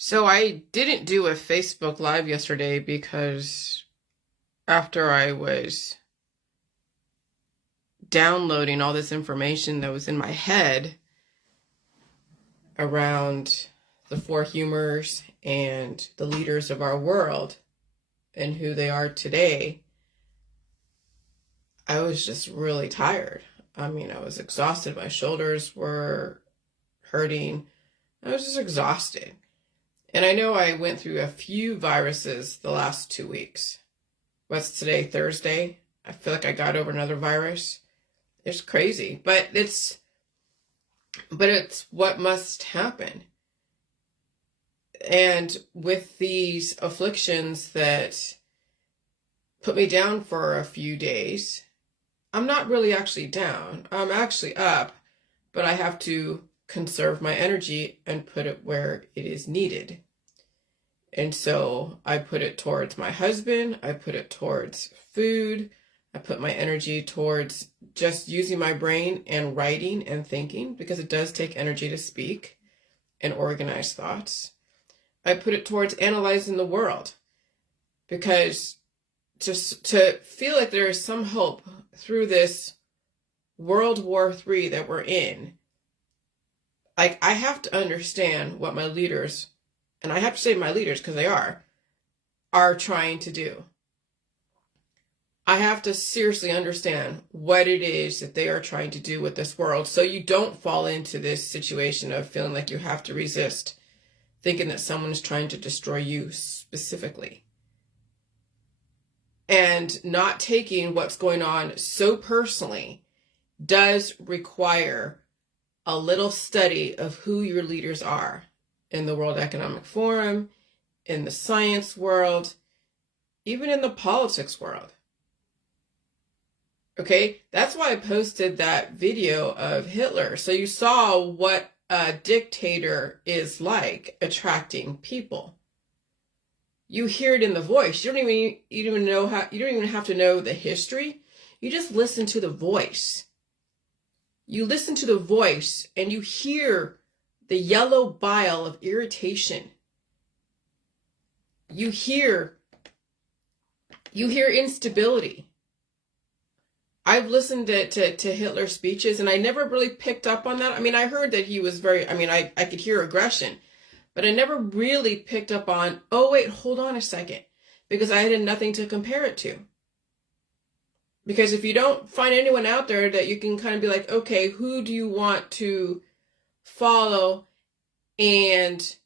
So I didn't do a Facebook Live yesterday because after I was downloading all this information that was in my head around the four humors and the leaders of our world and who they are today, I was just really tired. I mean, I was exhausted. My shoulders were hurting. I was just exhausted. And I know I went through a few viruses the last 2 weeks. What's today, Thursday? I feel like I got over another virus. It's crazy, but it's what must happen. And with these afflictions that put me down for a few days, I'm not really actually down. I'm actually up, but I have to conserve my energy and put it where it is needed. And so I put it towards my husband, I put it towards food, I put my energy towards just using my brain and writing and thinking, because it does take energy to speak and organize thoughts. I put it towards analyzing the world, because just to feel like there is some hope through this World War III that we're in, like, I have to understand what my leaders, and I have to say my leaders because they are trying to do. I have to seriously understand what it is that they are trying to do with this world, so you don't fall into this situation of feeling like you have to resist, thinking that someone's trying to destroy you specifically. And not taking what's going on so personally does require a little study of who your leaders are in the World Economic Forum, in the science world, even in the politics world. Okay, that's why I posted that video of Hitler. So you saw what a dictator is like, attracting people. You hear it in the voice. You don't even have to know the history. You just listen to the voice. You listen to the voice and you hear the yellow bile of irritation. You hear instability. I've listened to Hitler's speeches and I never really picked up on that. I mean, I heard that he was I could hear aggression, but I never really picked up on, oh wait, hold on a second, because I had nothing to compare it to. Because if you don't find anyone out there that you can kind of be like, okay, who do you want to follow and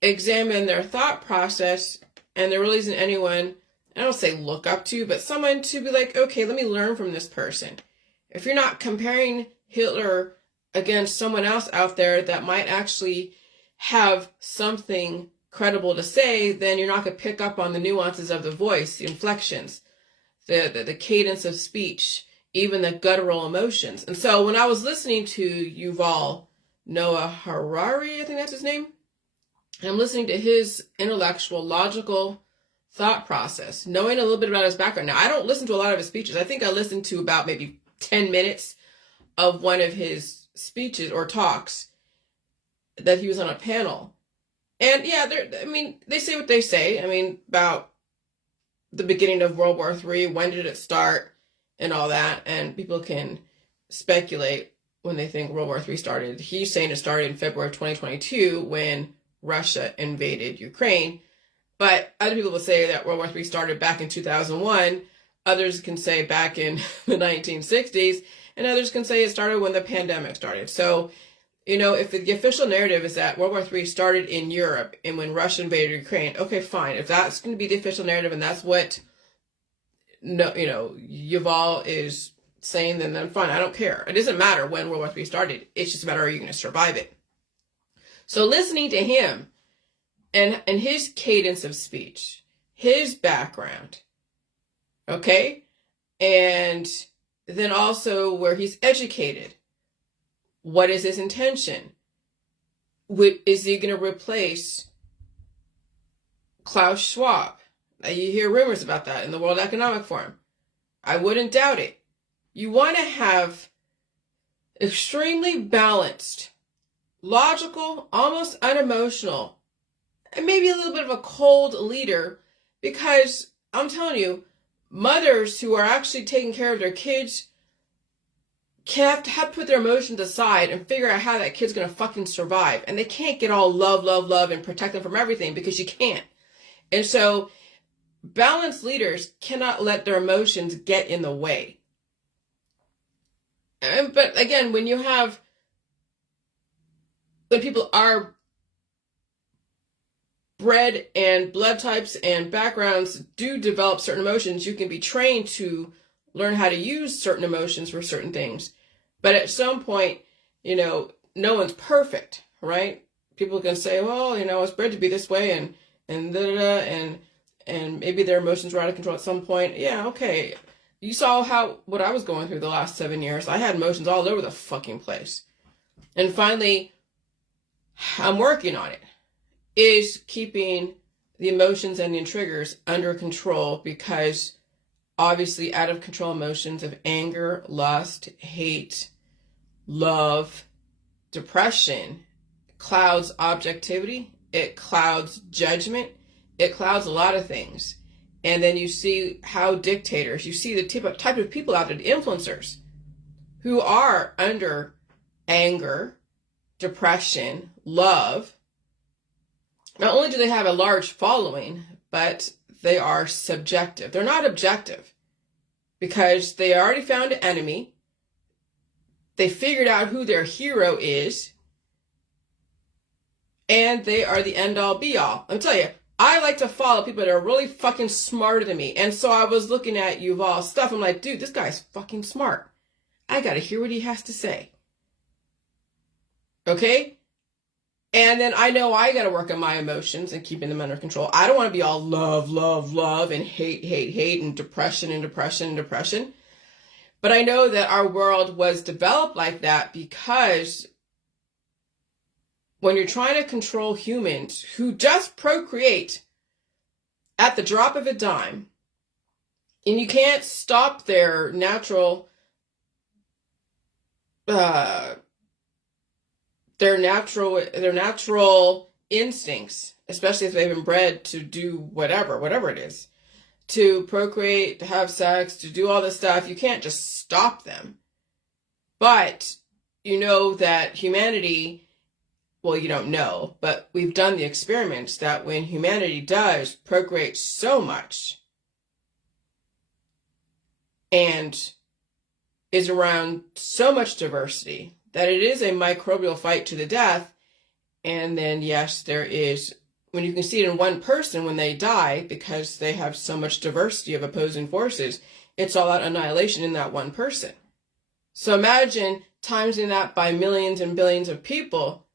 examine their thought process, and there really isn't anyone, I don't say look up to, but someone to be like, okay, let me learn from this person. If you're not comparing Hitler against someone else out there that might actually have something credible to say, then you're not going to pick up on the nuances of the voice, the inflections, the cadence of speech, even the guttural emotions. And so when I was listening to Yuval Noah Harari, I think that's his name, and I'm listening to his intellectual, logical thought process, knowing a little bit about his background. Now, I don't listen to a lot of his speeches. I think I listened to about maybe 10 minutes of one of his speeches or talks that he was on a panel. And yeah, they say what they say. I mean, about the beginning of World War III, when did it start and all that. And people can speculate when they think World War III started. He's saying it started in February of 2022 when Russia invaded Ukraine. But other people will say that World War III started back in 2001. Others can say back in the 1960s. And others can say it started when the pandemic started. So, if the official narrative is that World War III started in Europe and when Russia invaded Ukraine, okay, fine. If that's going to be the official narrative and that's what, Yuval is saying, then fine. I don't care. It doesn't matter when World War III started. It's just a matter, are you going to survive it? So listening to him and his cadence of speech, his background, okay? And then also where he's educated. What is his intention? Is he going to replace Klaus Schwab? You hear rumors about that in the World Economic Forum. I wouldn't doubt it. You want to have extremely balanced logical, almost unemotional, and maybe a little bit of a cold leader, because I'm telling you, mothers who are actually taking care of their kids have to put their emotions aside and figure out how that kid's going to fucking survive. And they can't get all love, love, love and protect them from everything, because you can't. And so balanced leaders cannot let their emotions get in the way. But again, when people are bred and blood types and backgrounds do develop certain emotions, you can be trained to learn how to use certain emotions for certain things. But at some point, no one's perfect, right? People can say, well, I was bred to be this way and da da da, and maybe their emotions were out of control at some point. Yeah, okay. You saw what I was going through the last 7 years. I had emotions all over the fucking place. And finally, I'm working on it, is keeping the emotions and the triggers under control, because obviously out of control emotions of anger, lust, hate, love, depression clouds objectivity, it clouds judgment, it clouds a lot of things. And then you see how dictators, you see the type of people out there, the influencers, who are under anger, depression, love. Not only do they have a large following, but they are subjective. They're not objective, because they already found an enemy. They figured out who their hero is, and they are the end-all be-all. Let me tell you, I like to follow people that are really fucking smarter than me. And so I was looking at Yuval's stuff. I'm like, dude, this guy's fucking smart. I gotta hear what he has to say. Okay? And then I know I gotta work on my emotions and keeping them under control. I don't want to be all love, love, love, and hate, hate, hate, and depression, and depression, and depression. But I know that our world was developed like that, because when you're trying to control humans who just procreate at the drop of a dime, and you can't stop their natural instincts, especially if they've been bred to do whatever it is, to procreate, to have sex, to do all this stuff, you can't just stop them. But you know that humanity, well, you don't know, but we've done the experiments that when humanity does procreate so much and is around so much diversity, that it is a microbial fight to the death. And then, yes, there is, when you can see it in one person when they die, because they have so much diversity of opposing forces, it's all out annihilation in that one person. So imagine timesing that by millions and billions of people.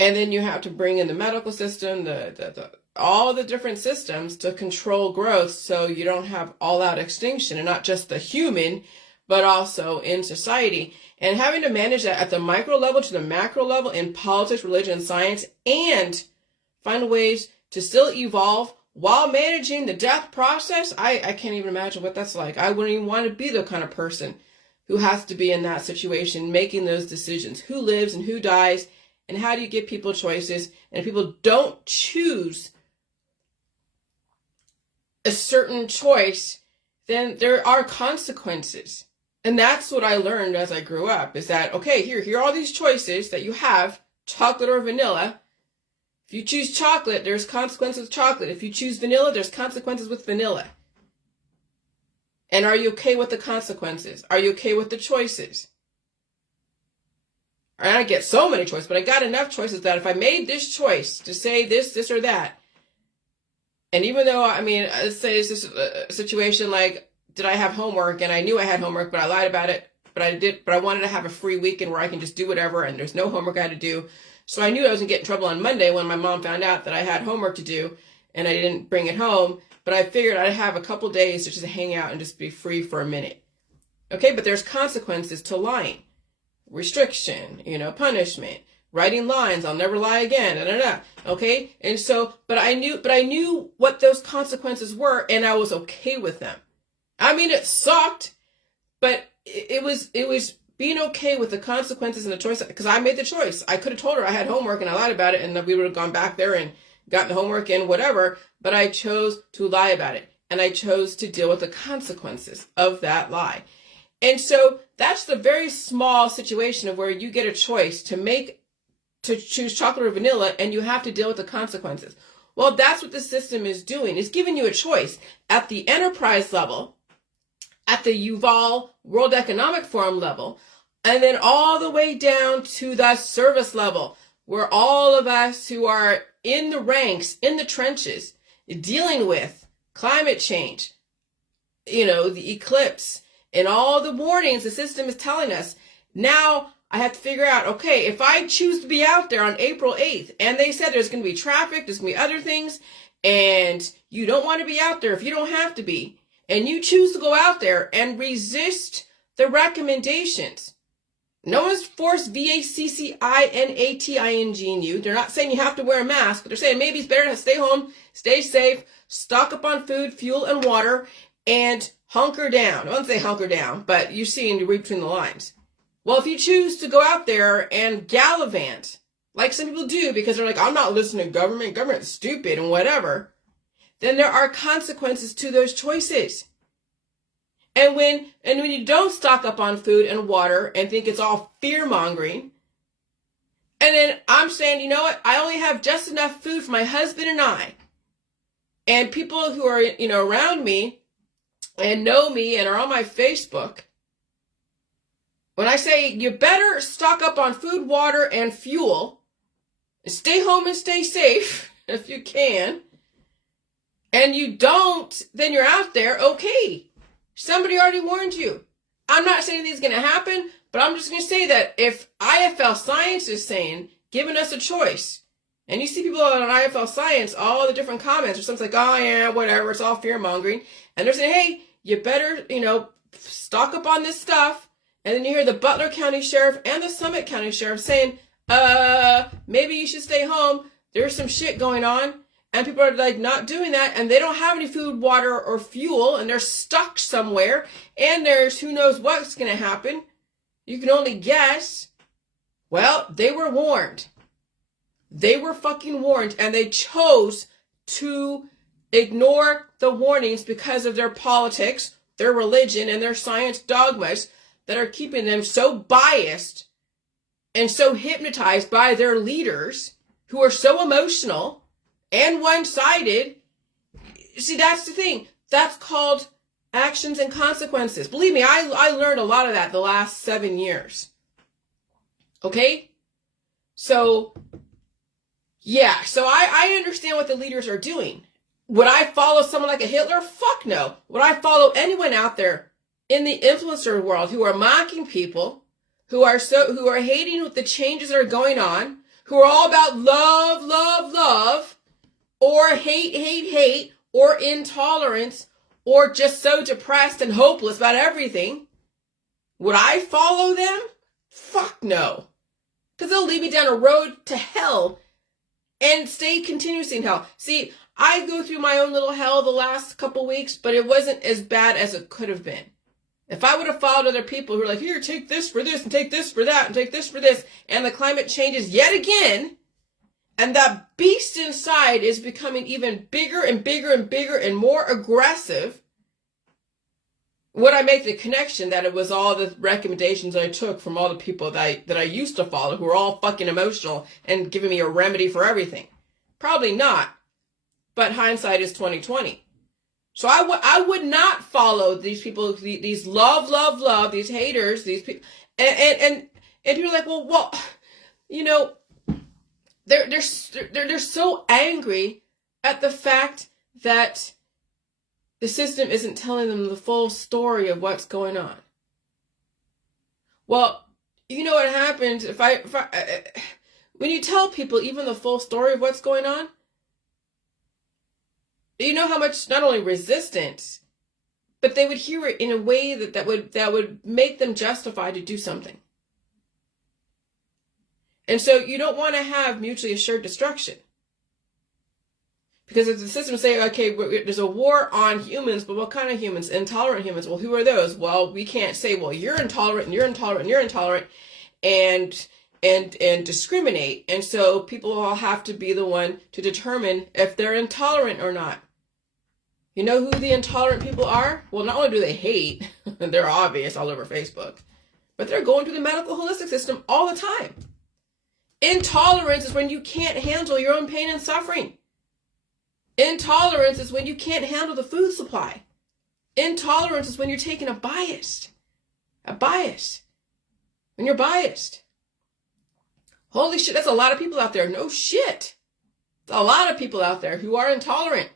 And then you have to bring in the medical system, all the different systems to control growth, so you don't have all-out extinction, and not just the human, but also in society. And having to manage that at the micro level to the macro level in politics, religion, and science, and find ways to still evolve while managing the death process, I can't even imagine what that's like. I wouldn't even want to be the kind of person who has to be in that situation, making those decisions. Who lives and who dies? And how do you give people choices? And if people don't choose a certain choice, then there are consequences. And that's what I learned as I grew up, is that, okay, here are all these choices that you have, chocolate or vanilla. If you choose chocolate, there's consequences with chocolate. If you choose vanilla, there's consequences with vanilla. And are you okay with the consequences? Are you okay with the choices? And I get so many choices, but I got enough choices that if I made this choice to say this or that, and even though, let's say it's this situation like, did I have homework? And I knew I had homework, but I lied about it. But I wanted to have a free weekend where I can just do whatever, and there's no homework I had to do. So I knew I was going to get in trouble on Monday when my mom found out that I had homework to do, and I didn't bring it home. But I figured I'd have a couple days to just hang out and just be free for a minute. Okay, but there's consequences to lying. Restriction, punishment, writing lines, I'll never lie again, okay? And so, but I knew what those consequences were, and I was okay with them. It sucked, but it was being okay with the consequences and the choice, because I made the choice. I could have told her I had homework and I lied about it, and we would have gone back there and gotten the homework and whatever, but I chose to lie about it, and I chose to deal with the consequences of that lie. And so that's the very small situation of where you get a choice to choose chocolate or vanilla, and you have to deal with the consequences. Well, that's what the system is doing. It's giving you a choice at the enterprise level, at the Yuval World Economic Forum level, and then all the way down to the service level, where all of us who are in the ranks, in the trenches, dealing with climate change, the eclipse, and all the warnings the system is telling us. Now I have to figure out, okay, if I choose to be out there on April 8th, and they said there's going to be traffic, there's going to be other things, and you don't want to be out there if you don't have to be, and you choose to go out there and resist the recommendations. No one's forced vaccination in you. They're not saying you have to wear a mask, but they're saying maybe it's better to stay home, stay safe, stock up on food, fuel, and water, and hunker down. I won't say hunker down, but you see and you read between the lines. Well, if you choose to go out there and gallivant, like some people do because they're like, I'm not listening to government's stupid and whatever, then there are consequences to those choices. And when you don't stock up on food and water and think it's all fear-mongering, and then I'm saying, you know what, I only have just enough food for my husband and I, and people who are, around me and know me and are on my Facebook, when I say you better stock up on food, water, and fuel, and stay home and stay safe if you can, and you don't, then you're out there, okay. Somebody already warned you. I'm not saying this is going to happen, but I'm just going to say that if IFL Science is saying, giving us a choice, and you see people on IFL Science, all the different comments, or something like, oh yeah, whatever, it's all fear-mongering, and they're saying, hey, you better, stock up on this stuff. And then you hear the Butler County Sheriff and the Summit County Sheriff saying, maybe you should stay home. There's some shit going on. And people are like not doing that. And they don't have any food, water, or fuel. And they're stuck somewhere. And there's who knows what's going to happen. You can only guess. Well, they were warned. They were fucking warned. And they chose to ignore the warnings because of their politics, their religion, and their science dogmas that are keeping them so biased and so hypnotized by their leaders who are so emotional and one-sided. See, that's the thing. That's called actions and consequences. Believe me, I learned a lot of that the last 7 years. Okay? So, yeah. So I understand what the leaders are doing. Would I follow someone like a Hitler? Fuck no. Would I follow anyone out there in the influencer world who are mocking people, who are hating with the changes that are going on, who are all about love, love, love, or hate, hate, hate, or intolerance, or just so depressed and hopeless about everything? Would I follow them? Fuck no. Because they'll lead me down a road to hell and stay continuously in hell. See, I go through my own little hell the last couple weeks, but it wasn't as bad as it could have been. If I would have followed other people who are like, here, take this for this, and take this for that, and take this for this, and the climate changes yet again, and that beast inside is becoming even bigger and bigger and bigger and more aggressive, would I make the connection that it was all the recommendations I took from all the people that I used to follow who were all fucking emotional and giving me a remedy for everything? Probably not. But hindsight is 2020. So I would not follow these people, these love, these haters, these people, and people are like, well, they're so angry at the fact that the system isn't telling them the full story of what's going on. Well, you know what happens if I when you tell people even the full story of what's going on, you know how much not only resistance, but they would hear it in a way that would make them justified to do something. And so you don't want to have mutually assured destruction. Because if the system say, okay, there's a war on humans, but what kind of humans? Intolerant humans. Well, who are those? Well, we can't say, well, you're intolerant and you're intolerant and you're intolerant and discriminate. And so people all have to be the one to determine if they're intolerant or not. You know who the intolerant people are? Well, not only do they hate, they're obvious all over Facebook, but they're going through the medical holistic system all the time. Intolerance is when you can't handle your own pain and suffering. Intolerance is when you can't handle the food supply. Intolerance is when you're taking a bias. When you're biased. Holy shit, that's a lot of people out there. No shit. There's a lot of people out there who are intolerant.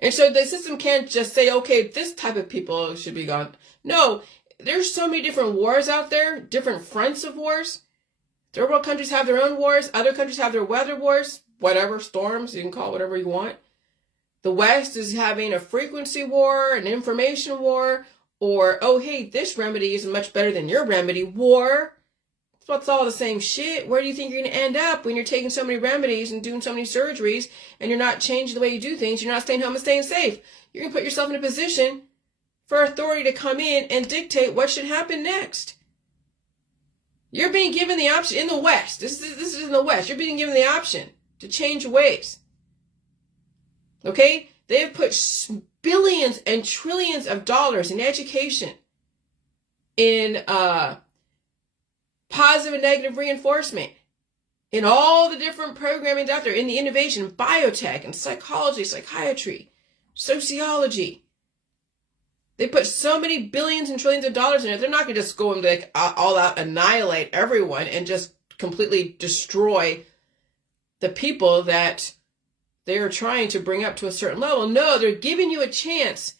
And so the system can't just say, okay, this type of people should be gone. No, there's so many different wars out there, different fronts of wars. Third world countries have their own wars. Other countries have their weather wars. Whatever, storms, you can call it whatever you want. The West is having a frequency war, an information war, or, oh, hey, this remedy is much better than your remedy war. It's all the same shit. Where do you think you're going to end up when you're taking so many remedies and doing so many surgeries and you're not changing the way you do things? You're not staying home and staying safe. You're going to put yourself in a position for authority to come in and dictate what should happen next. You're being given the option in the West. This is in the West. You're being given the option to change your ways. Okay? They have put billions and trillions of dollars in education, in positive and negative reinforcement, in all the different programming out there, in the innovation, biotech and psychology, psychiatry, sociology. They put so many billions and trillions of dollars in it. They're not going to just go and like all out annihilate everyone and just completely destroy the people that they are trying to bring up to a certain level. No, they're giving you a chance.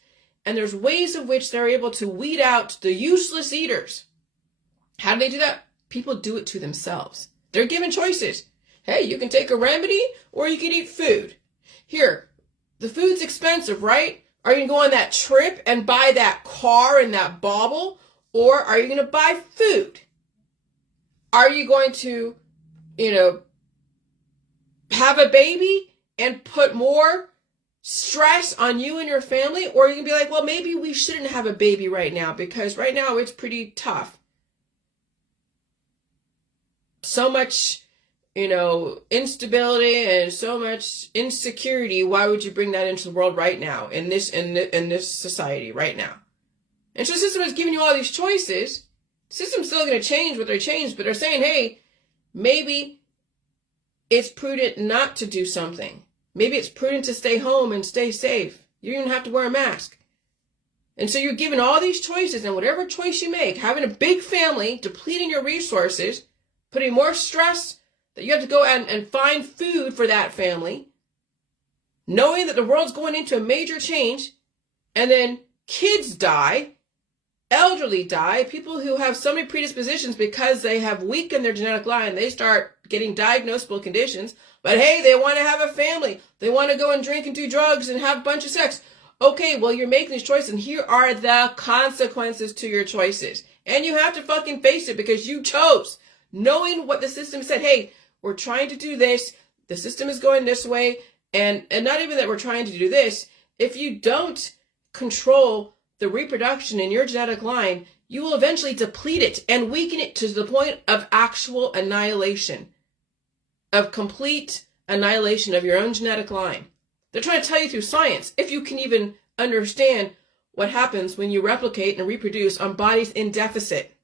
And there's ways in which they're able to weed out the useless eaters. How do they do that? People do it to themselves. They're given choices. Hey, you can take a remedy or you can eat food. Here, the food's expensive, right? Are you going to go on that trip and buy that car and that bauble? Or are you going to buy food? Are you going to, have a baby and put more stress on you and your family? Or are you going to be like, well, maybe we shouldn't have a baby right now because right now it's pretty tough. So much, instability and so much insecurity. Why would you bring that into the world right now in this society right now? And so the system is giving you all these choices. The system's still going to change what they change, but they're saying, hey, maybe it's prudent not to do something. Maybe it's prudent to stay home and stay safe. You don't even have to wear a mask. And so you're given all these choices, and whatever choice you make, having a big family, depleting your resources, putting more stress that you have to go out and find food for that family, knowing that the world's going into a major change, and then kids die, elderly die, people who have so many predispositions because they have weakened their genetic line, they start getting diagnosable conditions, but hey, they want to have a family. They want to go and drink and do drugs and have a bunch of sex. Okay, well, you're making these choices, and here are the consequences to your choices. And you have to fucking face it because you chose. Knowing what the system said, hey, we're trying to do this, the system is going this way, and not even that we're trying to do this, if you don't control the reproduction in your genetic line, you will eventually deplete it and weaken it to the point of actual annihilation, of complete annihilation of your own genetic line. They're trying to tell you through science, if you can even understand what happens when you replicate and reproduce on bodies in deficit.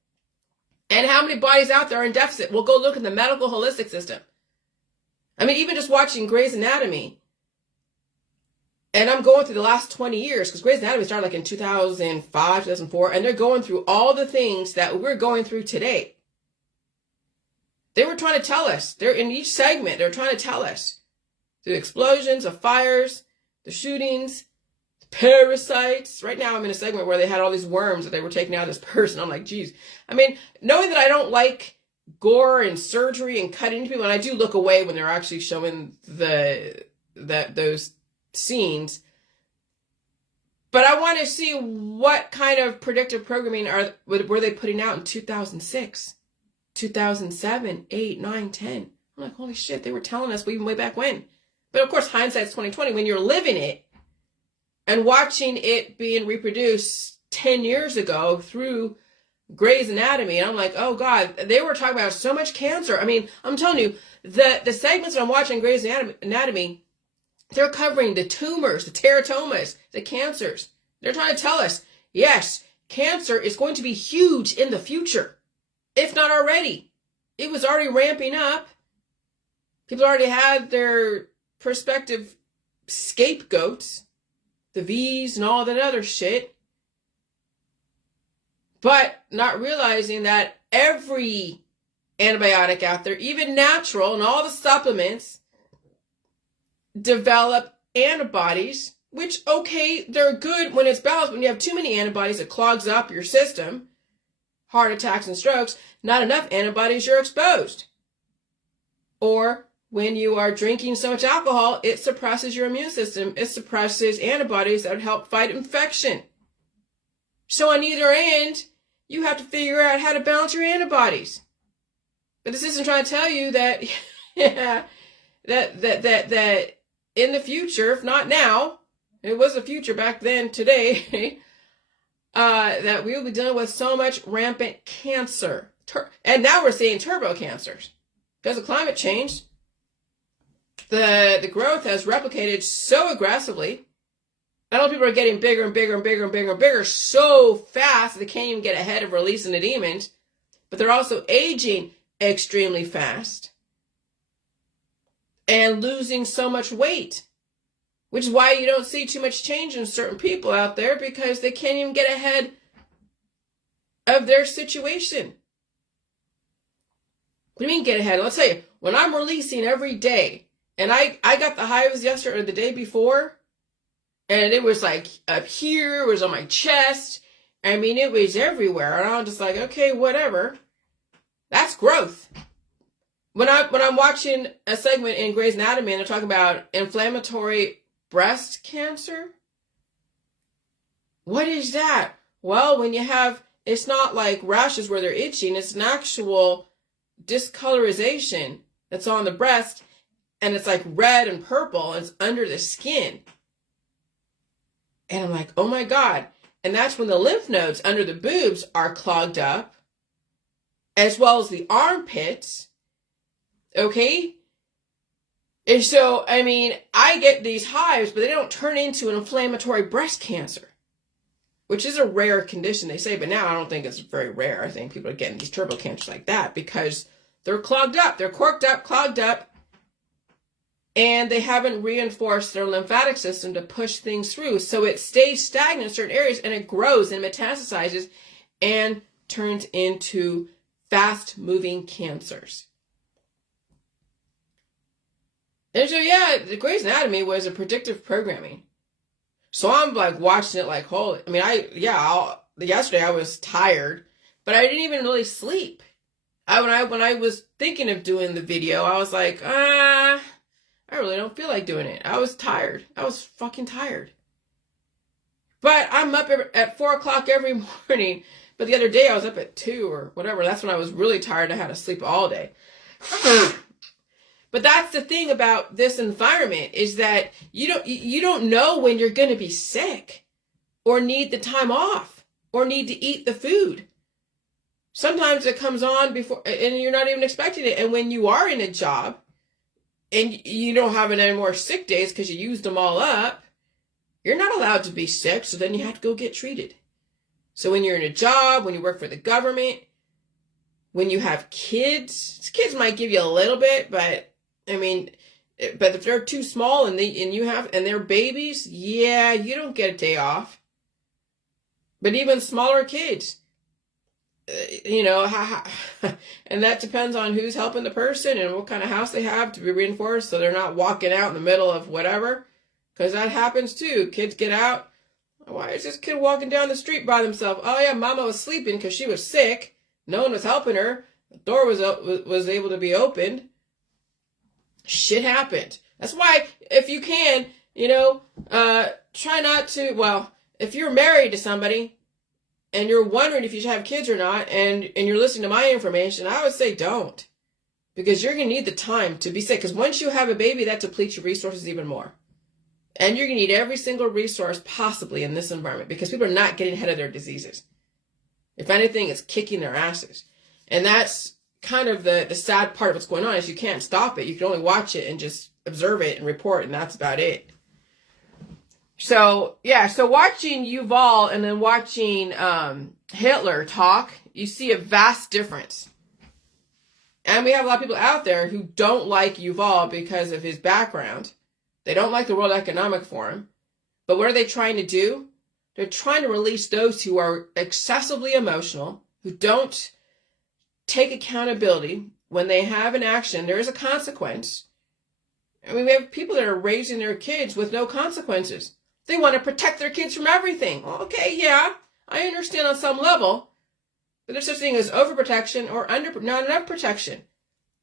And how many bodies out there are in deficit? We'll go look in the medical holistic system. I mean, even just watching Grey's Anatomy, and I'm going through the last 20 years, because Grey's Anatomy started like in 2005, 2004, and they're going through all the things that we're going through today. They were trying to tell us, they're in each segment, they're trying to tell us the explosions, the fires, the shootings, the parasites. Right now I'm in a segment where they had all these worms that they were taking out of this person. I'm like, geez. I mean, knowing that I don't like gore and surgery and cutting into people, and I do look away when they're actually showing those scenes, but I want to see what kind of predictive programming were they putting out in 2006, 2007, 8, 9, 10. I'm like, holy shit, they were telling us even way back when. But of course, hindsight's 2020 when you're living it and watching it being reproduced 10 years ago through Grey's Anatomy. And I'm like, oh God, they were talking about so much cancer. I mean, I'm telling you, the segments that I'm watching Grey's Anatomy, they're covering the tumors, the teratomas, the cancers. They're trying to tell us, yes, cancer is going to be huge in the future, if not already. It was already ramping up. People already had their prospective scapegoats, the V's and all that other shit, but not realizing that every antibiotic out there, even natural and all the supplements, develop antibodies, which, okay, they're good when it's balanced. When you have too many antibodies, it clogs up your system, heart attacks and strokes. Not enough antibodies, you're exposed. Or when you are drinking so much alcohol, it suppresses your immune system. It suppresses antibodies that help fight infection. So on either end, you have to figure out how to balance your antibodies. But this isn't trying to tell you that, that in the future, if not now, it was the future back then, today, that we will be dealing with so much rampant cancer. And now we're seeing turbo cancers because of climate change. The growth has replicated so aggressively. I know people are getting bigger and bigger and bigger and bigger and bigger so fast they can't even get ahead of releasing the demons. But they're also aging extremely fast and losing so much weight, which is why you don't see too much change in certain people out there, because they can't even get ahead of their situation. What do you mean get ahead? Let's tell you, when I'm releasing every day, and I got the hives yesterday or the day before, and it was like up here, it was on my chest. I mean, it was everywhere. And I'm just like, okay, whatever. That's growth. When I'm watching a segment in Grey's Anatomy and they're talking about inflammatory breast cancer, what is that? Well, when you have, it's not like rashes where they're itching, it's an actual discolorization that's on the breast, and it's like red and purple, and it's under the skin. And I'm like, oh my God. And that's when the lymph nodes under the boobs are clogged up, as well as the armpits. Okay? And so, I mean, I get these hives, but they don't turn into an inflammatory breast cancer, which is a rare condition, they say. But now I don't think it's very rare. I think people are getting these turbo cancers like that because they're clogged up. They're corked up, clogged up, and they haven't reinforced their lymphatic system to push things through. So it stays stagnant in certain areas, and it grows and metastasizes and turns into fast-moving cancers. And so, yeah, the Grey's Anatomy was a predictive programming. So I'm like watching it like, holy, I mean, yesterday I was tired, but I didn't even really sleep. When I was thinking of doing the video, I was like, I really don't feel like doing it. I was tired. I was fucking tired. But I'm up at 4 o'clock every morning. But the other day I was up at 2 or whatever. That's when I was really tired. I had to sleep all day. But that's the thing about this environment, is that you don't know when you're going to be sick or need the time off or need to eat the food. Sometimes it comes on before and you're not even expecting it. And when you are in a job and you don't have any more sick days because you used them all up, you're not allowed to be sick. So then you have to go get treated. So when you're in a job, when you work for the government, when you have kids might give you a little bit, but I mean, but if they're too small and they're babies, yeah, you don't get a day off. But even smaller kids, and that depends on who's helping the person and what kind of house they have to be reinforced, so they're not walking out in the middle of whatever, because that happens too. Kids get out. Why is this kid walking down the street by themselves? Oh yeah, mama was sleeping because she was sick. No one was helping her. The door was able to be opened. Shit happened. That's why, if you can, try not to, well, if you're married to somebody and you're wondering if you should have kids or not, and you're listening to my information, I would say don't. because you're going to need the time to be sick. Because once you have a baby, that depletes your resources even more. And you're going to need every single resource possibly in this environment because people are not getting ahead of their diseases. If anything, it's kicking their asses. And that's kind of the sad part of what's going on is you can't stop it. You can only watch it and just observe it and report, and that's about it. So, yeah, so watching Yuval and then watching Hitler talk, you see a vast difference. And we have a lot of people out there who don't like Yuval because of his background. They don't like the World Economic Forum. But what are they trying to do? They're trying to release those who are excessively emotional, who don't take accountability. When they have an action, there is a consequence. I mean, we have people that are raising their kids with no consequences. They want to protect their kids from everything. Okay, yeah, I understand on some level. But there's such a thing as overprotection or not enough protection.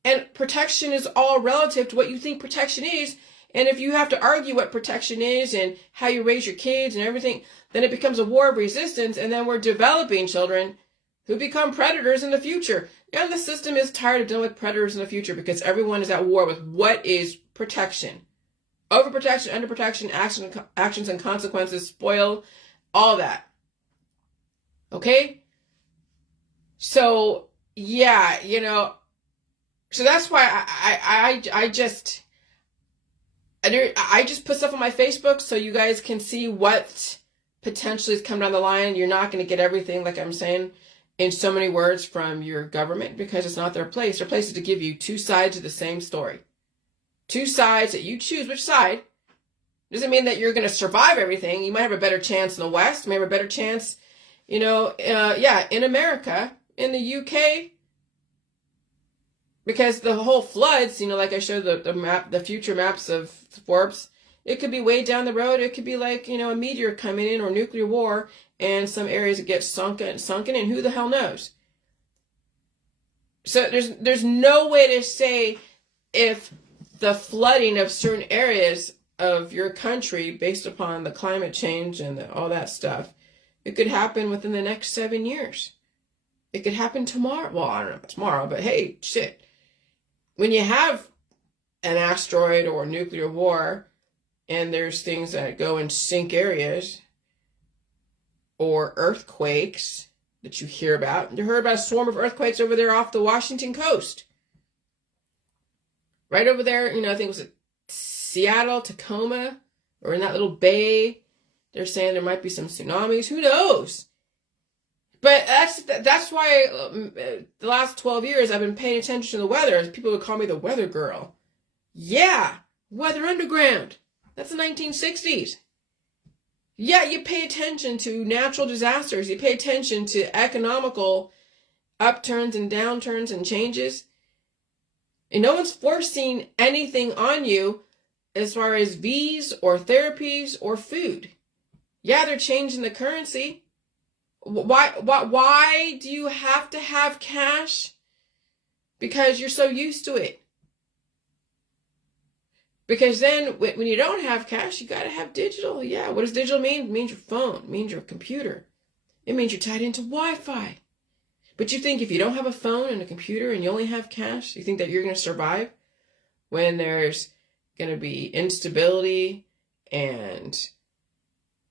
And protection is all relative to what you think protection is. And if you have to argue what protection is and how you raise your kids and everything, then it becomes a war of resistance. And then we're developing children who become predators in the future. And the system is tired of dealing with predators in the future because everyone is at war with what is protection. Overprotection, underprotection, actions and consequences, spoil, all that. Okay? So, yeah, so that's why I just put stuff on my Facebook so you guys can see what potentially is coming down the line. You're not going to get everything, like I'm saying, in so many words from your government because it's not their place. Their place is to give you two sides of the same story. Two sides that you choose which side. Doesn't mean that you're going to survive everything. You might have a better chance in the West. You may have a better chance, in America, in the UK. Because the whole floods, like I showed the map, the future maps of Forbes, it could be way down the road. It could be like, a meteor coming in or nuclear war and some areas that get sunken and who the hell knows? So there's no way to say if the flooding of certain areas of your country based upon the climate change and all that stuff, it could happen within the next 7 years. It could happen tomorrow. Well, I don't know about tomorrow, but hey, shit. When you have an asteroid or nuclear war and there's things that go and sink areas or earthquakes that you hear about. You heard about a swarm of earthquakes over there off the Washington coast. Right over there, I think it was Seattle, Tacoma, or in that little bay. They're saying there might be some tsunamis. Who knows? But that's why the last 12 years I've been paying attention to the weather. People would call me the weather girl. Yeah, Weather Underground. That's the 1960s. Yeah, you pay attention to natural disasters. You pay attention to economical upturns and downturns and changes. And no one's forcing anything on you as far as V's or therapies or food. Yeah, they're changing the currency. Why do you have to have cash? Because you're so used to it. Because then when you don't have cash, you got to have digital. Yeah, what does digital mean? It means your phone. It means your computer. It means you're tied into Wi-Fi. But you think if you don't have a phone and a computer and you only have cash, you think that you're going to survive when there's going to be instability and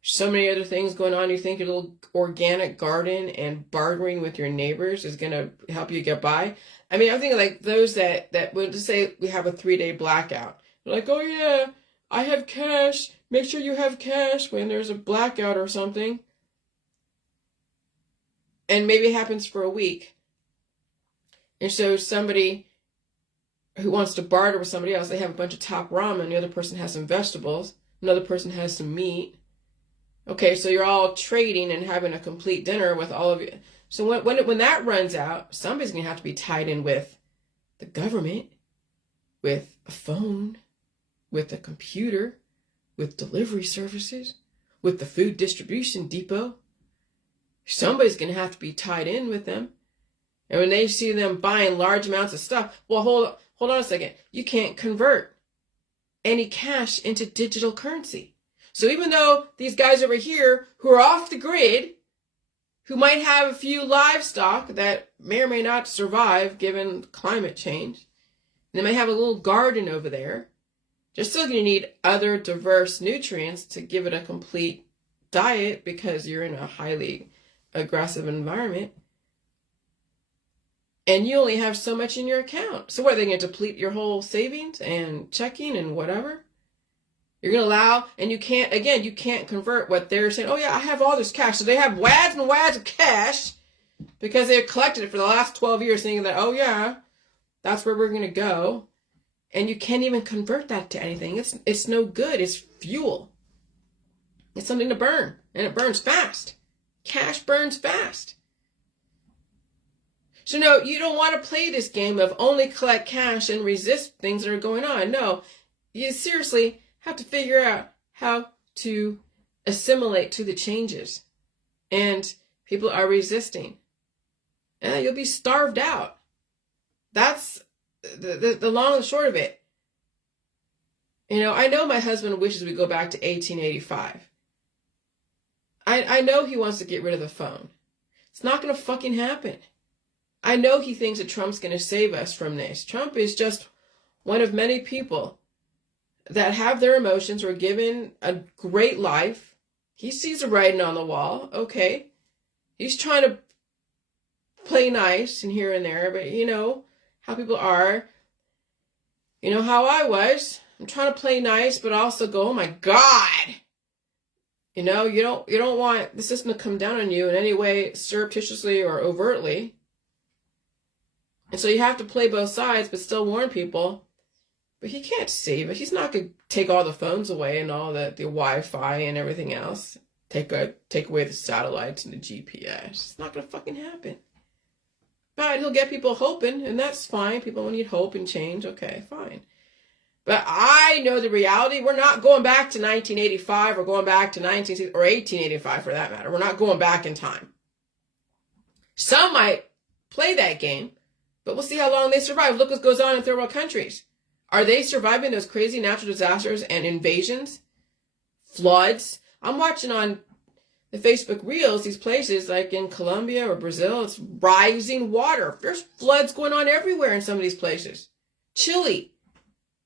so many other things going on? You think your little organic garden and bartering with your neighbors is going to help you get by? I mean, I'm thinking like those that would just say we have a 3-day blackout. They're like, oh yeah, I have cash. Make sure you have cash when there's a blackout or something. And maybe it happens for a week. And so somebody who wants to barter with somebody else, they have a bunch of top ramen. The other person has some vegetables. Another person has some meat. Okay, so you're all trading and having a complete dinner with all of you. So when that runs out, somebody's going to have to be tied in with the government, with a phone, with a computer, with delivery services, with the food distribution depot. Somebody's going to have to be tied in with them. And when they see them buying large amounts of stuff, well, hold on a second. You can't convert any cash into digital currency. So even though these guys over here who are off the grid, who might have a few livestock that may or may not survive given climate change, They may have a little garden over there. Just so you need other diverse nutrients to give it a complete diet because you're in a highly aggressive environment. And you only have so much in your account. So what, are they going to deplete your whole savings and checking and whatever? You're going to allow, and you can't convert what they're saying. Oh yeah, I have all this cash. So they have wads and wads of cash because they've collected it for the last 12 years thinking that, oh yeah, that's where we're going to go. And you can't even convert that to anything. It's no good. It's fuel. It's something to burn. And it burns fast. Cash burns fast. So no, you don't want to play this game of only collect cash and resist things that are going on. No, you seriously have to figure out how to assimilate to the changes. And people are resisting. And you'll be starved out. That's the long and short of it. I know my husband wishes we go back to 1885. I know he wants to get rid of the phone. It's not going to fucking happen. I know he thinks that Trump's going to save us from this. Trump is just one of many people that have their emotions, were given a great life. He sees the writing on the wall. Okay. He's trying to play nice and here and there, but how people are. You know how I was. I'm trying to play nice, but also go, oh my God. You don't want the system to come down on you in any way, surreptitiously or overtly. And so you have to play both sides, but still warn people. But he can't save it. He's not going to take all the phones away and all the Wi-Fi and everything else. Take away the satellites and the GPS. It's not going to fucking happen. But he'll get people hoping, and that's fine. People need hope and change. Okay, fine. But I know the reality. We're not going back to 1985 or going back to 1885 for that matter. We're not going back in time. Some might play that game, but we'll see how long they survive. Look what goes on in third world countries. Are they surviving those crazy natural disasters and invasions? Floods? I'm watching on the Facebook Reels, these places like in Colombia or Brazil, it's rising water. There's floods going on everywhere in some of these places. Chile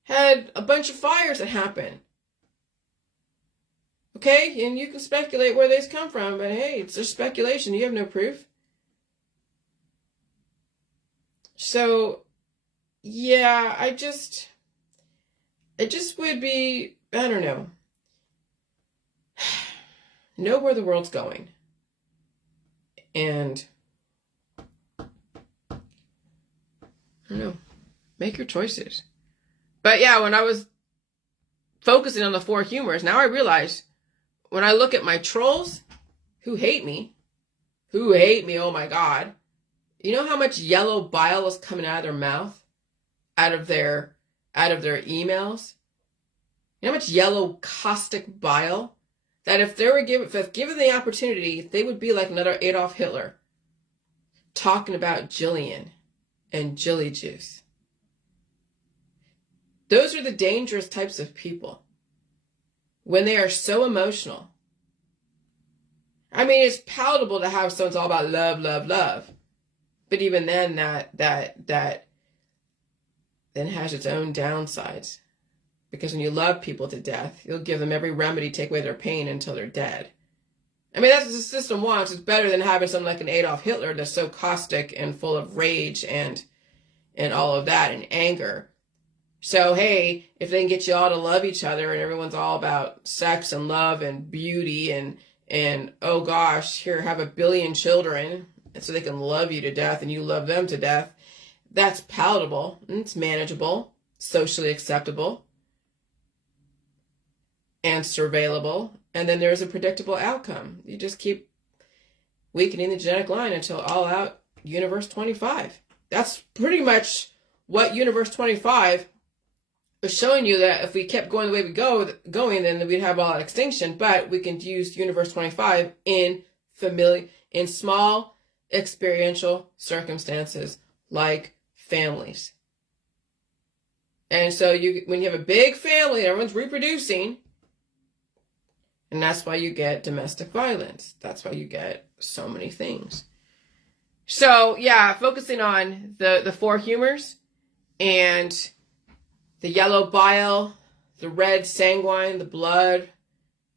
had a bunch of fires that happened. Okay, and you can speculate where these come from, but hey, it's just speculation. You have no proof. So, yeah, it just would be, I don't know where the world's going. And, I don't know, make your choices. But yeah, when I was focusing on the four humors, now I realize when I look at my trolls who hate me, oh my God, you know how much yellow bile is coming out of their mouth, out of their emails? You know how much yellow caustic bile? That if given the opportunity, they would be like another Adolf Hitler, talking about Jillian and Jilly Juice. Those are the dangerous types of people. When they are so emotional. I mean, it's palatable to have someone's all about love, love, love. But even then, that then has its own downsides. Because when you love people to death, you'll give them every remedy, take away their pain until they're dead. I mean, that's what the system wants. It's better than having someone like an Adolf Hitler that's so caustic and full of rage and all of that and anger. So, hey, if they can get you all to love each other and everyone's all about sex and love and beauty and oh gosh, here, have 1 billion children so they can love you to death and you love them to death, that's palatable. It's manageable, socially acceptable, and surveillable. And then there's a predictable outcome. You just keep weakening the genetic line until all out Universe 25. That's pretty much what Universe 25 was showing you, that if we kept going the way we going, then we'd have all that extinction. But we can use Universe 25 in small experiential circumstances like families. And so when you have a big family, everyone's reproducing, and that's why you get domestic violence. That's why you get so many things. So yeah, focusing on the four humors and the yellow bile, the red sanguine, the blood,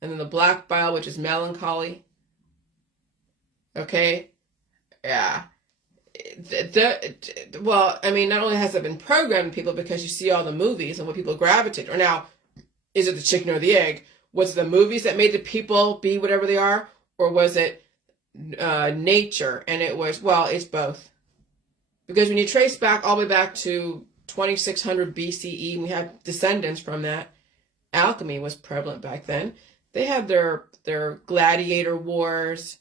and then the black bile, which is melancholy. Okay? Yeah. Well, I mean, not only has it been programmed in people because you see all the movies and what people gravitate, or now, is it the chicken or the egg? Was it the movies that made the people be whatever they are? Or was it nature? And it was, well, it's both. Because when you trace back all the way back to 2600 BCE, and we have descendants from that, alchemy was prevalent back then. They had their gladiator wars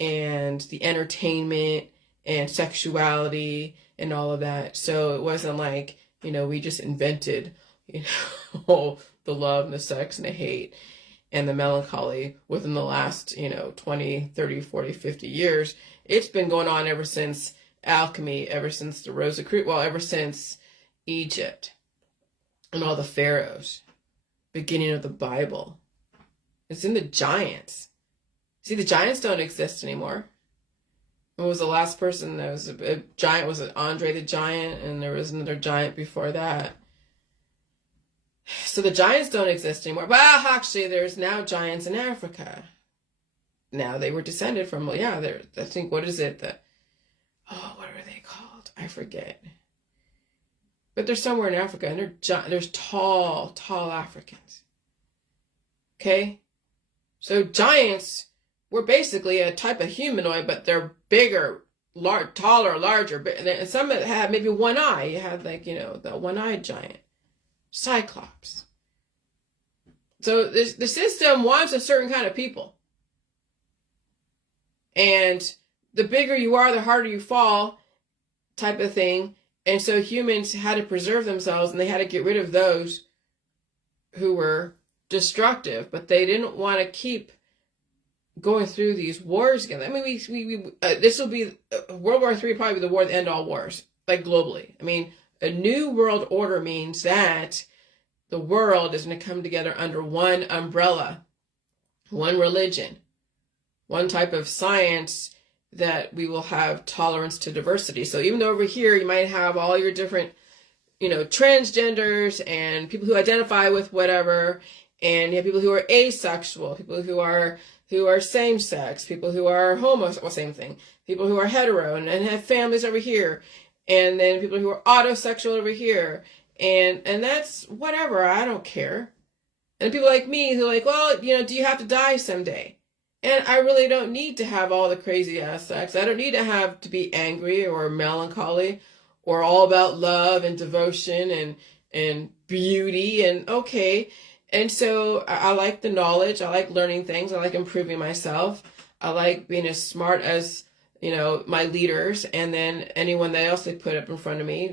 and the entertainment and sexuality and all of that. So it wasn't like, we just invented, the love and the sex and the hate and the melancholy within the last, 20, 30, 40, 50 years. It's been going on ever since alchemy, ever since the Rosicrucians, well, ever since Egypt and all the pharaohs, beginning of the Bible. It's in the giants. See, the giants don't exist anymore. What was the last person that was a giant? Was it Andre the Giant? And there was another giant before that. So the giants don't exist anymore. Well, actually, there's now giants in Africa. Now they were descended from, I think, what is it? What are they called? I forget. But they're somewhere in Africa, and there's tall Africans. Okay? So giants were basically a type of humanoid, but they're bigger, taller, larger. And some had maybe one eye. You had the one-eyed giant. Cyclops. So the system wants a certain kind of people. And the bigger you are, the harder you fall, type of thing. And so humans had to preserve themselves, and they had to get rid of those who were destructive, but they didn't want to keep going through these wars again. I mean, this will be World War III, probably the war that end all wars, like globally. I mean, a new world order means that the world is going to come together under one umbrella, one religion, one type of science, that we will have tolerance to diversity. So even though over here you might have all your different, transgenders and people who identify with whatever, and you have people who are asexual, people who are same sex, people who are homosexual, same thing, people who are hetero and have families over here, and then people who are autosexual over here, and that's whatever, I don't care. And people like me who are like, well, do you have to die someday? And I really don't need to have all the crazy ass sex. I don't need to have to be angry or melancholy or all about love and devotion and beauty and okay. And so I like the knowledge. I like learning things. I like improving myself. I like being as smart as, my leaders, and then anyone that else they put up in front of me,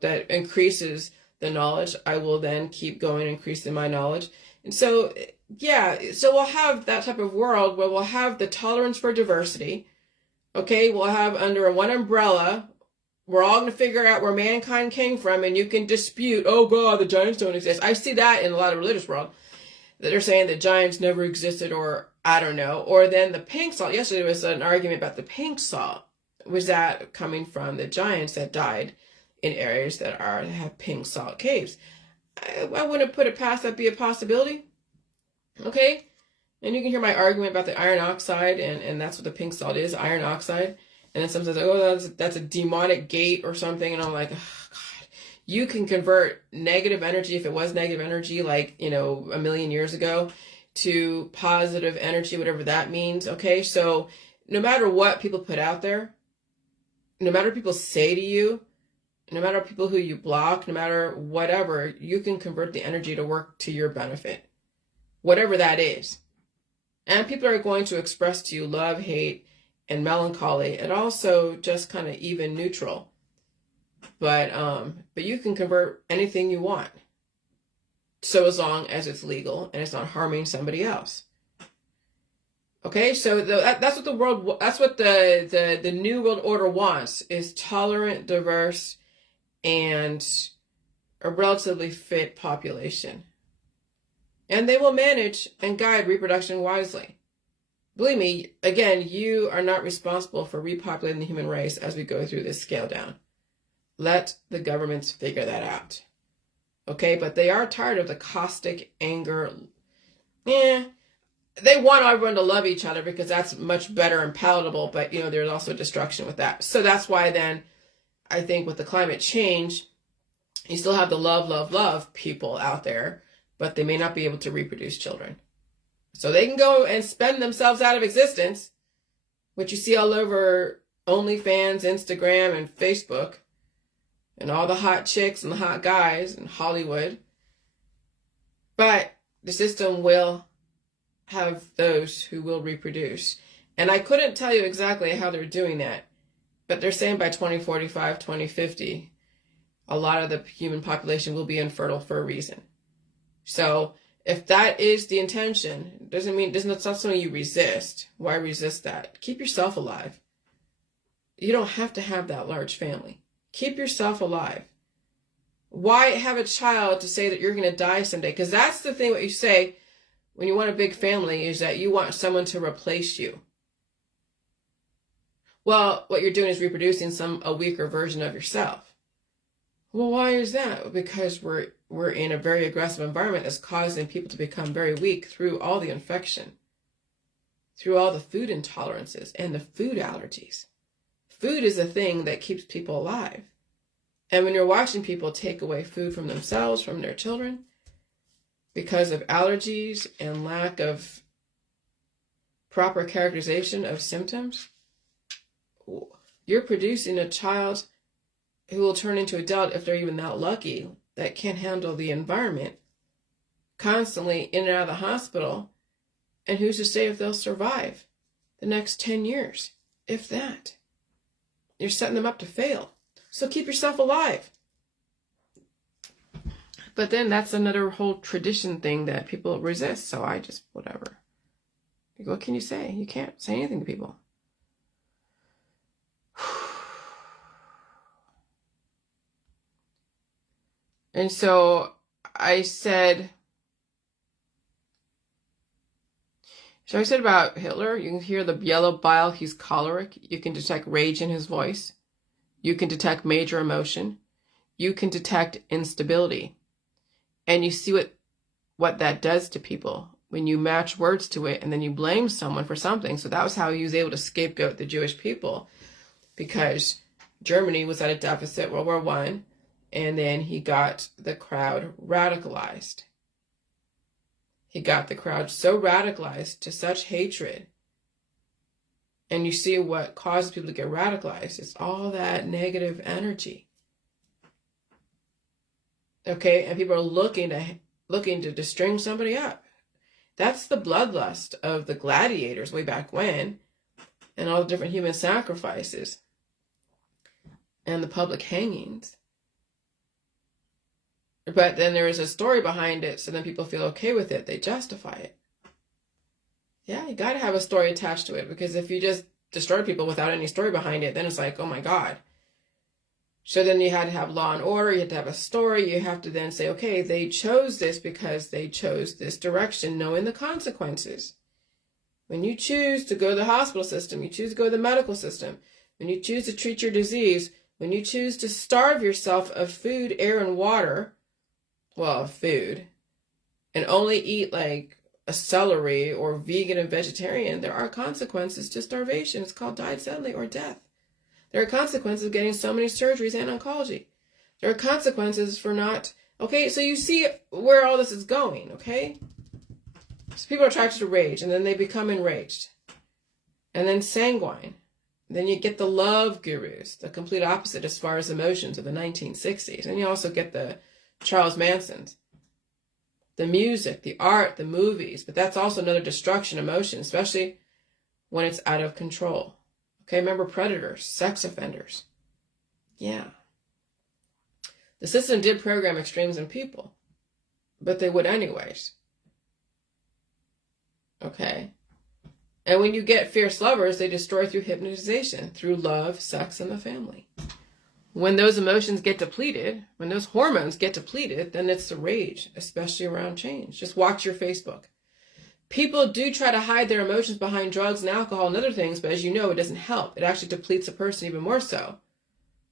that increases the knowledge. I will then keep going, increasing my knowledge. And so, so we'll have that type of world where we'll have the tolerance for diversity. Okay, we'll have under one umbrella, we're all going to figure out where mankind came from, and you can dispute, oh God, the giants don't exist. I see that in a lot of religious world, that they're saying that giants never existed, or I don't know. Or then the pink salt. Yesterday there was an argument about the pink salt. Was that coming from the giants that died in areas that have pink salt caves? I wouldn't put it past that be a possibility. Okay? And you can hear my argument about the iron oxide, and that's what the pink salt is, iron oxide. And then some says, oh, that's a demonic gate or something. And I'm like, oh, God. You can convert negative energy, if it was negative energy, like, a million years ago, to positive energy, whatever that means. Okay? So no matter what people put out there, no matter what people say to you, no matter people who you block, no matter whatever, you can convert the energy to work to your benefit, whatever that is. And people are going to express to you love, hate, and melancholy, and also just kind of even neutral. But you can convert anything you want, so as long as it's legal and it's not harming somebody else. Okay, so that's what the new world order wants, is tolerant, diverse, and a relatively fit population. And they will manage and guide reproduction wisely. Believe me, again, you are not responsible for repopulating the human race as we go through this scale down. Let the governments figure that out. Okay, but they are tired of the caustic anger. Yeah, they want everyone to love each other because that's much better and palatable, but there's also destruction with that. So that's why then I think with the climate change, you still have the love, love, love people out there, but they may not be able to reproduce children. So they can go and spend themselves out of existence, which you see all over OnlyFans, Instagram, and Facebook, and all the hot chicks and the hot guys in Hollywood. But the system will have those who will reproduce. And I couldn't tell you exactly how they're doing that, but they're saying by 2045, 2050, a lot of the human population will be infertile for a reason. So if that is the intention, it's not something you resist. Why resist that? Keep yourself alive. You don't have to have that large family. Keep yourself alive. Why have a child to say that you're going to die someday? Because that's the thing what you say when you want a big family is that you want someone to replace you. Well, what you're doing is reproducing a weaker version of yourself. Well, why is that? Because we're in a very aggressive environment that's causing people to become very weak through all the infection, through all the food intolerances and the food allergies. Food is a thing that keeps people alive. And when you're watching people take away food from themselves, from their children, because of allergies and lack of proper characterization of symptoms, you're producing a child who will turn into adult, if they're even that lucky, that can't handle the environment, constantly in and out of the hospital. And who's to say if they'll survive the next 10 years, if that? You're setting them up to fail. So keep yourself alive. But then that's another whole tradition thing that people resist. So I just, whatever. What can you say? You can't say anything to people. And so I said about Hitler, you can hear the yellow bile, he's choleric. You can detect rage in his voice. You can detect major emotion. You can detect instability. And you see what that does to people when you match words to it and then you blame someone for something. So that was how he was able to scapegoat the Jewish people, because Germany was at a deficit, World War I, and then he got the crowd radicalized. He got the crowd so radicalized to such hatred. And you see what causes people to get radicalized. It's all that negative energy. Okay, and people are looking to string somebody up. That's the bloodlust of the gladiators way back when, and all the different human sacrifices, and the public hangings. But then there is a story behind it, so then people feel okay with it. They justify it. Yeah, you got to have a story attached to it, because if you just destroy people without any story behind it, then it's like, oh my God. So then you had to have law and order, you had to have a story, you have to then say, okay, they chose this because they chose this direction, knowing the consequences. When you choose to go to the hospital system, you choose to go to the medical system, when you choose to treat your disease, when you choose to starve yourself of food, air, and water, food, and only eat like a celery or vegan and vegetarian, there are consequences to starvation. It's called died suddenly or death. There are consequences of getting so many surgeries and oncology. There are consequences for not... Okay, so you see where all this is going, okay? So people are attracted to rage, and then they become enraged. And then sanguine. Then you get the love gurus, the complete opposite as far as emotions of the 1960s. And you also get the Charles Mansons. The music, the art, the movies. But that's also another destruction emotion, especially when it's out of control. Okay, remember predators, sex offenders. Yeah. The system did program extremes in people, but they would anyways. Okay. And when you get fierce lovers, they destroy through hypnotization, through love, sex, and the family. When those emotions get depleted, when those hormones get depleted, then it's the rage, especially around change. Just watch your Facebook. People do try to hide their emotions behind drugs and alcohol and other things, but as you know, it doesn't help. It actually depletes a person even more so,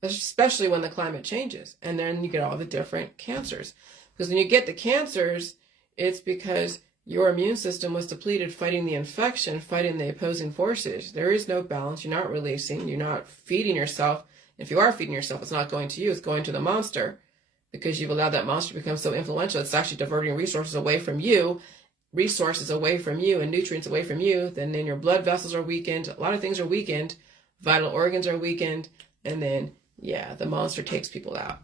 especially when the climate changes. And then you get all the different cancers. Because when you get the cancers, it's because your immune system was depleted fighting the infection, fighting the opposing forces. There is no balance. You're not releasing. You're not feeding yourself. If you are feeding yourself, it's not going to you. It's going to the monster, because you've allowed that monster to become so influential. It's actually diverting resources away from you, and nutrients away from you. Then your blood vessels are weakened. A lot of things are weakened. Vital organs are weakened. And then, the monster takes people out.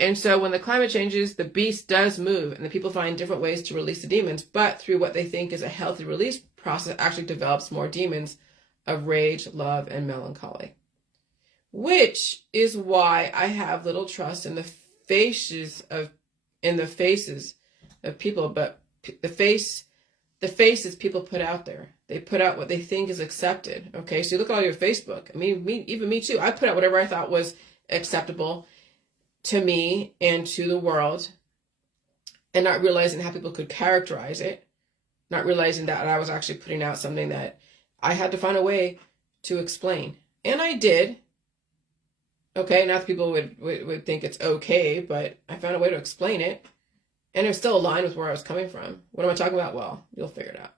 And so when the climate changes, the beast does move, and the people find different ways to release the demons, but through what they think is a healthy release process actually develops more demons of rage, love, and melancholy. Which is why I have little trust in the faces of people, but the faces people put out there. They put out what they think is accepted. Okay, so you look at all your Facebook. I mean, even me too. I put out whatever I thought was acceptable to me and to the world, and not realizing how people could characterize it, not realizing that I was actually putting out something that I had to find a way to explain. And I did. Okay, not that people would think it's okay, but I found a way to explain it, and it was still aligned with where I was coming from. What am I talking about? Well, you'll figure it out.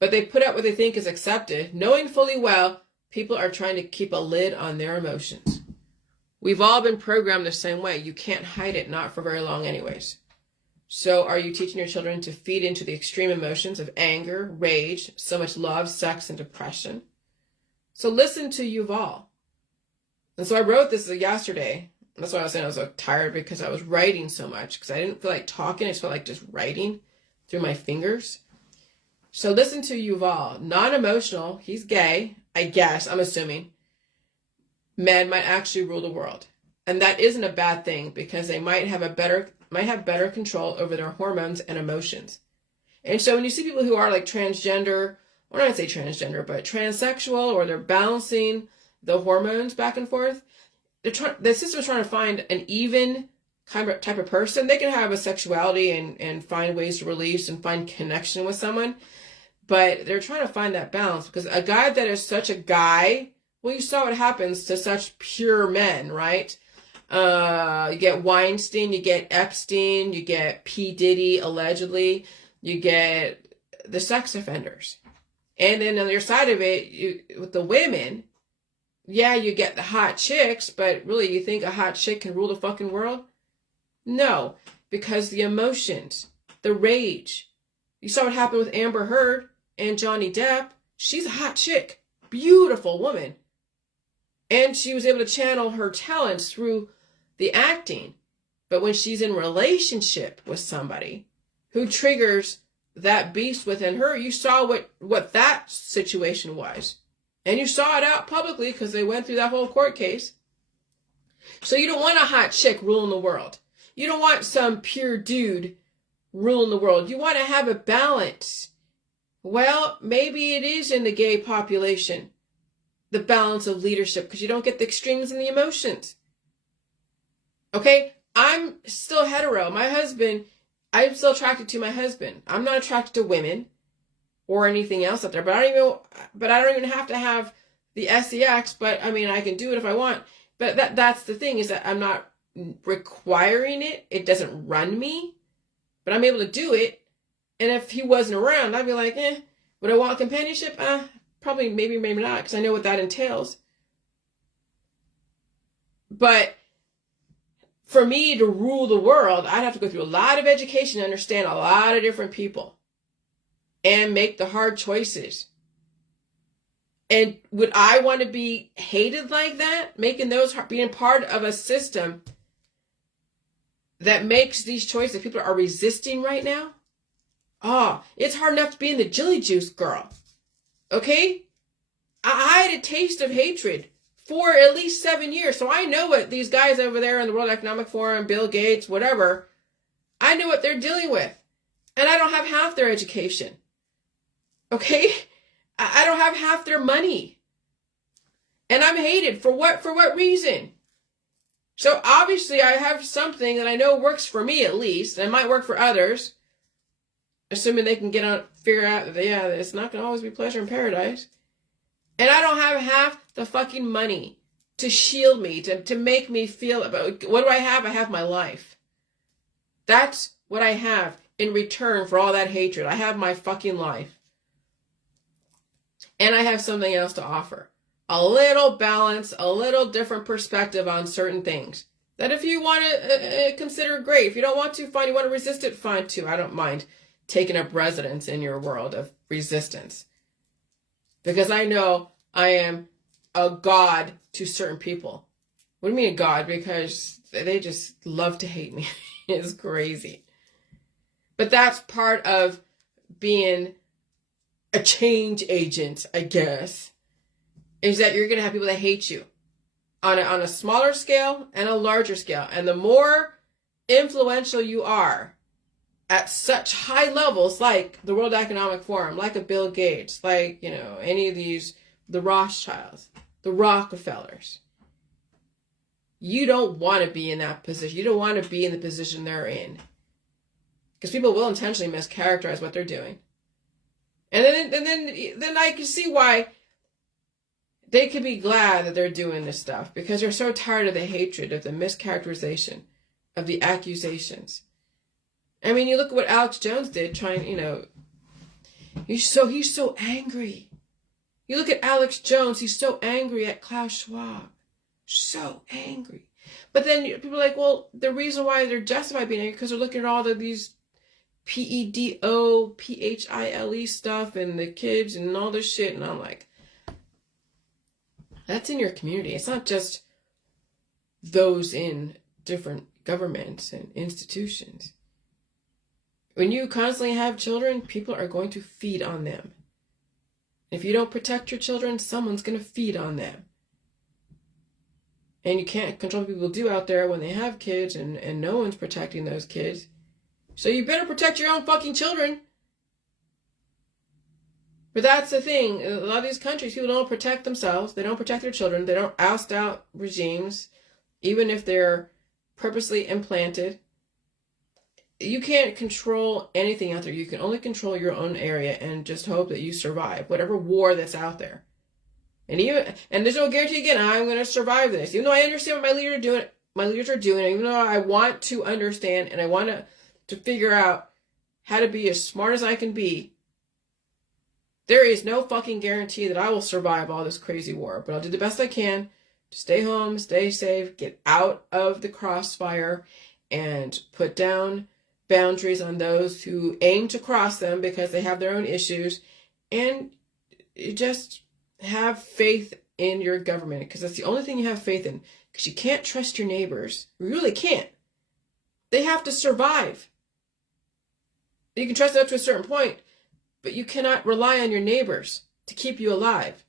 But they put out what they think is accepted, knowing fully well people are trying to keep a lid on their emotions. We've all been programmed the same way. You can't hide it, not for very long anyways. So are you teaching your children to feed into the extreme emotions of anger, rage, so much love, sex, and depression? So listen to Yuval. And so I wrote this yesterday. That's why I was saying I was so tired, because I was writing so much, because I didn't feel like talking. I just felt like just writing through my fingers. So listen to Yuval. Non-emotional, he's gay, I guess, I'm assuming. Men might actually rule the world. And that isn't a bad thing, because they might have better control over their hormones and emotions. And so when you see people who are like transgender, or not say transgender, but transsexual, or they're balancing the hormones back and forth, the system's trying to find an even type of person. They can have a sexuality and find ways to release and find connection with someone, but they're trying to find that balance, because a guy that is such a guy, well, you saw what happens to such pure men, right? You get Weinstein, you get Epstein, you get P. Diddy, allegedly, you get the sex offenders. And then on the other side of it, with the women, you get the hot chicks, but really, you think a hot chick can rule the fucking world? No, because the emotions, the rage. You saw what happened with Amber Heard and Johnny Depp. She's a hot chick, beautiful woman. And she was able to channel her talents through the acting. But when she's in relationship with somebody who triggers that beast within her, you saw what that situation was. And you saw it out publicly, because they went through that whole court case. So you don't want a hot chick ruling the world. You don't want some pure dude ruling the world. You want to have a balance. Well, maybe it is in the gay population, the balance of leadership, because you don't get the extremes in the emotions. Okay, I'm still hetero. My husband, I'm still attracted to my husband. I'm not attracted to women or anything else out there. But I don't even have to have the sex. But I mean, I can do it if I want. But that's the thing, is that I'm not requiring it. It doesn't run me, but I'm able to do it. And if he wasn't around, I'd be like, would I want companionship? Probably, maybe not, because I know what that entails. But for me to rule the world, I'd have to go through a lot of education to understand a lot of different people and make the hard choices. And would I want to be hated like that? Being part of a system that makes these choices that people are resisting right now? It's hard enough to be in the jelly juice, girl. Okay? I had a taste of hatred for at least 7 years. So I know what these guys over there in the World Economic Forum, Bill Gates, whatever, I know what they're dealing with. And I don't have half their education. Okay? I don't have half their money. And I'm hated. For what reason? So obviously I have something that I know works for me, at least, and it might work for others, assuming they can figure out that, it's not going to always be pleasure in paradise. And I don't have half the fucking money to shield me, to make me feel about, what do I have? I have my life. That's what I have in return for all that hatred. I have my fucking life. And I have something else to offer. A little balance, a little different perspective on certain things. That if you want to consider, great. If you don't want to, fine. You want to resist it, fine too. I don't mind taking up residence in your world of resistance. Because I know I am a god to certain people. What do you mean a god? Because they just love to hate me. It's crazy. But that's part of being a change agent, I guess, is that you're going to have people that hate you on a smaller scale and a larger scale. And the more influential you are at such high levels, like the World Economic Forum, like a Bill Gates, like, you know, any of these, the Rothschilds, the Rockefellers, you don't want to be in that position. You don't want to be in the position they're in. Because people will intentionally mischaracterize what they're doing. And then I can see why they could be glad that they're doing this stuff. Because they're so tired of the hatred, of the mischaracterization, of the accusations. I mean, you look at what Alex Jones did, trying, you know, he's so angry. You look at Alex Jones, he's so angry at Klaus Schwab. So angry. But then people are like, well, the reason why they're justified being angry because they're looking at all of these PEDO, PHILE stuff and the kids and all this shit. And I'm like, that's in your community. It's not just those in different governments and institutions. When you constantly have children, people are going to feed on them. If you don't protect your children, someone's going to feed on them. And you can't control what people do out there when they have kids and no one's protecting those kids. So you better protect your own fucking children. But that's the thing. A lot of these countries, people don't protect themselves. They don't protect their children. They don't oust out regimes, even if they're purposely implanted. You can't control anything out there. You can only control your own area and just hope that you survive whatever war that's out there. And there's no guarantee again, I'm going to survive this. Even though I understand what my leaders are doing, even though I want to understand and I want to figure out how to be as smart as I can be, there is no fucking guarantee that I will survive all this crazy war. But I'll do the best I can to stay home, stay safe, get out of the crossfire, and put down boundaries on those who aim to cross them because they have their own issues, and just have faith in your government, because that's the only thing you have faith in, because you can't trust your neighbors. You really can't. They have to survive. You can trust them up to a certain point, but you cannot rely on your neighbors to keep you alive.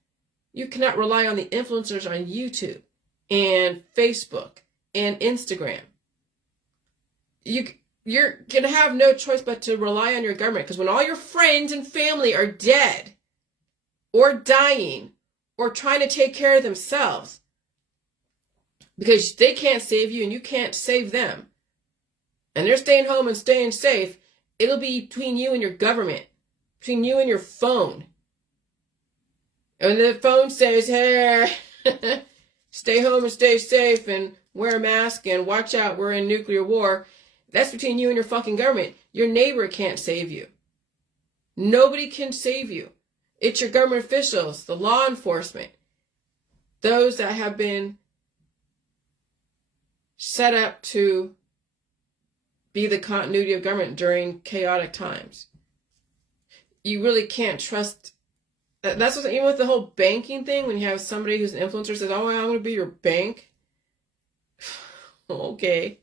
You cannot rely on the influencers on YouTube and Facebook and Instagram. You're going to have no choice but to rely on your government, because when all your friends and family are dead or dying or trying to take care of themselves because they can't save you and you can't save them, and they're staying home and staying safe, it'll be between you and your government, between you and your phone. And the phone says, hey, stay home and stay safe and wear a mask and watch out, we're in nuclear war. That's between you and your fucking government. Your neighbor can't save you. Nobody can save you. It's your government officials, the law enforcement, those that have been set up to be the continuity of government during chaotic times. You really can't trust. That's what, even with the whole banking thing, when you have somebody who's an influencer says, oh, I'm going to be your bank. Okay.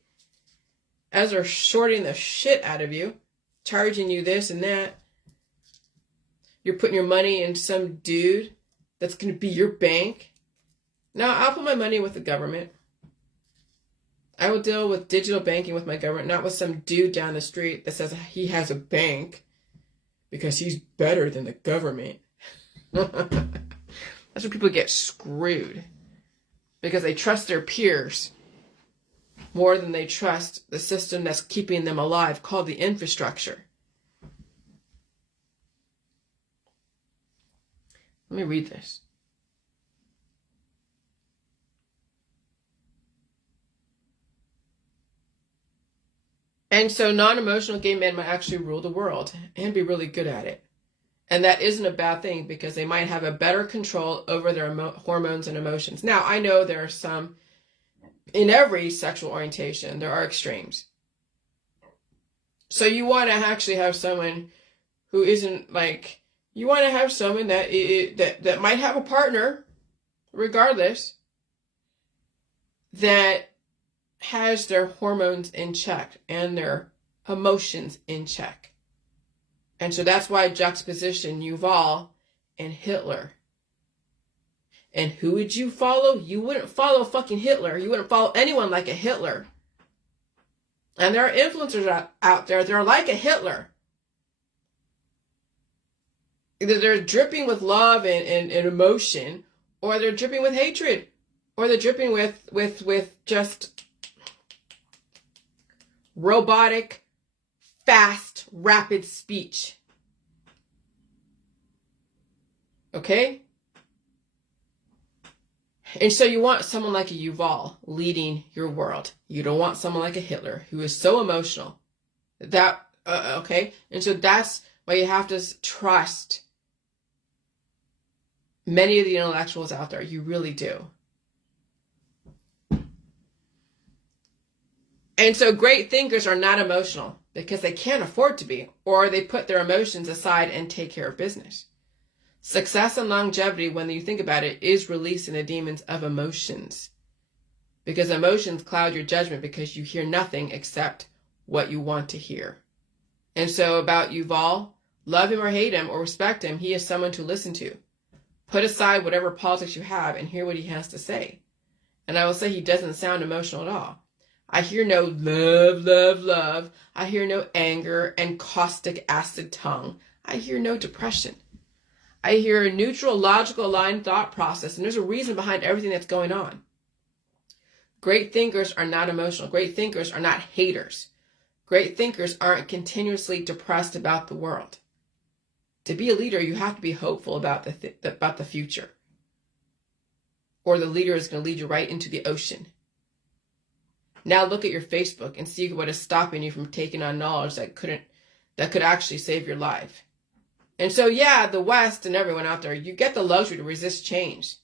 As they're shorting the shit out of you, charging you this and that. You're putting your money in some dude that's going to be your bank. Now, I'll put my money with the government. I will deal with digital banking with my government, not with some dude down the street that says he has a bank because he's better than the government. That's where people get screwed, because they trust their peers more than they trust the system that's keeping them alive, called the infrastructure. Let me read this. And so non-emotional gay men might actually rule the world and be really good at it. And that isn't a bad thing because they might have a better control over their hormones and emotions. Now, I know there are some, in every sexual orientation, there are extremes. So you want to actually have someone who isn't like, you want to have someone that might have a partner, regardless, that has their hormones in check and their emotions in check. And so that's why I juxtaposition Yuval and Hitler. And who would you follow? You wouldn't follow fucking Hitler. You wouldn't follow anyone like a Hitler. And there are influencers out there that are like a Hitler. Either they're dripping with love and emotion, or they're dripping with hatred, or they're dripping with just robotic, fast, rapid speech. Okay? And so you want someone like a Yuval leading your world. You don't want someone like a Hitler who is so emotional. Okay? And so that's why you have to trust many of the intellectuals out there. You really do. And so great thinkers are not emotional because they can't afford to be, or they put their emotions aside and take care of business. Success and longevity, when you think about it, is releasing the demons of emotions. Because emotions cloud your judgment because you hear nothing except what you want to hear. And so about Yuval, love him or hate him or respect him, he is someone to listen to. Put aside whatever politics you have and hear what he has to say. And I will say he doesn't sound emotional at all. I hear no love, love, love. I hear no anger and caustic acid tongue. I hear no depression. I hear a neutral, logical, aligned thought process, and there's a reason behind everything that's going on. Great thinkers are not emotional. Great thinkers are not haters. Great thinkers aren't continuously depressed about the world. To be a leader, you have to be hopeful about the future. Or the leader is going to lead you right into the ocean. Now look at your Facebook and see what is stopping you from taking on knowledge that could actually save your life. And so, yeah, the West and everyone out there, you get the luxury to resist change.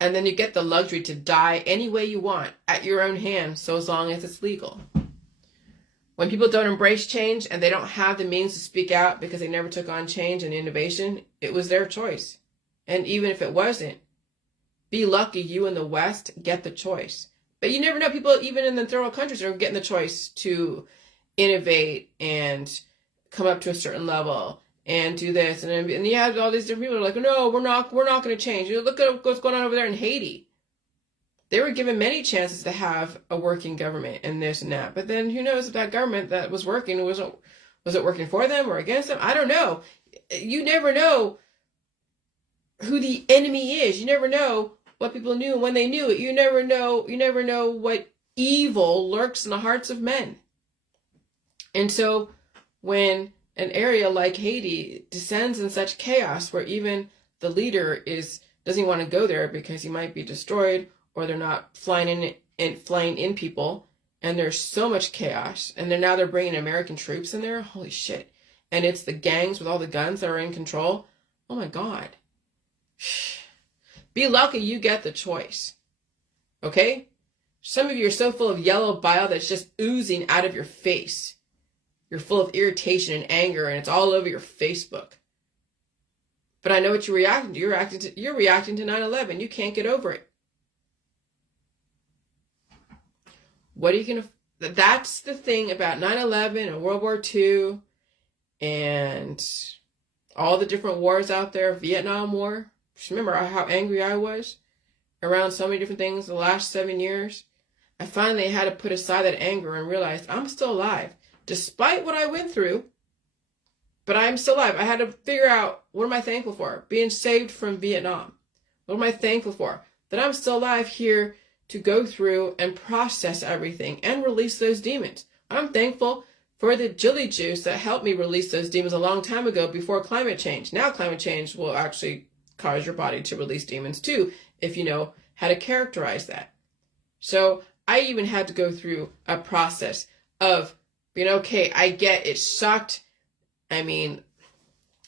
And then you get the luxury to die any way you want at your own hand, so as long as it's legal. When people don't embrace change and they don't have the means to speak out because they never took on change and innovation, it was their choice. And even if it wasn't, be lucky you in the West get the choice. But you never know, people even in the third world countries are getting the choice to innovate and come up to a certain level and do this. And you have all these different people who are like, no, we're not going to change. You know, look at what's going on over there in Haiti. They were given many chances to have a working government and this and that. But then who knows if that government that was working, was it working for them or against them? I don't know. You never know who the enemy is. You never know what people knew and when they knew it. You never know what evil lurks in the hearts of men. And so when an area like Haiti descends in such chaos where even the leader doesn't want to go there because he might be destroyed, or they're not flying in people, and there's so much chaos, and now they're bringing American troops in there. Holy shit. And it's the gangs with all the guns that are in control. Oh my God. Be lucky you get the choice. Okay? Some of you are so full of yellow bile that's just oozing out of your face. You're full of irritation and anger, and it's all over your Facebook. But I know what you're reacting to. You're reacting to 9/11. You can't get over it. What are you going to... That's the thing about 9/11 and World War II and all the different wars out there, Vietnam War. Just remember how angry I was around so many different things the last 7 years. I finally had to put aside that anger and realize I'm still alive. Despite what I went through, but I'm still alive. I had to figure out, what am I thankful for? Being saved from Vietnam. What am I thankful for? That I'm still alive here to go through and process everything and release those demons. I'm thankful for the jelly juice that helped me release those demons a long time ago before climate change. Now climate change will actually cause your body to release demons too, if you know how to characterize that. So I even had to go through a process of being okay. I get it sucked. I mean,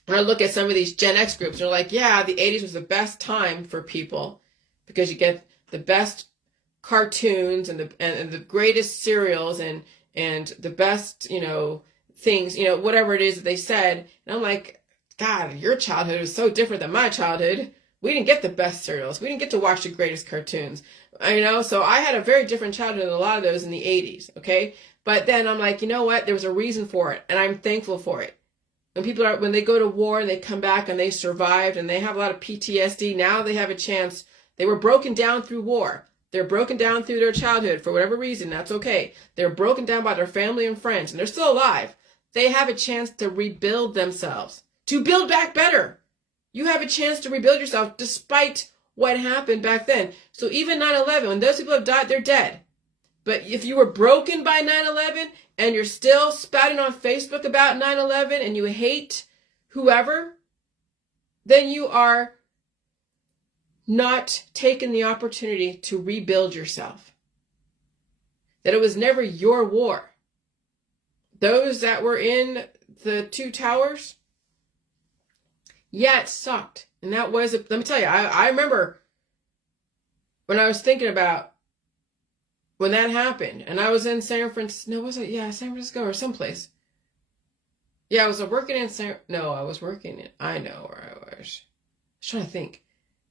when I look at some of these Gen X groups, they're like, yeah, the 80s was the best time for people because you get the best cartoons and the greatest cereals and the best, things, whatever it is that they said. And I'm like, God, your childhood is so different than my childhood. We didn't get the best cereals. We didn't get to watch the greatest cartoons. So I had a very different childhood than a lot of those in the 80s, okay? But then I'm like, you know what? There was a reason for it, and I'm thankful for it. When they go to war and they come back and they survived and they have a lot of PTSD, now they have a chance. They were broken down through war. They're broken down through their childhood for whatever reason. That's okay. They're broken down by their family and friends, and they're still alive. They have a chance to rebuild themselves, to build back better. You have a chance to rebuild yourself despite what happened back then. So even 9/11, when those people have died, they're dead. But if you were broken by 9/11 and you're still spouting on Facebook about 9/11 and you hate whoever, then you are not taking the opportunity to rebuild yourself. That it was never your war. Those that were in the two towers, yeah, it sucked. And that was, let me tell you, I remember when I was thinking about when that happened, and I was in San Francisco, San Francisco or someplace. Yeah, I was working in I know where I was. I was trying to think.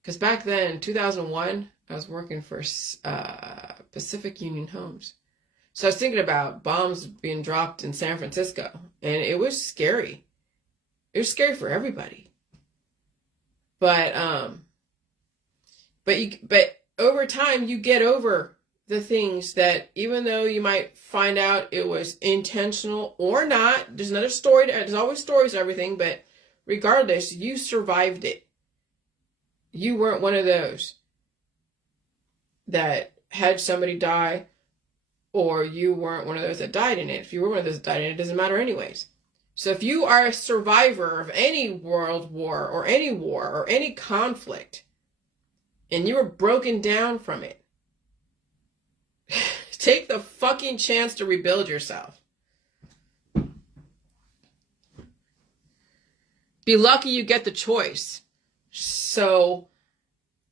Because back then, in 2001, I was working for Pacific Union Homes. So I was thinking about bombs being dropped in San Francisco, and it was scary. It was scary for everybody. But over time, you get over the things that, even though you might find out it was intentional or not, there's another story. There's always stories and everything, but regardless, you survived it. You weren't one of those that had somebody die, or you weren't one of those that died in it. If you were one of those that died in it, it doesn't matter anyways. So if you are a survivor of any world war or any conflict, and you were broken down from it, take the fucking chance to rebuild yourself. Be lucky you get the choice. So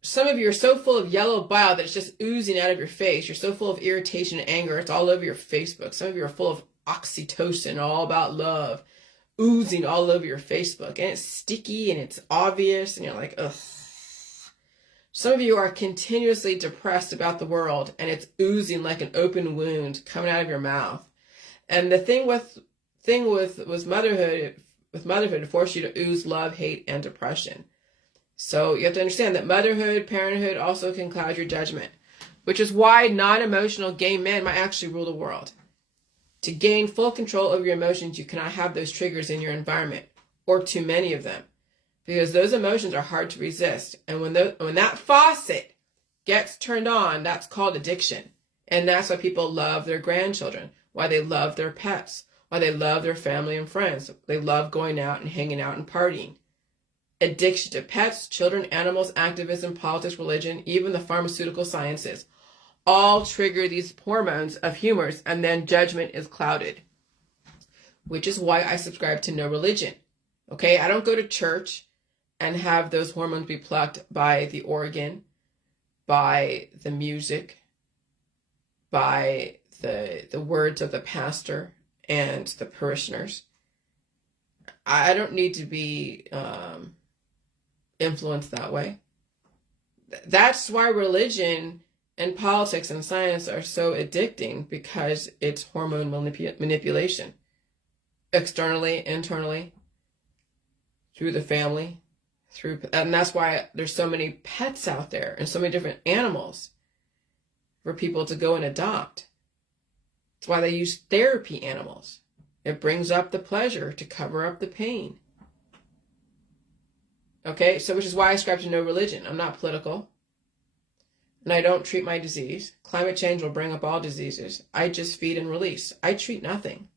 some of you are so full of yellow bile that it's just oozing out of your face. You're so full of irritation and anger. It's all over your Facebook. Some of you are full of oxytocin, all about love, oozing all over your Facebook. And it's sticky and it's obvious. And you're like, ugh. Some of you are continuously depressed about the world, and it's oozing like an open wound coming out of your mouth. And the thing with motherhood, it forces you to ooze love, hate, and depression. So you have to understand that motherhood, parenthood also can cloud your judgment, which is why non-emotional gay men might actually rule the world. To gain full control over your emotions, you cannot have those triggers in your environment, or too many of them. Because those emotions are hard to resist. And when that faucet gets turned on, that's called addiction. And that's why people love their grandchildren, why they love their pets, why they love their family and friends. They love going out and hanging out and partying. Addiction to pets, children, animals, activism, politics, religion, even the pharmaceutical sciences, all trigger these hormones of humors, and then judgment is clouded. Which is why I subscribe to no religion. Okay, I don't go to church and have those hormones be plucked by the organ, by the music, by the words of the pastor and the parishioners. I don't need to be influenced that way. That's why religion and politics and science are so addicting, because it's hormone manipulation. Externally, internally, through the family, and that's why there's so many pets out there and so many different animals for people to go and adopt. That's why they use therapy animals. It brings up the pleasure to cover up the pain. Okay, so which is why I subscribe to no religion. I'm not political, and I don't treat my disease. Climate change will bring up all diseases. I just feed and release. I treat nothing.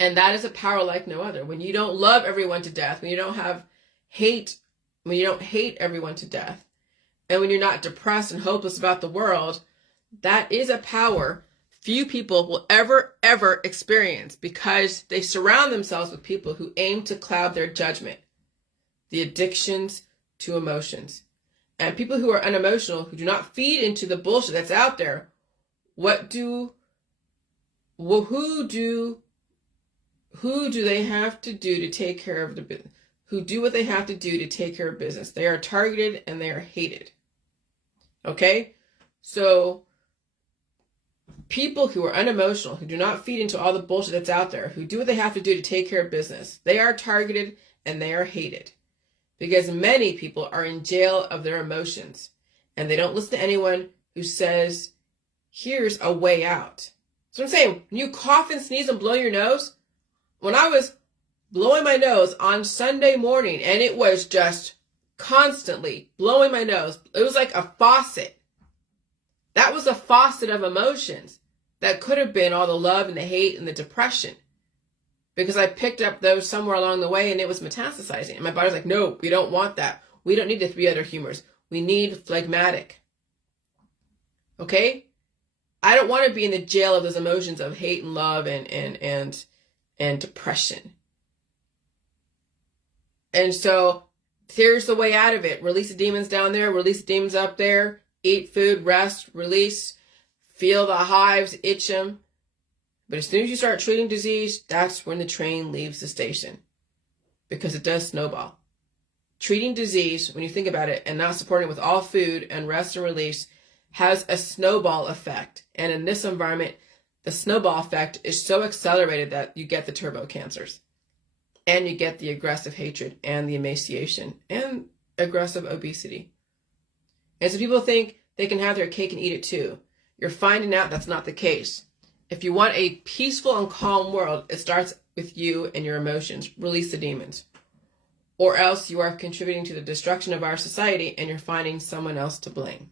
And that is a power like no other. When you don't love everyone to death, when you don't hate everyone to death, and when you're not depressed and hopeless about the world, that is a power few people will ever experience, because they surround themselves with people who aim to cloud their judgment. The addictions to emotions. And people who are unemotional, who do not feed into the bullshit that's out there, who do they have to do to take care of the business? Who do what they have to do to take care of business? They are targeted and they are hated. Okay? So people who are unemotional, who do not feed into all the bullshit that's out there, who do what they have to do to take care of business, they are targeted and they are hated. Because many people are in jail of their emotions, and they don't listen to anyone who says, here's a way out. So I'm saying, when you cough and sneeze and blow your nose, when I was blowing my nose on Sunday morning, and it was just constantly blowing my nose, it was like a faucet. That was a faucet of emotions that could have been all the love and the hate and the depression. Because I picked up those somewhere along the way and it was metastasizing. And my body's like, no, we don't want that. We don't need the 3 other humors. We need phlegmatic. Okay? I don't want to be in the jail of those emotions of hate and love and depression. And so here's the way out of it. Release the demons down there, release the demons up there, eat food, rest, release, feel the hives, itch them. But as soon as you start treating disease, that's when the train leaves the station, because it does snowball. Treating disease, when you think about it, and not supporting it with all food and rest and release, has a snowball effect. And in this environment, the snowball effect is so accelerated that you get the turbo cancers, and you get the aggressive hatred and the emaciation and aggressive obesity. And so people think they can have their cake and eat it too. You're finding out that's not the case. If you want a peaceful and calm world, it starts with you and your emotions. Release the demons. Or else you are contributing to the destruction of our society and you're finding someone else to blame.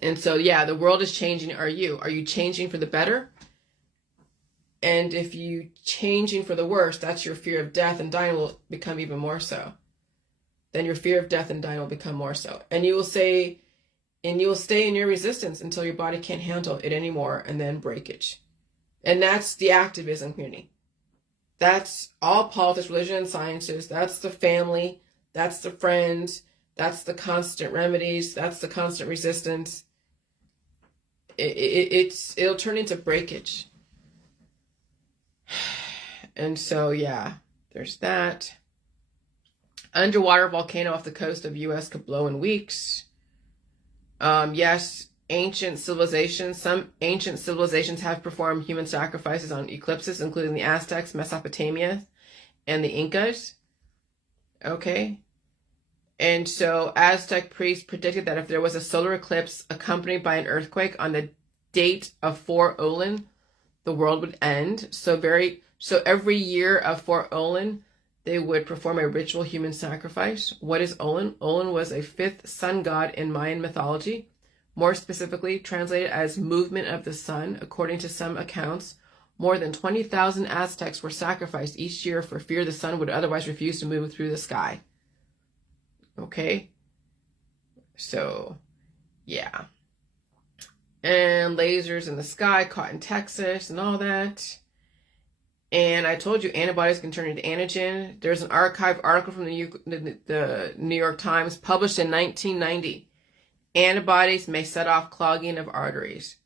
And so, yeah, the world is changing. Are you? Are you changing for the better? And if you changing for the worse, that's your fear of death and dying will become even more so. Then your fear of death and dying will become more so. And you will say, and you will stay in your resistance until your body can't handle it anymore, and then breakage. And that's the activism community. That's all politics, religion, and sciences. That's the family. That's the friends. That's the constant remedies. That's the constant resistance. It'll turn into breakage. And so, yeah, there's that. Underwater volcano off the coast of U.S. could blow in weeks. Yes, ancient civilizations. Some ancient civilizations have performed human sacrifices on eclipses, including the Aztecs, Mesopotamia, and the Incas. Okay. And so Aztec priests predicted that if there was a solar eclipse accompanied by an earthquake on the date of 4 Olin, the world would end. So every year of 4 Olin, they would perform a ritual human sacrifice. What is Olin? Olin was a 5th sun god in Mayan mythology, more specifically translated as movement of the sun. According to some accounts, more than 20,000 Aztecs were sacrificed each year for fear the sun would otherwise refuse to move through the sky. Okay? So, yeah. And lasers in the sky caught in Texas and all that. And I told you antibodies can turn into antigen. There's an archived article from the New York Times published in 1990. Antibodies may set off clogging of arteries.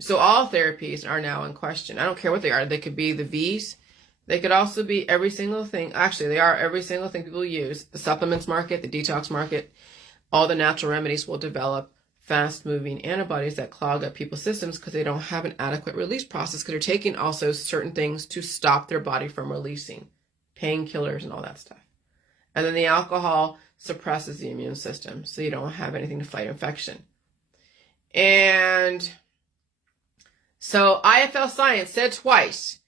So all therapies are now in question. I don't care what they are. They could be the V's. They could also be every single thing. Actually, they are every single thing people use. The supplements market, the detox market, all the natural remedies will develop fast-moving antibodies that clog up people's systems because they don't have an adequate release process, because they're taking also certain things to stop their body from releasing, painkillers and all that stuff. And then the alcohol suppresses the immune system, so you don't have anything to fight infection. And so IFL Science said twice,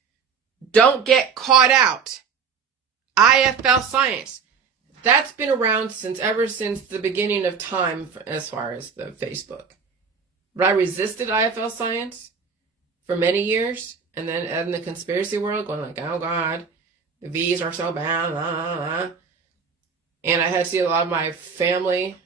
don't get caught out. IFL Science. That's been around ever since the beginning of time as far as the Facebook. But I resisted IFL Science for many years. And then in the conspiracy world, going like, oh God, the V's are so bad, blah, blah, blah. And I had to see a lot of my family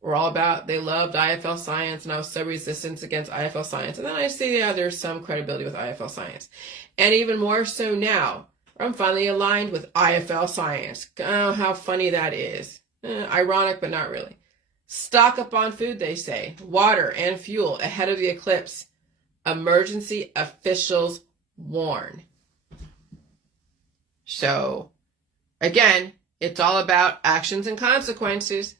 were all about, they loved IFL science, and I was so resistant against IFL science. And then I see, yeah, there's some credibility with IFL science. And even more so now, I'm finally aligned with IFL science. Oh, how funny that is. Ironic, but not really. Stock up on food, they say. Water and fuel ahead of the eclipse. Emergency officials warn. So, again, it's all about actions and consequences.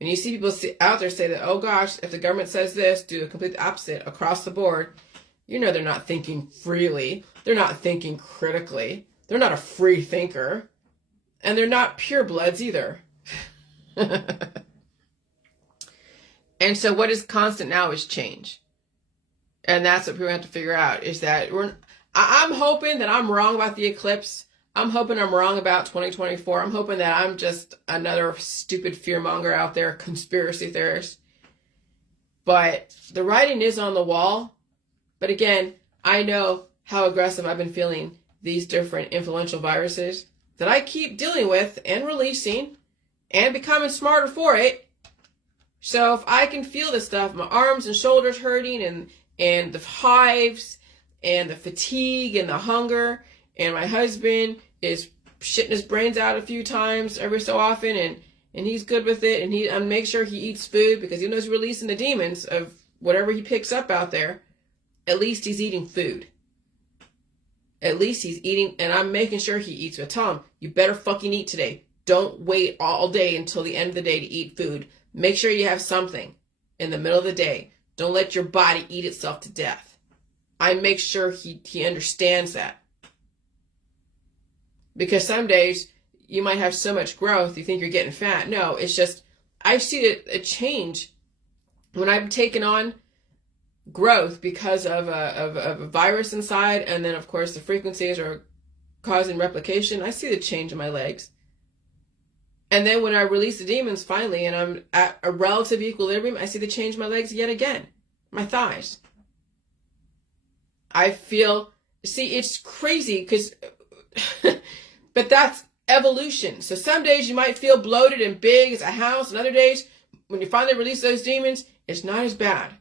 When you see people out there say that, oh gosh, if the government says this, do the complete opposite across the board, you know they're not thinking freely. They're not thinking critically. They're not a free thinker. And they're not purebloods either. And so what is constant now is change. And that's what people have to figure out, is that I'm hoping that I'm wrong about the eclipse. I'm hoping I'm wrong about 2024. I'm hoping that I'm just another stupid fearmonger out there, conspiracy theorist. But the writing is on the wall. But again, I know how aggressive I've been feeling these different influential viruses that I keep dealing with and releasing and becoming smarter for it. So if I can feel this stuff, my arms and shoulders hurting and the hives and the fatigue and the hunger, and my husband is shitting his brains out a few times every so often, and he's good with it, and I make sure he eats food, because he knows he's releasing the demons of whatever he picks up out there. At least he's eating food. At least he's eating, and I'm making sure he eats. But tell him, you better fucking eat today. Don't wait all day until the end of the day to eat food. Make sure you have something in the middle of the day. Don't let your body eat itself to death. I make sure he understands that. Because some days you might have so much growth, you think you're getting fat. No, it's just, I see a change when I've taken on growth because of a virus inside, and then of course the frequencies are causing replication. I see the change in my legs. And then when I release the demons finally and I'm at a relative equilibrium, I see the change in my legs yet again. My thighs. I feel, see, it's crazy because, but that's evolution. So some days you might feel bloated and big as a house, and other days when you finally release those demons, it's not as bad.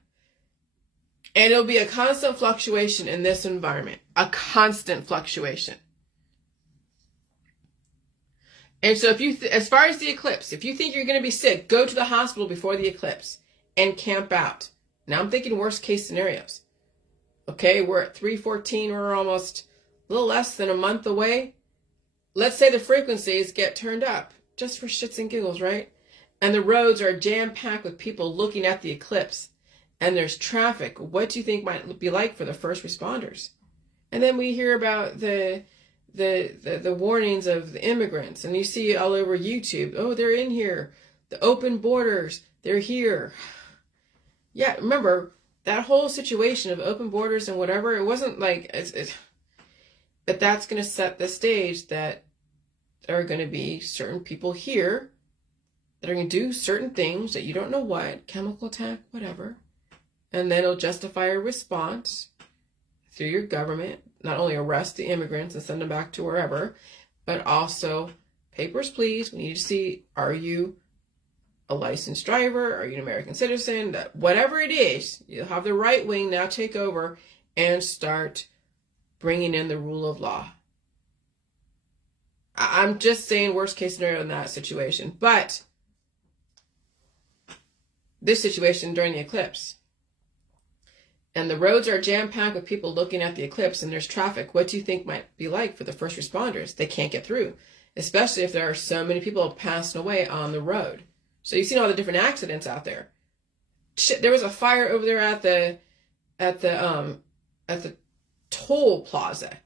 And it'll be a constant fluctuation in this environment. A constant fluctuation. And so if you, as far as the eclipse, if you think you're going to be sick, go to the hospital before the eclipse and camp out. Now I'm thinking worst case scenarios. Okay, we're at 3/14. We're almost a little less than a month away. Let's say the frequencies get turned up, just for shits and giggles, right? And the roads are jam-packed with people looking at the eclipse. And there's traffic. What do you think might be like for the first responders? And then we hear about the warnings of the immigrants, and you see all over YouTube, oh, they're in here. The open borders, they're here. Yeah, remember that whole situation of open borders and whatever, it wasn't like, but that's going to set the stage that there are going to be certain people here that are going to do certain things that you don't know what, chemical attack, whatever. And then it'll justify a response through your government, not only arrest the immigrants and send them back to wherever, but also, papers please, we need to see, are you a licensed driver? Are you an American citizen? Whatever it is, you'll have the right wing now take over and start bringing in the rule of law. I'm just saying worst case scenario in that situation. But this situation during the eclipse, and the roads are jam-packed with people looking at the eclipse, and there's traffic. What do you think might be like for the first responders? They can't get through, especially if there are so many people passing away on the road. So you've seen all the different accidents out there. Shit, there was a fire over there at the toll plaza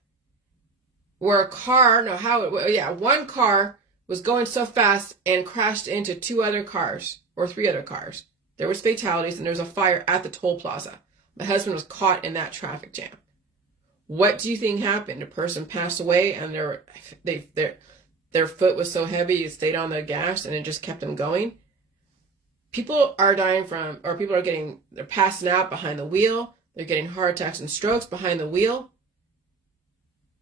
where one car was going so fast and crashed into 2 other cars or 3 other cars. There was fatalities, and there was a fire at the toll plaza. My husband was caught in that traffic jam. What do you think happened? A person passed away, and their foot was so heavy it stayed on the gas and it just kept them going. People are dying they're passing out behind the wheel. They're getting heart attacks and strokes behind the wheel.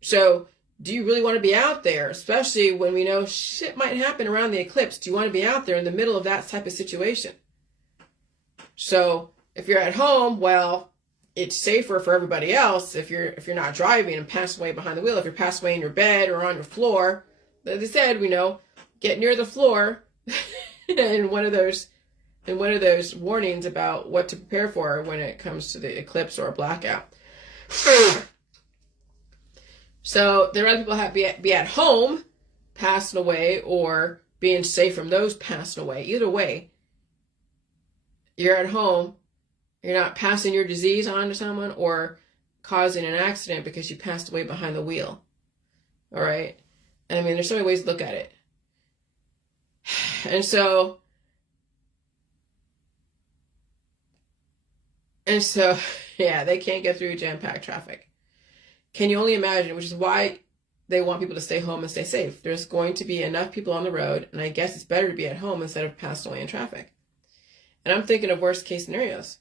So Do you really want to be out there, especially when we know shit might happen around the eclipse? Do you want to be out there in the middle of that type of situation? So if you're at home, well, it's safer for everybody else if you're not driving and pass away behind the wheel. If you're passed away in your bed or on your floor, as I said, get near the floor and one of those warnings about what to prepare for when it comes to the eclipse or a blackout. So there are other people be at home passing away or being safe from those passing away. Either way, you're at home, you're not passing your disease on to someone or causing an accident because you passed away behind the wheel. All right? I mean, there's so many ways to look at it. And so, yeah, they can't get through jam-packed traffic. Can you only imagine, which is why they want people to stay home and stay safe. There's going to be enough people on the road, and I guess it's better to be at home instead of passed away in traffic. And I'm thinking of worst case scenarios,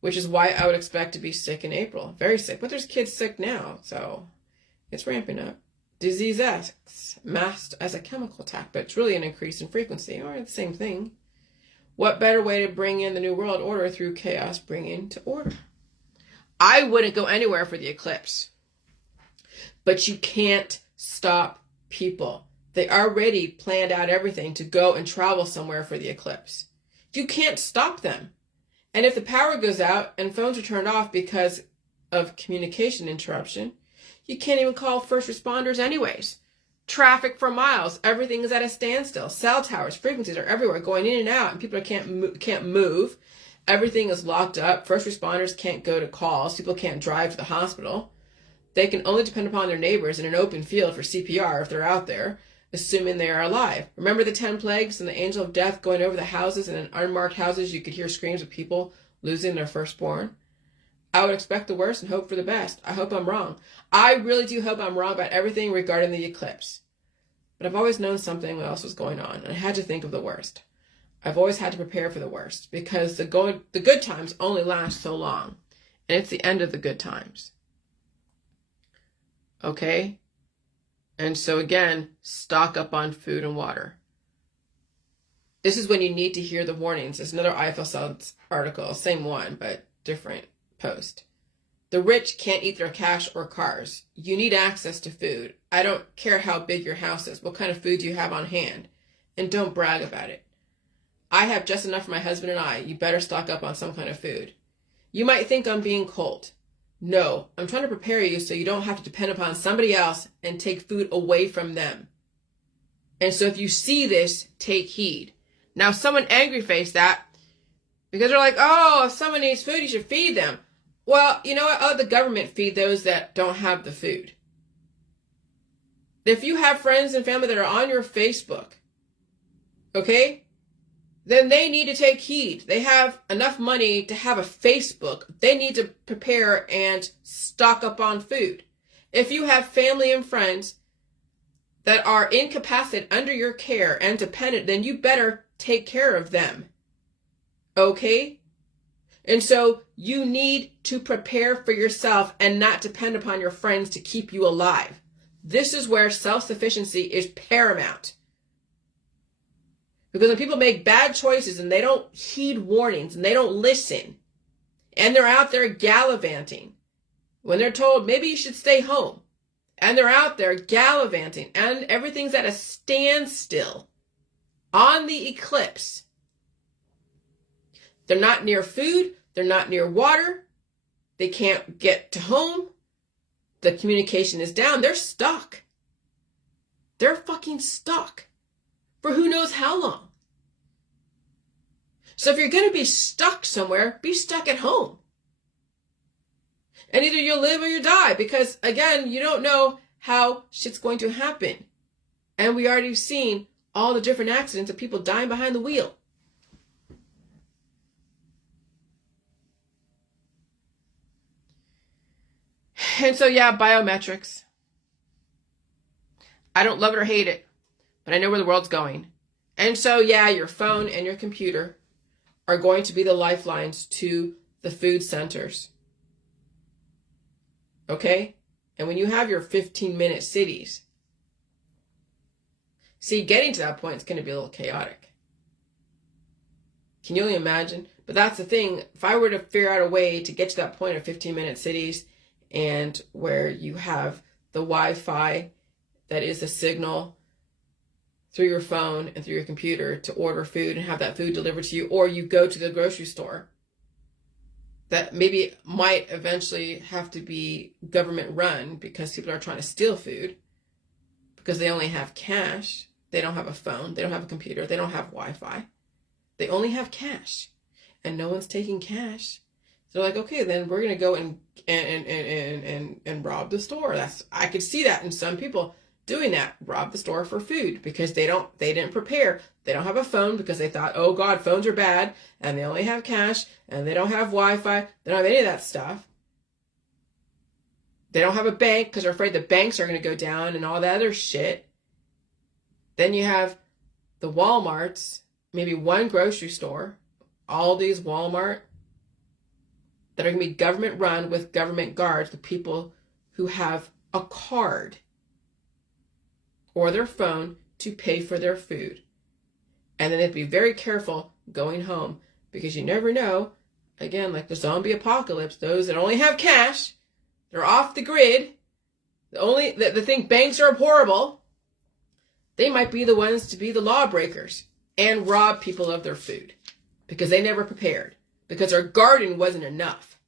which is why I would expect to be sick in April. Very sick. But there's kids sick now, so it's ramping up. Disease X, masked as a chemical attack, but it's really an increase in frequency, or the same thing. What better way to bring in the New World Order through chaos, bringing to order? I wouldn't go anywhere for the eclipse. But you can't stop people. They already planned out everything to go and travel somewhere for the eclipse. You can't stop them. And if the power goes out and phones are turned off because of communication interruption, you can't even call first responders anyways. Traffic for miles. Everything is at a standstill. Cell towers, frequencies are everywhere, going in and out, and people can't move. Everything is locked up. First responders can't go to calls. People can't drive to the hospital. They can only depend upon their neighbors in an open field for CPR if they're out there, assuming they are alive. Remember the 10 plagues and the angel of death going over the houses, and in unmarked houses you could hear screams of people losing their firstborn? I would expect the worst and hope for the best. I hope I'm wrong. I really do hope I'm wrong about everything regarding the eclipse. But I've always known something else was going on, and I had to think of the worst. I've always had to prepare for the worst, because the good times only last so long, and it's the end of the good times. Okay? And so again, stock up on food and water. This is when you need to hear the warnings. There's another IFL Cells article, same one, but different post. The rich can't eat their cash or cars. You need access to food. I don't care how big your house is. What kind of food do you have on hand? And don't brag about it. I have just enough for my husband and I. You better stock up on some kind of food. You might think I'm being cold. No, I'm trying to prepare you so you don't have to depend upon somebody else and take food away from them. And so if you see this, take heed. Now, someone angry faced that because they're like, oh, if someone needs food, you should feed them. Well, you know what? Let the government feed those that don't have the food. If you have friends and family that are on your Facebook, okay, then they need to take heed. They have enough money to have a Facebook. They need to prepare and stock up on food. If you have family and friends that are incapacitated under your care and dependent, then you better take care of them. Okay? And so you need to prepare for yourself and not depend upon your friends to keep you alive. This is where self-sufficiency is paramount. Because when people make bad choices and they don't heed warnings and they don't listen, and they're out there gallivanting, when they're told maybe you should stay home, and they're out there gallivanting and everything's at a standstill on the eclipse, they're not near food, they're not near water, they can't get to home, the communication is down, they're stuck. They're fucking stuck. For who knows how long. So if you're going to be stuck somewhere, be stuck at home. And either you'll live or you die, because again, you don't know how shit's going to happen. And we already have seen all the different accidents of people dying behind the wheel. And so yeah, biometrics. I don't love it or hate it, but I know where the world's going. And so, yeah, your phone and your computer are going to be the lifelines to the food centers. Okay? And when you have your 15-minute cities, see, getting to that point is going to be a little chaotic. Can you only imagine? But that's the thing. If I were to figure out a way to get to that point of 15-minute cities, and where you have the Wi-Fi that is a signal through your phone and through your computer to order food and have that food delivered to you, or you go to the grocery store, that maybe might eventually have to be government run because people are trying to steal food because they only have cash. They don't have a phone. They don't have a computer. They don't have Wi-Fi. They only have cash, and no one's taking cash. They're like, okay, then we're gonna go and rob the store. I could see that in some people doing that, rob the store for food because they didn't prepare. They don't have a phone because they thought, oh God, phones are bad, and they only have cash, and they don't have Wi-Fi. They don't have any of that stuff. They don't have a bank because they're afraid the banks are gonna go down and all that other shit. Then you have the Walmarts, maybe one grocery store, Aldi's, Walmart, that are going to be government run with government guards, the people who have a card or their phone to pay for their food. And then they have to be very careful going home because you never know, again, like the zombie apocalypse, those that only have cash, they're off the grid, the thing banks are horrible, they might be the ones to be the lawbreakers and rob people of their food because they never prepared. Because their garden wasn't enough.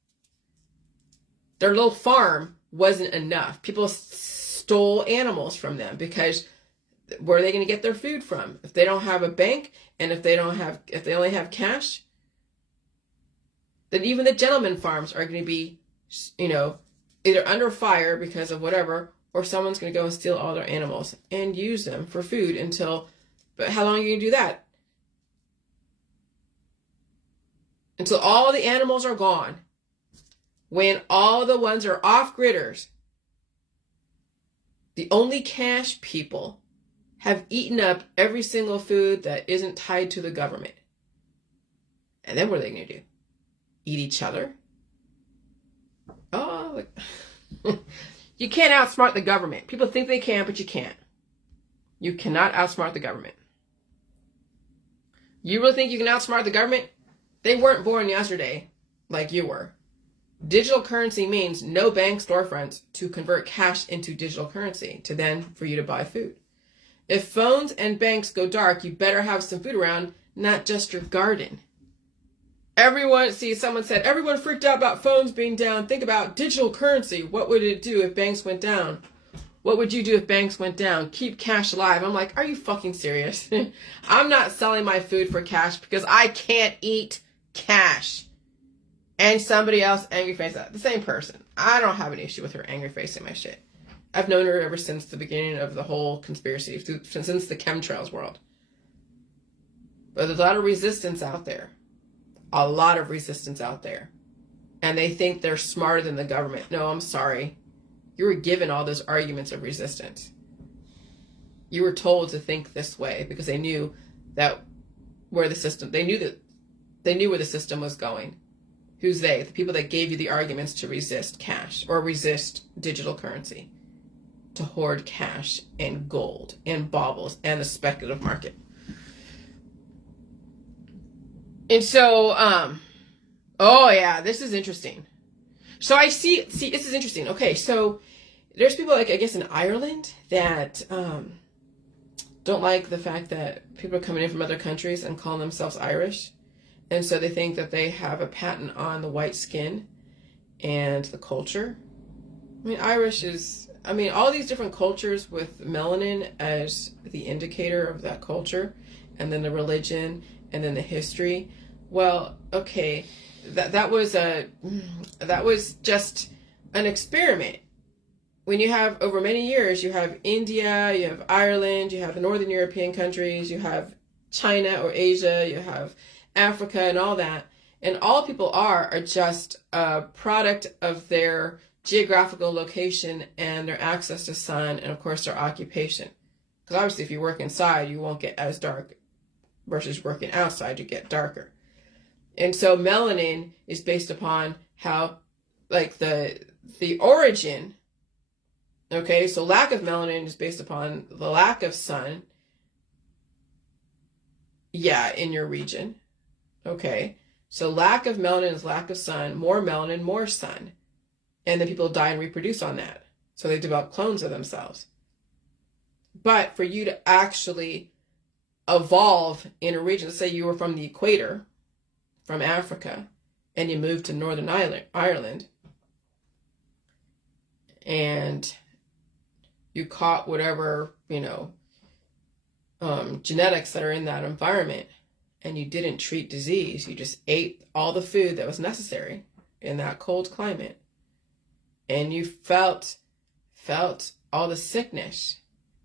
Their little farm wasn't enough. People stole animals from them because where are they going to get their food from? If they don't have a bank and if they only have cash, then even the gentleman farms are going to be, either under fire because of whatever, or someone's going to go and steal all their animals and use them for food but how long are you going to do that? Until all the animals are gone. When all the ones are off-gridders, the only cash people have eaten up every single food that isn't tied to the government. And then what are they going to do? Eat each other? Oh, you can't outsmart the government. People think they can, but you can't. You cannot outsmart the government. You really think you can outsmart the government? They weren't born yesterday like you were. Digital currency means no bank storefronts to convert cash into digital currency for you to buy food. If phones and banks go dark, you better have some food around, not just your garden. Someone said, everyone freaked out about phones being down. Think about digital currency. What would it do if banks went down? What would you do if banks went down? Keep cash alive. I'm like, are you fucking serious? I'm not selling my food for cash because I can't eat cash. And somebody else angry face that. The same person. I don't have an issue with her angry facing my shit. I've known her ever since the beginning of the whole conspiracy, since the chemtrails world. But there's a lot of resistance out there. A lot of resistance out there. And they think they're smarter than the government. No, I'm sorry. You were given all those arguments of resistance. You were told to think this way because they knew that they knew where the system was going. Who's they? The people that gave you the arguments to resist cash or resist digital currency. To hoard cash and gold and baubles and the speculative market. And so, oh yeah, this is interesting. So I see, this is interesting. Okay, so there's people like, I guess in Ireland that don't like the fact that people are coming in from other countries and calling themselves Irish. And so they think that they have a patent on the white skin and the culture. I mean, Irish is, all these different cultures with melanin as the indicator of that culture, and then the religion, and then the history. Well, okay, that was just an experiment. When you have, over many years, you have India, you have Ireland, you have the Northern European countries, you have China or Asia, you have Africa and all that. And all people are just a product of their geographical location and their access to sun and, of course, their occupation. Because obviously if you work inside, you won't get as dark versus working outside, you get darker. And so melanin is based upon how, like, the origin Okay, so lack of melanin is based upon the lack of sun, in your region. Okay, so lack of melanin is lack of sun, more melanin, more sun. And then people die and reproduce on that. So they develop clones of themselves. But for you to actually evolve in a region, let's say you were from the equator, from Africa, and you moved to Northern Ireland, and you caught whatever, genetics that are in that environment, and you didn't treat disease, you just ate all the food that was necessary in that cold climate, and you felt all the sickness,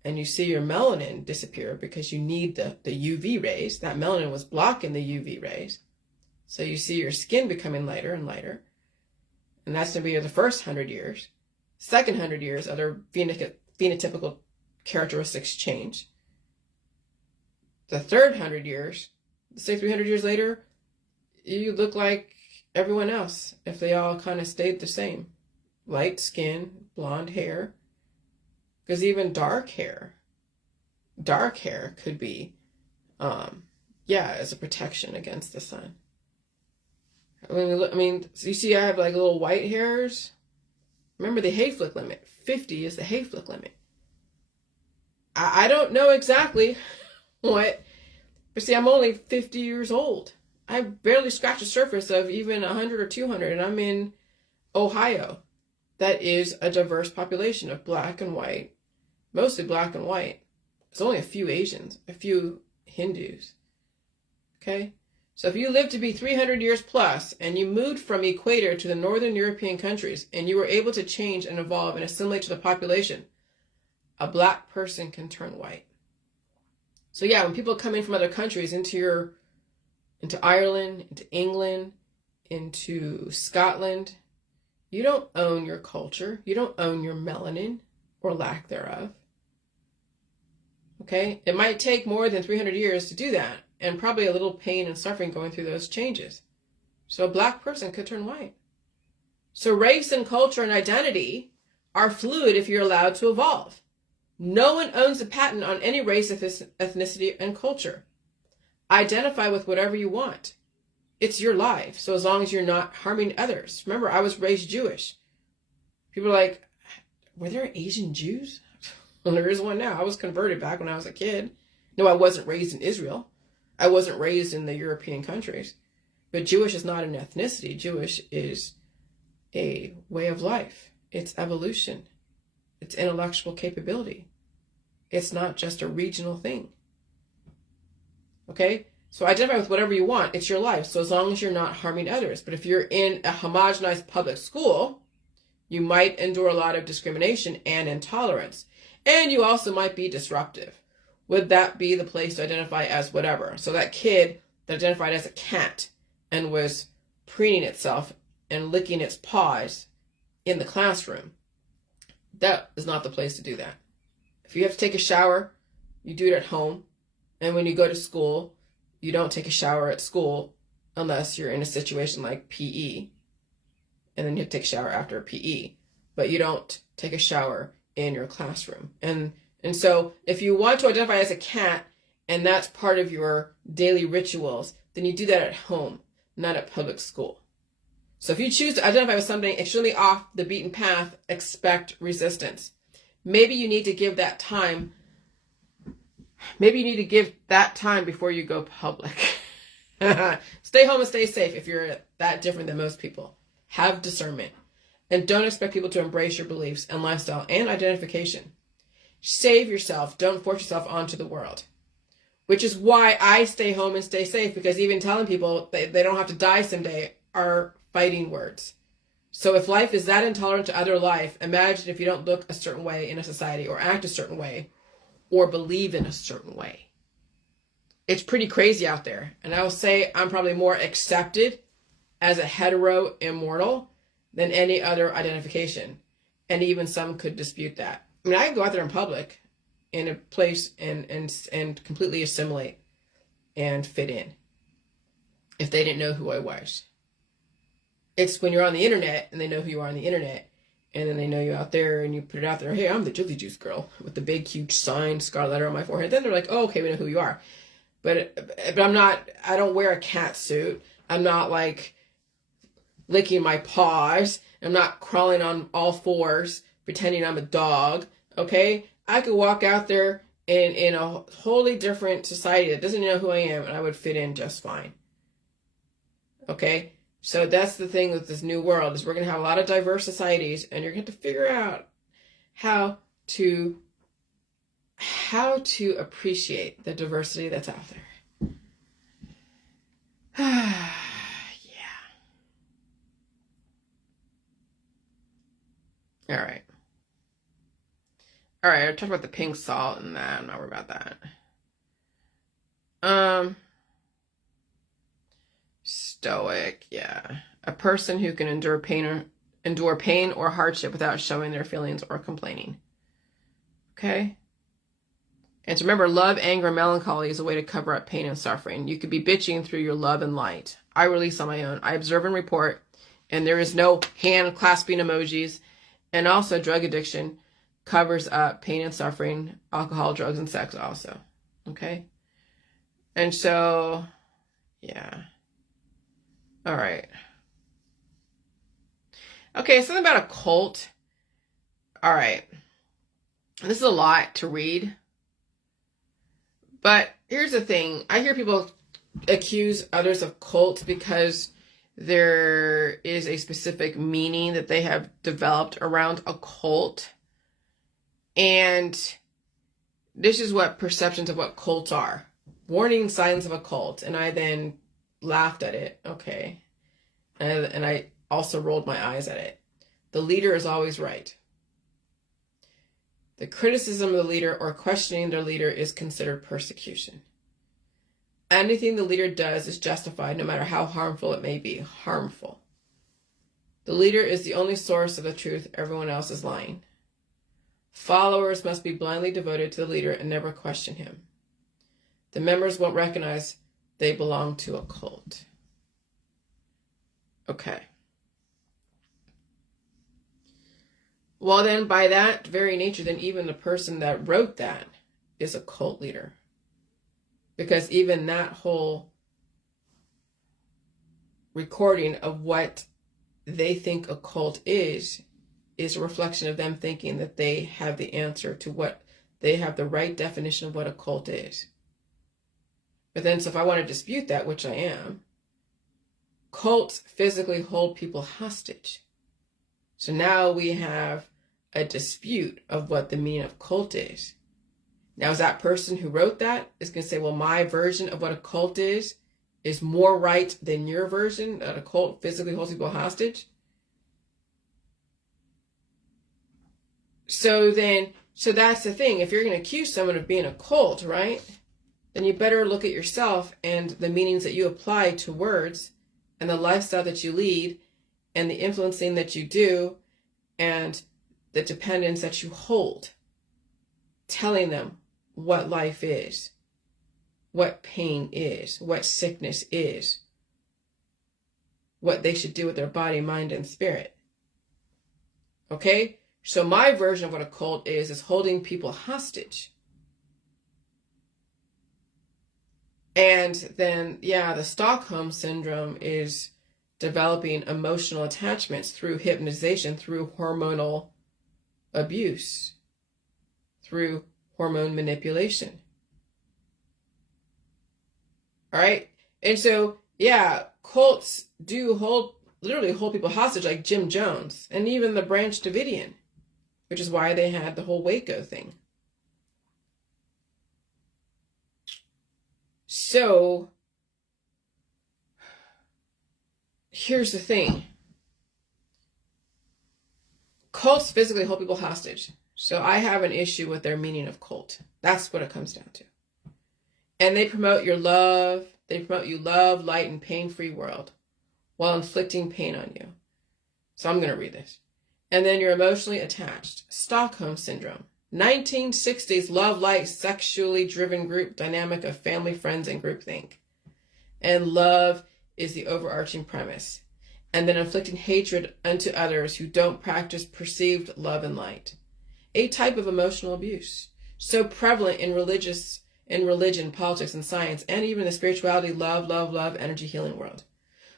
and you see your melanin disappear because you need the UV rays. That melanin was blocking the UV rays. So you see your skin becoming lighter and lighter. And that's going to be the first 100 years. Second 100 years, other phenotypical characteristics change. The third 100 years, say 300 years later, you look like everyone else if they all kind of stayed the same. Light skin, blonde hair. Because even dark hair could be, as a protection against the sun. So you see I have like little white hairs. Remember the Hayflick limit. 50 is the Hayflick limit. I don't know exactly what, but see, I'm only 50 years old. I barely scratched the surface of even 100 or 200, and I'm in Ohio. That is a diverse population of black and white, mostly black and white. There's only a few Asians, a few Hindus. Okay? So if you live to be 300 years plus and you moved from equator to the northern European countries and you were able to change and evolve and assimilate to the population, a black person can turn white. So when people come in from other countries into Ireland, into England, into Scotland, you don't own your culture. You don't own your melanin or lack thereof. Okay? It might take more than 300 years to do that, and probably a little pain and suffering going through those changes. So a black person could turn white. So race and culture and identity are fluid if you're allowed to evolve. No one owns a patent on any race, ethnicity, and culture. Identify with whatever you want. It's your life, so as long as you're not harming others. Remember, I was raised Jewish. People are like, were there Asian Jews? Well, there is one now. I was converted back when I was a kid. No, I wasn't raised in Israel. I wasn't raised in the European countries. But Jewish is not an ethnicity. Jewish is a way of life. It's evolution. It's intellectual capability. It's not just a regional thing. Okay? So identify with whatever you want. It's your life, so as long as you're not harming others. But if you're in a homogenized public school, you might endure a lot of discrimination and intolerance. And you also might be disruptive. Would that be the place to identify as whatever? So that kid that identified as a cat and was preening itself and licking its paws in the classroom, that is not the place to do that. If you have to take a shower, you do it at home. And when you go to school, you don't take a shower at school unless you're in a situation like PE. And then you have to take a shower after PE. But you don't take a shower in your classroom. And so if you want to identify as a cat and that's part of your daily rituals, then you do that at home, not at public school. So if you choose to identify with something extremely off the beaten path, expect resistance. Maybe you need to give that time. Maybe you need to give that time before you go public. Stay home and stay safe if you're that different than most people. Have discernment. And don't expect people to embrace your beliefs and lifestyle and identification. Save yourself. Don't force yourself onto the world. Which is why I stay home and stay safe, because even telling people they don't have to die someday are fighting words. So if life is that intolerant to other life, imagine if you don't look a certain way in a society or act a certain way or believe in a certain way. It's pretty crazy out there. And I will say I'm probably more accepted as a hetero immortal than any other identification. And even some could dispute that. I mean, I can go out there in public in a place and completely assimilate and fit in if they didn't know who I was. It's when you're on the internet and they know who you are on the internet And then they know you out there and you put it out there. Hey, I'm the Jilly Juice girl with the big, huge sign, scarlet letter on my forehead. Then they're like, oh, okay, we know who you are. But I don't wear a cat suit. I'm not like licking my paws. I'm not crawling on all fours, pretending I'm a dog. Okay? I could walk out there in a wholly different society that doesn't know who I am, and I would fit in just fine. Okay? So that's the thing with this new world, is we're going to have a lot of diverse societies, and you're going to have to figure out how to appreciate the diversity that's out there. Yeah. All right. I talked about the pink salt and that. I'm not worried about that. Stoic, yeah. A person who can endure pain or hardship without showing their feelings or complaining. Okay? And to remember, love, anger, and melancholy is a way to cover up pain and suffering. You could be bitching through your love and light. I release on my own. I observe and report, and there is no hand clasping emojis. And also, drug addiction covers up pain and suffering, alcohol, drugs, and sex also. Okay? And so, yeah. All right. Okay, something about a cult. All right. This is a lot to read. But here's the thing. I hear people accuse others of cult because there is a specific meaning that they have developed around a cult. And this is what perceptions of what cults are. Warning signs of a cult. And I then laughed at it. Okay. And I also rolled my eyes at it. The leader is always right. The criticism of the leader or questioning their leader is considered persecution. Anything the leader does is justified, no matter how harmful it may be. Harmful. The leader is the only source of the truth. Everyone else is lying. Followers must be blindly devoted to the leader and never question him. The members won't recognize they belong to a cult. Okay. Well, then, by that very nature, then even the person that wrote that is a cult leader. Because even that whole recording of what they think a cult is a reflection of them thinking that they have the answer to what they have the right definition of what a cult is. But then, so if I want to dispute that, which I am, cults physically hold people hostage. So now we have a dispute of what the meaning of cult is. Now, is that person who wrote that is going to say, well, my version of what a cult is more right than your version, that a cult physically holds people hostage? So that's the thing. If you're going to accuse someone of being a cult, right, then you better look at yourself and the meanings that you apply to words and the lifestyle that you lead and the influencing that you do and the dependence that you hold, telling them what life is, what pain is, what sickness is, what they should do with their body, mind, and spirit. Okay? So my version of what a cult is holding people hostage. And then, yeah, the Stockholm syndrome is developing emotional attachments through hypnotization, through hormonal abuse, through hormone manipulation. All right? And so, yeah, cults do literally hold people hostage, like Jim Jones and even the Branch Davidian, which is why they had the whole Waco thing. So, here's the thing. Cults physically hold people hostage. So I have an issue with their meaning of cult. That's what it comes down to. And they promote your love. They promote you love, light, and pain-free world while inflicting pain on you. So I'm going to read this. And then you're emotionally attached. Stockholm syndrome. 1960s love, light, sexually driven group dynamic of family, friends, and groupthink. And love is the overarching premise. and then inflicting hatred unto others who don't practice perceived love and light. A type of emotional abuse, so prevalent in religion, politics, and science, and even the spirituality, love, energy healing world.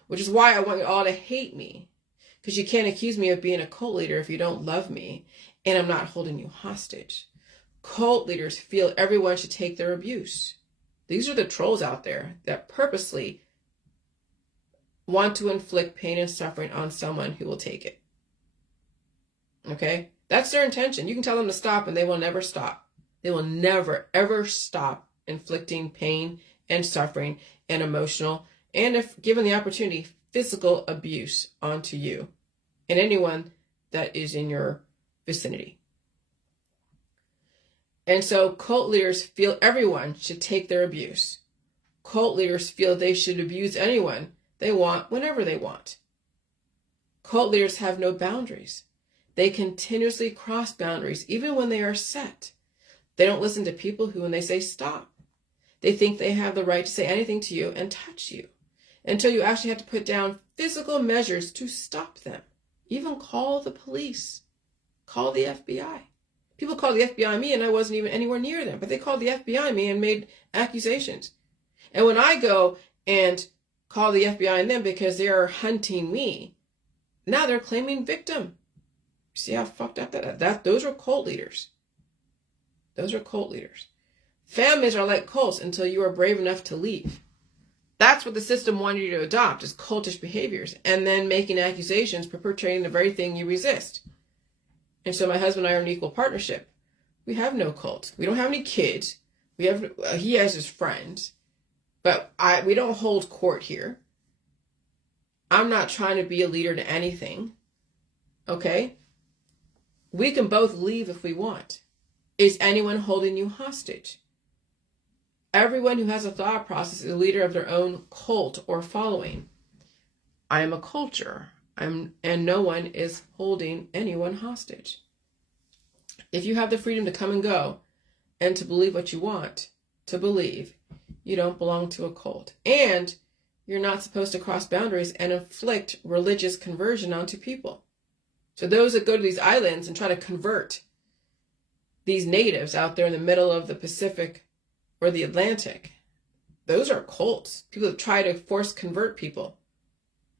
Which is why I want you all to hate me. Because you can't accuse me of being a cult leader if you don't love me, and I'm not holding you hostage. Cult leaders feel everyone should take their abuse. These are the trolls out there that purposely want to inflict pain and suffering on someone who will take it. Okay? That's their intention. You can tell them to stop and they will never stop. They will never, ever stop inflicting pain and suffering and emotional, and if given the opportunity, physical abuse onto you and anyone that is in your vicinity. And so cult leaders feel everyone should take their abuse. Cult leaders feel they should abuse anyone they want whenever they want. Cult leaders have no boundaries. They continuously cross boundaries, even when they are set. They don't listen to people who, when they say stop, they think they have the right to say anything to you and touch you until you actually have to put down physical measures to stop them. Even call the police. Call the FBI. People called the FBI me and I wasn't even anywhere near them, but they called the FBI me and made accusations. And when I go and call the FBI on them because they are hunting me, now they're claiming victim. See how fucked up those are cult leaders. Those are cult leaders. Families are like cults until you are brave enough to leave. That's what the system wanted you to adopt, is cultish behaviors, and then making accusations, perpetrating the very thing you resist. And so my husband and I are in equal partnership. We have no cult. We don't have any kids. He has his friends, but we don't hold court here. I'm not trying to be a leader to anything. Okay? We can both leave if we want. Is anyone holding you hostage? Everyone who has a thought process is a leader of their own cult or following. I am a culture, and no one is holding anyone hostage. If you have the freedom to come and go and to believe what you want to believe, you don't belong to a cult. And you're not supposed to cross boundaries and inflict religious conversion onto people. So those that go to these islands and try to convert these natives out there in the middle of the Pacific or the Atlantic, those are cults. People that try to force convert people.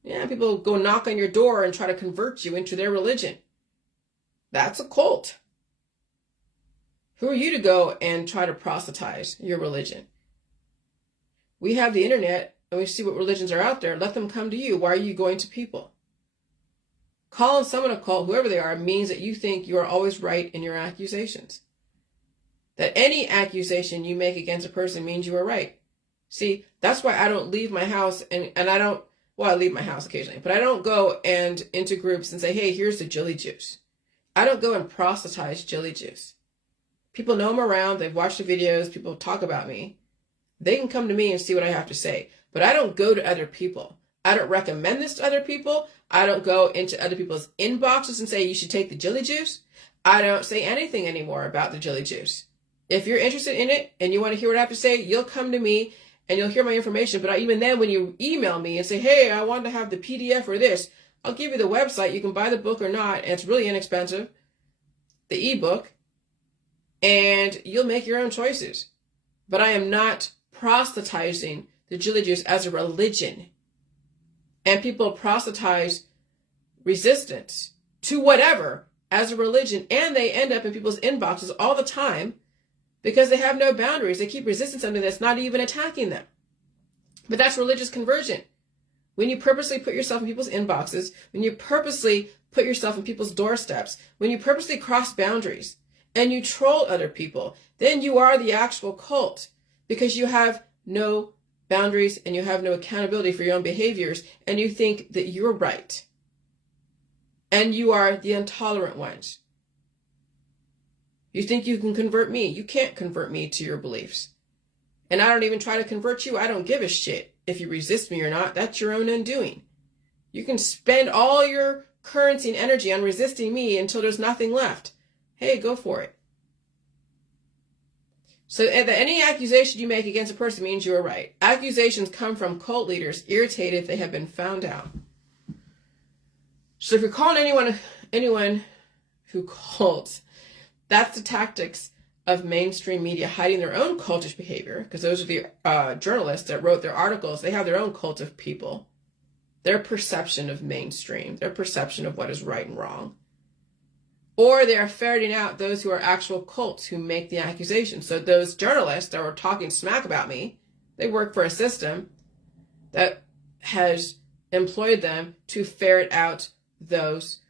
Yeah, people go knock on your door and try to convert you into their religion. That's a cult. Who are you to go and try to proselytize your religion? We have the internet and we see what religions are out there. Let them come to you. Why are you going to people? Calling someone a cult, whoever they are, means that you think you are always right in your accusations. That any accusation you make against a person means you are right. See, that's why I don't leave my house and I don't, well, I leave my house occasionally, but I don't go and into groups and say, hey, here's the jelly juice. I don't go and proselytize jelly juice. People know I'm around. They've watched the videos. People talk about me. They can come to me and see what I have to say, but I don't go to other people. I don't recommend this to other people. I don't go into other people's inboxes and say you should take the jelly juice. I don't say anything anymore about the jelly juice. If you're interested in it and you want to hear what I have to say, you'll come to me and you'll hear my information. But even then, when you email me and say, hey, I want to have the PDF or this, I'll give you the website. You can buy the book or not. And it's really inexpensive, the ebook, and you'll make your own choices. But I am not proselytizing the jelly juice as a religion. And people proselytize resistance to whatever as a religion, and they end up in people's inboxes all the time because they have no boundaries. They keep resisting something that's not even attacking them. But that's religious conversion. When you purposely put yourself in people's inboxes, when you purposely put yourself in people's doorsteps, when you purposely cross boundaries and you troll other people, then you are the actual cult because you have no boundaries and you have no accountability for your own behaviors, and you think that you're right. And you are the intolerant ones. You think you can convert me. You can't convert me to your beliefs. And I don't even try to convert you. I don't give a shit if you resist me or not. That's your own undoing. You can spend all your currency and energy on resisting me until there's nothing left. Hey, go for it. So any accusation you make against a person means you are right. Accusations come from cult leaders irritated they have been found out. So if you're calling anyone who cults, that's the tactics of mainstream media hiding their own cultish behavior, because those are the journalists that wrote their articles. They have their own cult of people, their perception of mainstream, their perception of what is right and wrong. Or they are ferreting out those who are actual cults who make the accusations. So those journalists that were talking smack about me, they work for a system that has employed them to ferret out those.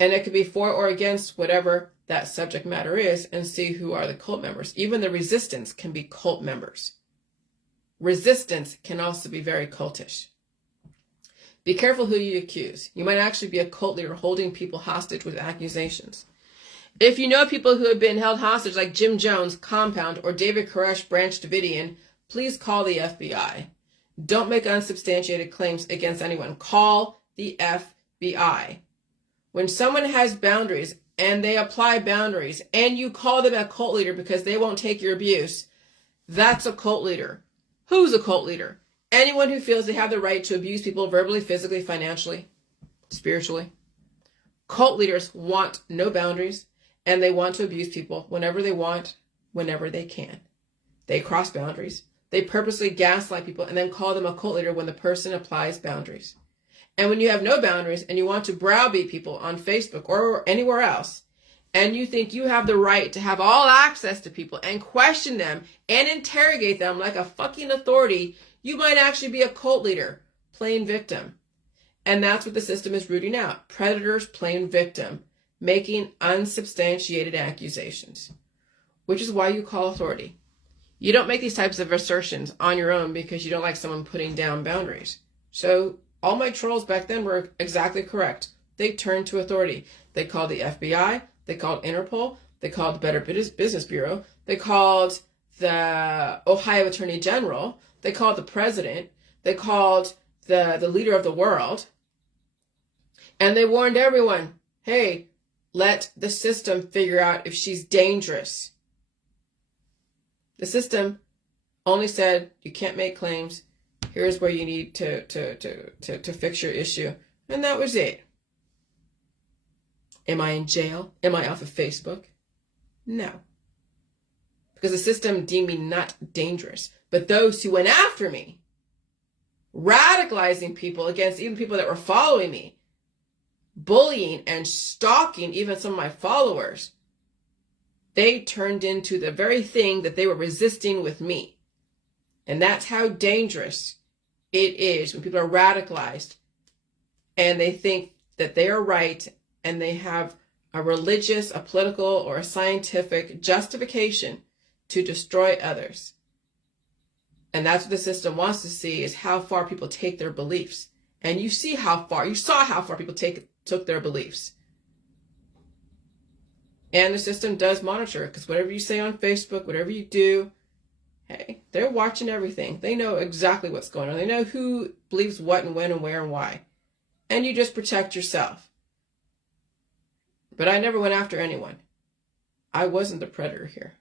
And it could be for or against whatever that subject matter is, and see who are the cult members. Even the resistance can be cult members. Resistance can also be very cultish. Be careful who you accuse. You might actually be a cult leader holding people hostage with accusations. If you know people who have been held hostage like Jim Jones, Compound, or David Koresh, Branch Davidian, please call the FBI. Don't make unsubstantiated claims against anyone. Call the FBI. When someone has boundaries and they apply boundaries and you call them a cult leader because they won't take your abuse, that's a cult leader. Who's a cult leader? Anyone who feels they have the right to abuse people verbally, physically, financially, spiritually. Cult leaders want no boundaries, and they want to abuse people whenever they want, whenever they can. They cross boundaries. They purposely gaslight people and then call them a cult leader when the person applies boundaries. And when you have no boundaries and you want to browbeat people on Facebook or anywhere else, and you think you have the right to have all access to people and question them and interrogate them like a fucking authority, you might actually be a cult leader playing victim. And that's what the system is rooting out. Predators playing victim, making unsubstantiated accusations, which is why you call authority. You don't make these types of assertions on your own because you don't like someone putting down boundaries. So all my trolls back then were exactly correct. They turned to authority. They called the FBI. They called Interpol. They called the Better Business Bureau. They called the Ohio Attorney General. They called the president. They called the leader of the world. And they warned everyone, hey, let the system figure out if she's dangerous. The system only said, you can't make claims. Here's where you need to fix your issue. And that was it. Am I in jail? Am I off of Facebook? No. Because the system deemed me not dangerous. But those who went after me, radicalizing people against even people that were following me, bullying and stalking even some of my followers, they turned into the very thing that they were resisting with me. And that's how dangerous it is when people are radicalized and they think that they are right and they have a religious, a political, or a scientific justification to destroy others. And that's what the system wants to see, is how far people take their beliefs. And you saw how far people took their beliefs. And the system does monitor, because whatever you say on Facebook, whatever you do, hey, they're watching everything. They know exactly what's going on. They know who believes what and when and where and why. And you just protect yourself. But I never went after anyone. I wasn't the predator here.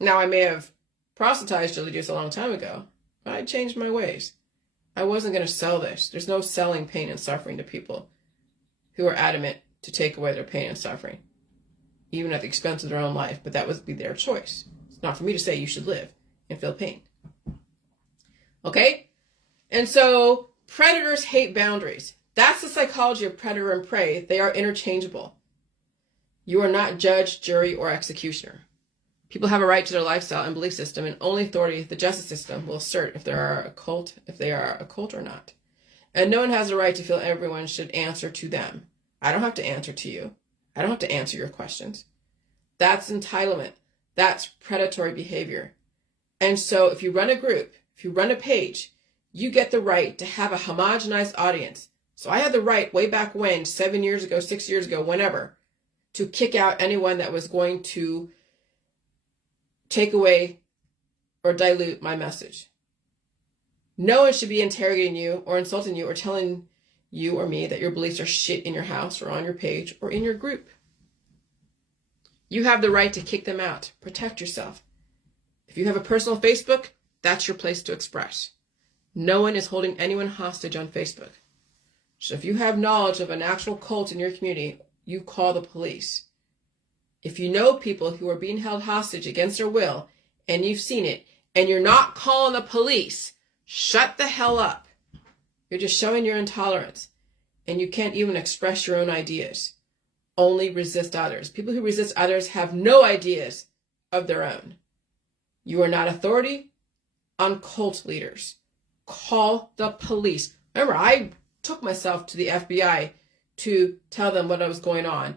Now, I may have proselytized Julie Juice a long time ago, but I changed my ways. I wasn't going to sell this. There's no selling pain and suffering to people who are adamant to take away their pain and suffering, even at the expense of their own life. But that would be their choice. It's not for me to say you should live and feel pain. Okay? And so predators hate boundaries. That's the psychology of predator and prey. They are interchangeable. You are not judge, jury, or executioner. People have a right to their lifestyle and belief system, and only authority, the justice system, will assert if they are a cult or not. And no one has the right to feel everyone should answer to them. I don't have to answer to you. I don't have to answer your questions. That's entitlement. That's predatory behavior. And so if you run a group, if you run a page, you get the right to have a homogenized audience. So I had the right way back when, 7 years ago, 6 years ago, whenever, to kick out anyone that was going to take away or dilute my message. No one should be interrogating you or insulting you or telling you or me that your beliefs are shit in your house or on your page or in your group. You have the right to kick them out. Protect yourself. If you have a personal Facebook, that's your place to express. No one is holding anyone hostage on Facebook. So if you have knowledge of an actual cult in your community, you call the police. If you know people who are being held hostage against their will, and you've seen it, and you're not calling the police, shut the hell up. You're just showing your intolerance, and you can't even express your own ideas. Only resist others. People who resist others have no ideas of their own. You are not authority on cult leaders. Call the police. Remember, I took myself to the FBI to tell them what was going on,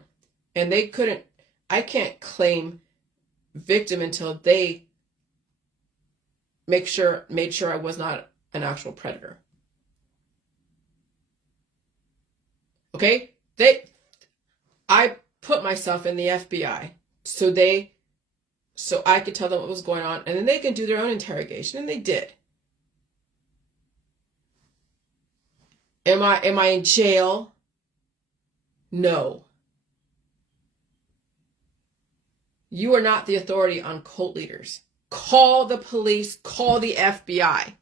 and they couldn't. I can't claim victim until they made sure I was not an actual predator. Okay? I put myself in the FBI so I could tell them what was going on, and then they could do their own interrogation, and they did. Am I in jail? No. You are not the authority on cult leaders. Call the police, call the FBI.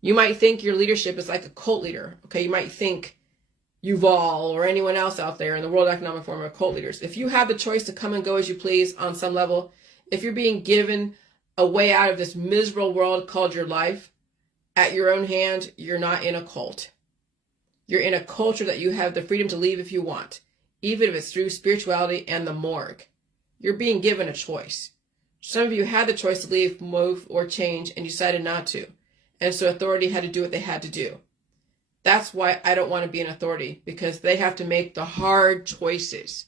You might think your leadership is like a cult leader. Okay, you might think Yuval or anyone else out there in the World Economic Forum are cult leaders. If you have the choice to come and go as you please on some level, if you're being given a way out of this miserable world called your life at your own hand, you're not in a cult. You're in a culture that you have the freedom to leave if you want, even if it's through spirituality and the morgue. You're being given a choice. Some of you had the choice to leave, move, or change, and you decided not to. And so authority had to do what they had to do. That's why I don't want to be an authority, because they have to make the hard choices.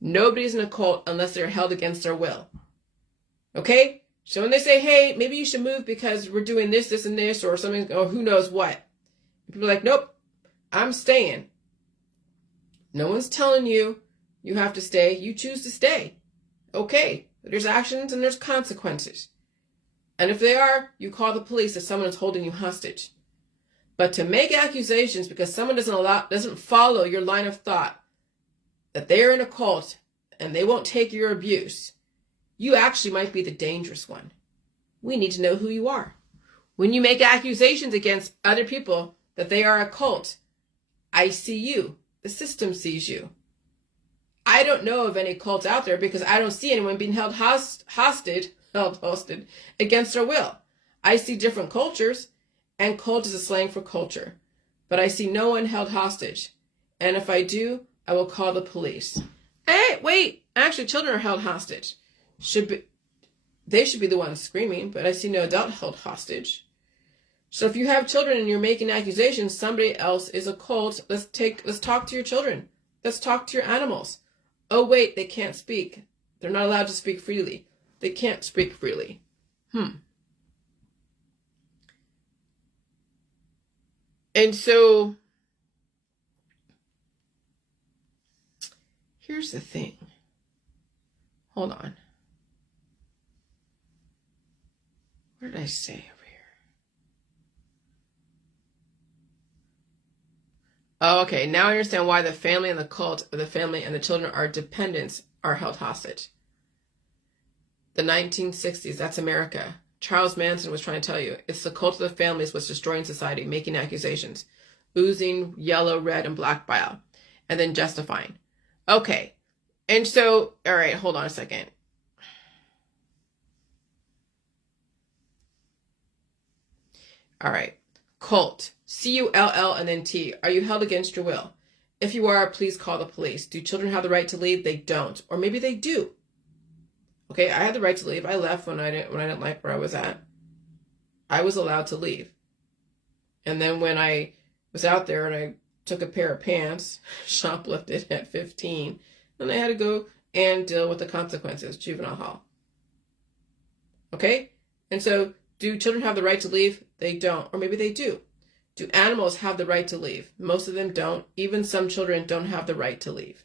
Nobody's in a cult unless they're held against their will. Okay? So when they say, hey, maybe you should move because we're doing this, this, and this, or something, or who knows what. People are like, nope, I'm staying. No one's telling you you have to stay. You choose to stay. Okay. There's actions and there's consequences. And if they are, you call the police if someone is holding you hostage. But to make accusations because someone doesn't follow your line of thought, that they're in a cult and they won't take your abuse, you actually might be the dangerous one. We need to know who you are. When you make accusations against other people that they are a cult, I see you. The system sees you. I don't know of any cults out there because I don't see anyone being held hostage against their will. I see different cultures, and cult is a slang for culture. But I see no one held hostage. And if I do, I will call the police. Hey, wait, actually children are held hostage. They should be the ones screaming, but I see no adult held hostage. So if you have children and you're making accusations, somebody else is a cult. Let's talk to your children. Let's talk to your animals. Oh, wait, they can't speak. They're not allowed to speak freely. They can't speak freely. And so, here's the thing. Hold on. What did I say over here? Oh, okay. Now I understand why the family and the cult of the family and the children are dependents are held hostage. The 1960s, that's America. Charles Manson was trying to tell you, it's the cult of the families was destroying society, making accusations, oozing yellow, red, and black bile, and then justifying. Okay. And so, all right, hold on a second. All right. Cult. C-U-L-L and then T. Are you held against your will? If you are, please call the police. Do children have the right to leave? They don't. Or maybe they do. Okay, I had the right to leave. I left when I didn't like where I was at. I was allowed to leave. And then when I was out there and I took a pair of pants, shoplifted at 15, then I had to go and deal with the consequences, juvenile hall. Okay? And so, do children have the right to leave? They don't. Or maybe they do. Do animals have the right to leave? Most of them don't. Even some children don't have the right to leave.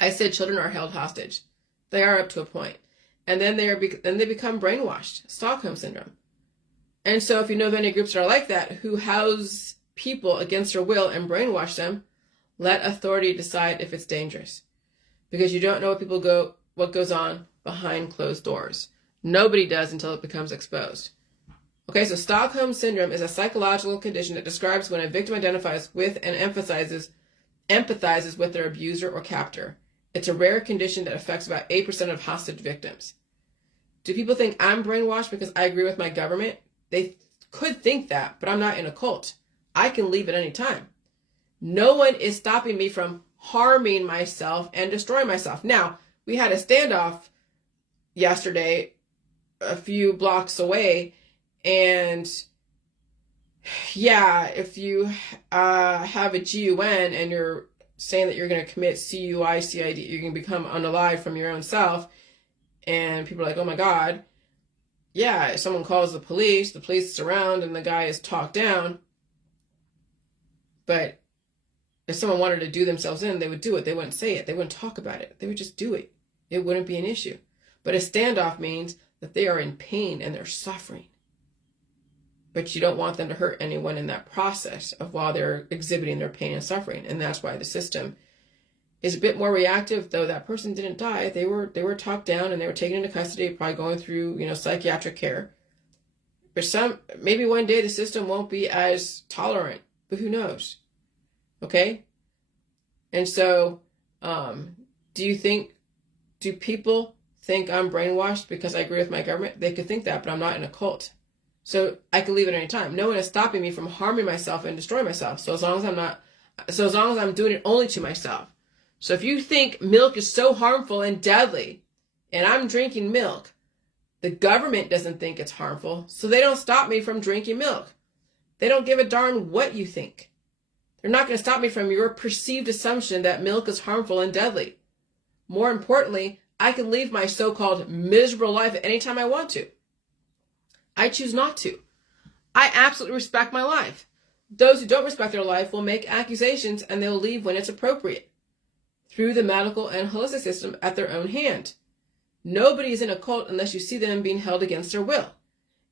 I said children are held hostage. They are up to a point. And then they become brainwashed. Stockholm Syndrome. And so if you know of any groups that are like that, who house people against their will and brainwash them, let authority decide if it's dangerous. Because you don't know what goes on behind closed doors. Nobody does until it becomes exposed. Okay, so Stockholm Syndrome is a psychological condition that describes when a victim identifies with and empathizes with their abuser or captor. It's a rare condition that affects about 8% of hostage victims. Do people think I'm brainwashed because I agree with my government? They could think that, but I'm not in a cult. I can leave at any time. No one is stopping me from harming myself and destroying myself. Now, we had a standoff yesterday a few blocks away, and yeah, if you have a GUN and you're saying that you're going to commit CUI, CID, you're going to become unalive from your own self, and people are like, oh my God, yeah, if someone calls the police surround and the guy is talked down. But if someone wanted to do themselves in, they would do it. They wouldn't say it. They wouldn't talk about it. They would just do it. It wouldn't be an issue. But a standoff means that they are in pain and they're suffering. But you don't want them to hurt anyone in that process of while they're exhibiting their pain and suffering. And that's why the system is a bit more reactive, though that person didn't die. They were talked down and they were taken into custody, probably going through, psychiatric care. But maybe one day the system won't be as tolerant, but who knows? Okay? And so, do people think I'm brainwashed because I agree with my government? They could think that, but I'm not in a cult. So I can leave at any time. No one is stopping me from harming myself and destroying myself. So as long as I'm doing it only to myself. So if you think milk is so harmful and deadly, and I'm drinking milk, the government doesn't think it's harmful, so they don't stop me from drinking milk. They don't give a darn what you think. They're not going to stop me from your perceived assumption that milk is harmful and deadly. More importantly, I can leave my so-called miserable life at any time I want to. I choose not to. I absolutely respect my life. Those who don't respect their life will make accusations and they'll leave when it's appropriate, through the medical and holistic system at their own hand. Nobody is in a cult unless you see them being held against their will.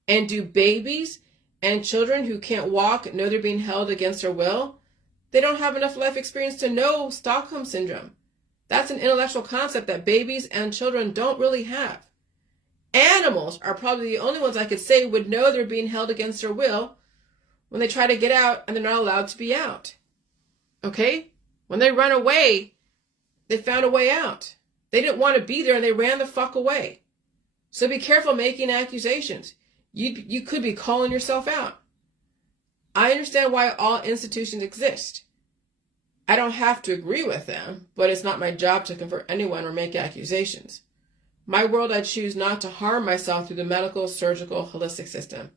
And do babies and children who can't walk know they're being held against their will? They don't have enough life experience to know Stockholm Syndrome. That's an intellectual concept that babies and children don't really have. Animals are probably the only ones I could say would know they're being held against their will when they try to get out and they're not allowed to be out. Okay? When they run away, they found a way out. They didn't want to be there and they ran the fuck away. So be careful making accusations. You could be calling yourself out. I understand why all institutions exist. I don't have to agree with them, but it's not my job to convert anyone or make accusations. My world, I choose not to harm myself through the medical, surgical, holistic system.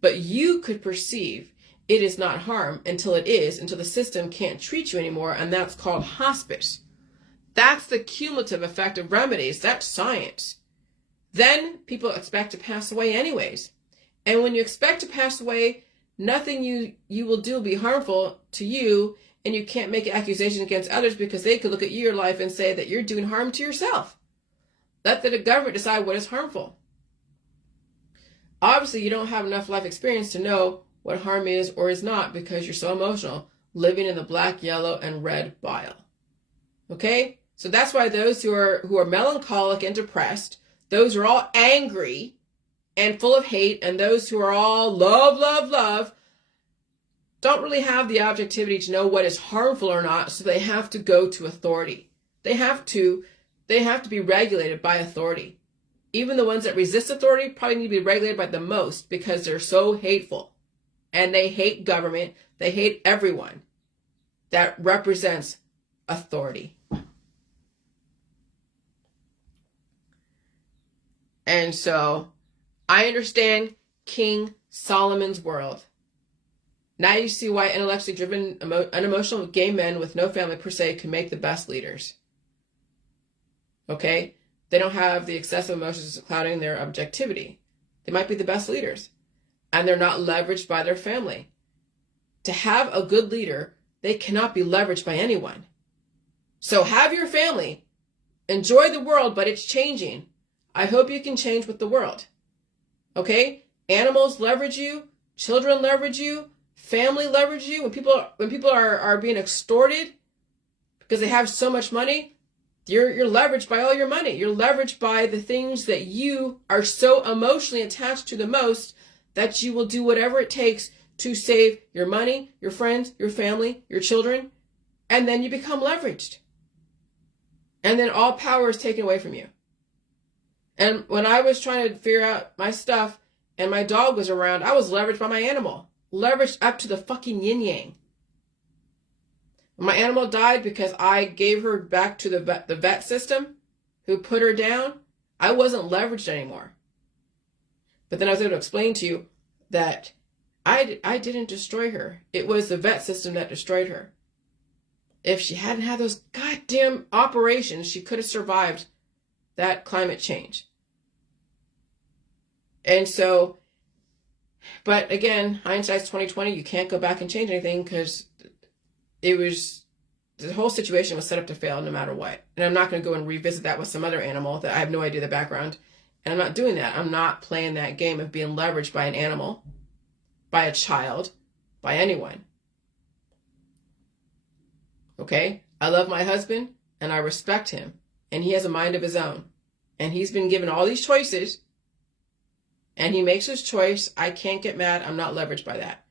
But you could perceive it is not harm until the system can't treat you anymore, and that's called hospice. That's the cumulative effect of remedies. That's science. Then people expect to pass away anyways. And when you expect to pass away, nothing you will do will be harmful to you, and you can't make accusations against others because they could look at your life and say that you're doing harm to yourself. Let the government decide what is harmful. Obviously, you don't have enough life experience to know what harm is or is not because you're so emotional, living in the black, yellow, and red bile. Okay? So that's why those who are melancholic and depressed, those who are all angry and full of hate, and those who are all love, love, love, don't really have the objectivity to know what is harmful or not, so they have to go to authority. They have to be regulated by authority. Even the ones that resist authority probably need to be regulated by the most because they're so hateful. And they hate government. They hate everyone that represents authority. And so I understand King Solomon's world. Now you see why intellectually driven, unemotional gay men with no family per se can make the best leaders. Okay? They don't have the excessive emotions clouding their objectivity. They might be the best leaders. And they're not leveraged by their family. To have a good leader, they cannot be leveraged by anyone. So have your family. Enjoy the world, but it's changing. I hope you can change with the world. Okay? Animals leverage you. Children leverage you. Family leverage you. When people are being extorted because they have so much money, you're leveraged by all your money. You're leveraged by the things that you are so emotionally attached to the most that you will do whatever it takes to save your money, your friends, your family, your children, and then you become leveraged. And then all power is taken away from you. And when I was trying to figure out my stuff and my dog was around, I was leveraged by my animal. Leveraged up to the fucking yin yang. My animal died because I gave her back to the vet system who put her down. I wasn't leveraged anymore. But then I was able to explain to you that I didn't destroy her. It was the vet system that destroyed her. If she hadn't had those goddamn operations, she could have survived that climate change. And so, but again, hindsight's 2020. You can't go back and change anything because the whole situation was set up to fail no matter what. And I'm not going to go and revisit that with some other animal that I have no idea the background. And I'm not doing that. I'm not playing that game of being leveraged by an animal, by a child, by anyone. Okay? I love my husband and I respect him. And he has a mind of his own. And he's been given all these choices. And he makes his choice. I can't get mad. I'm not leveraged by that.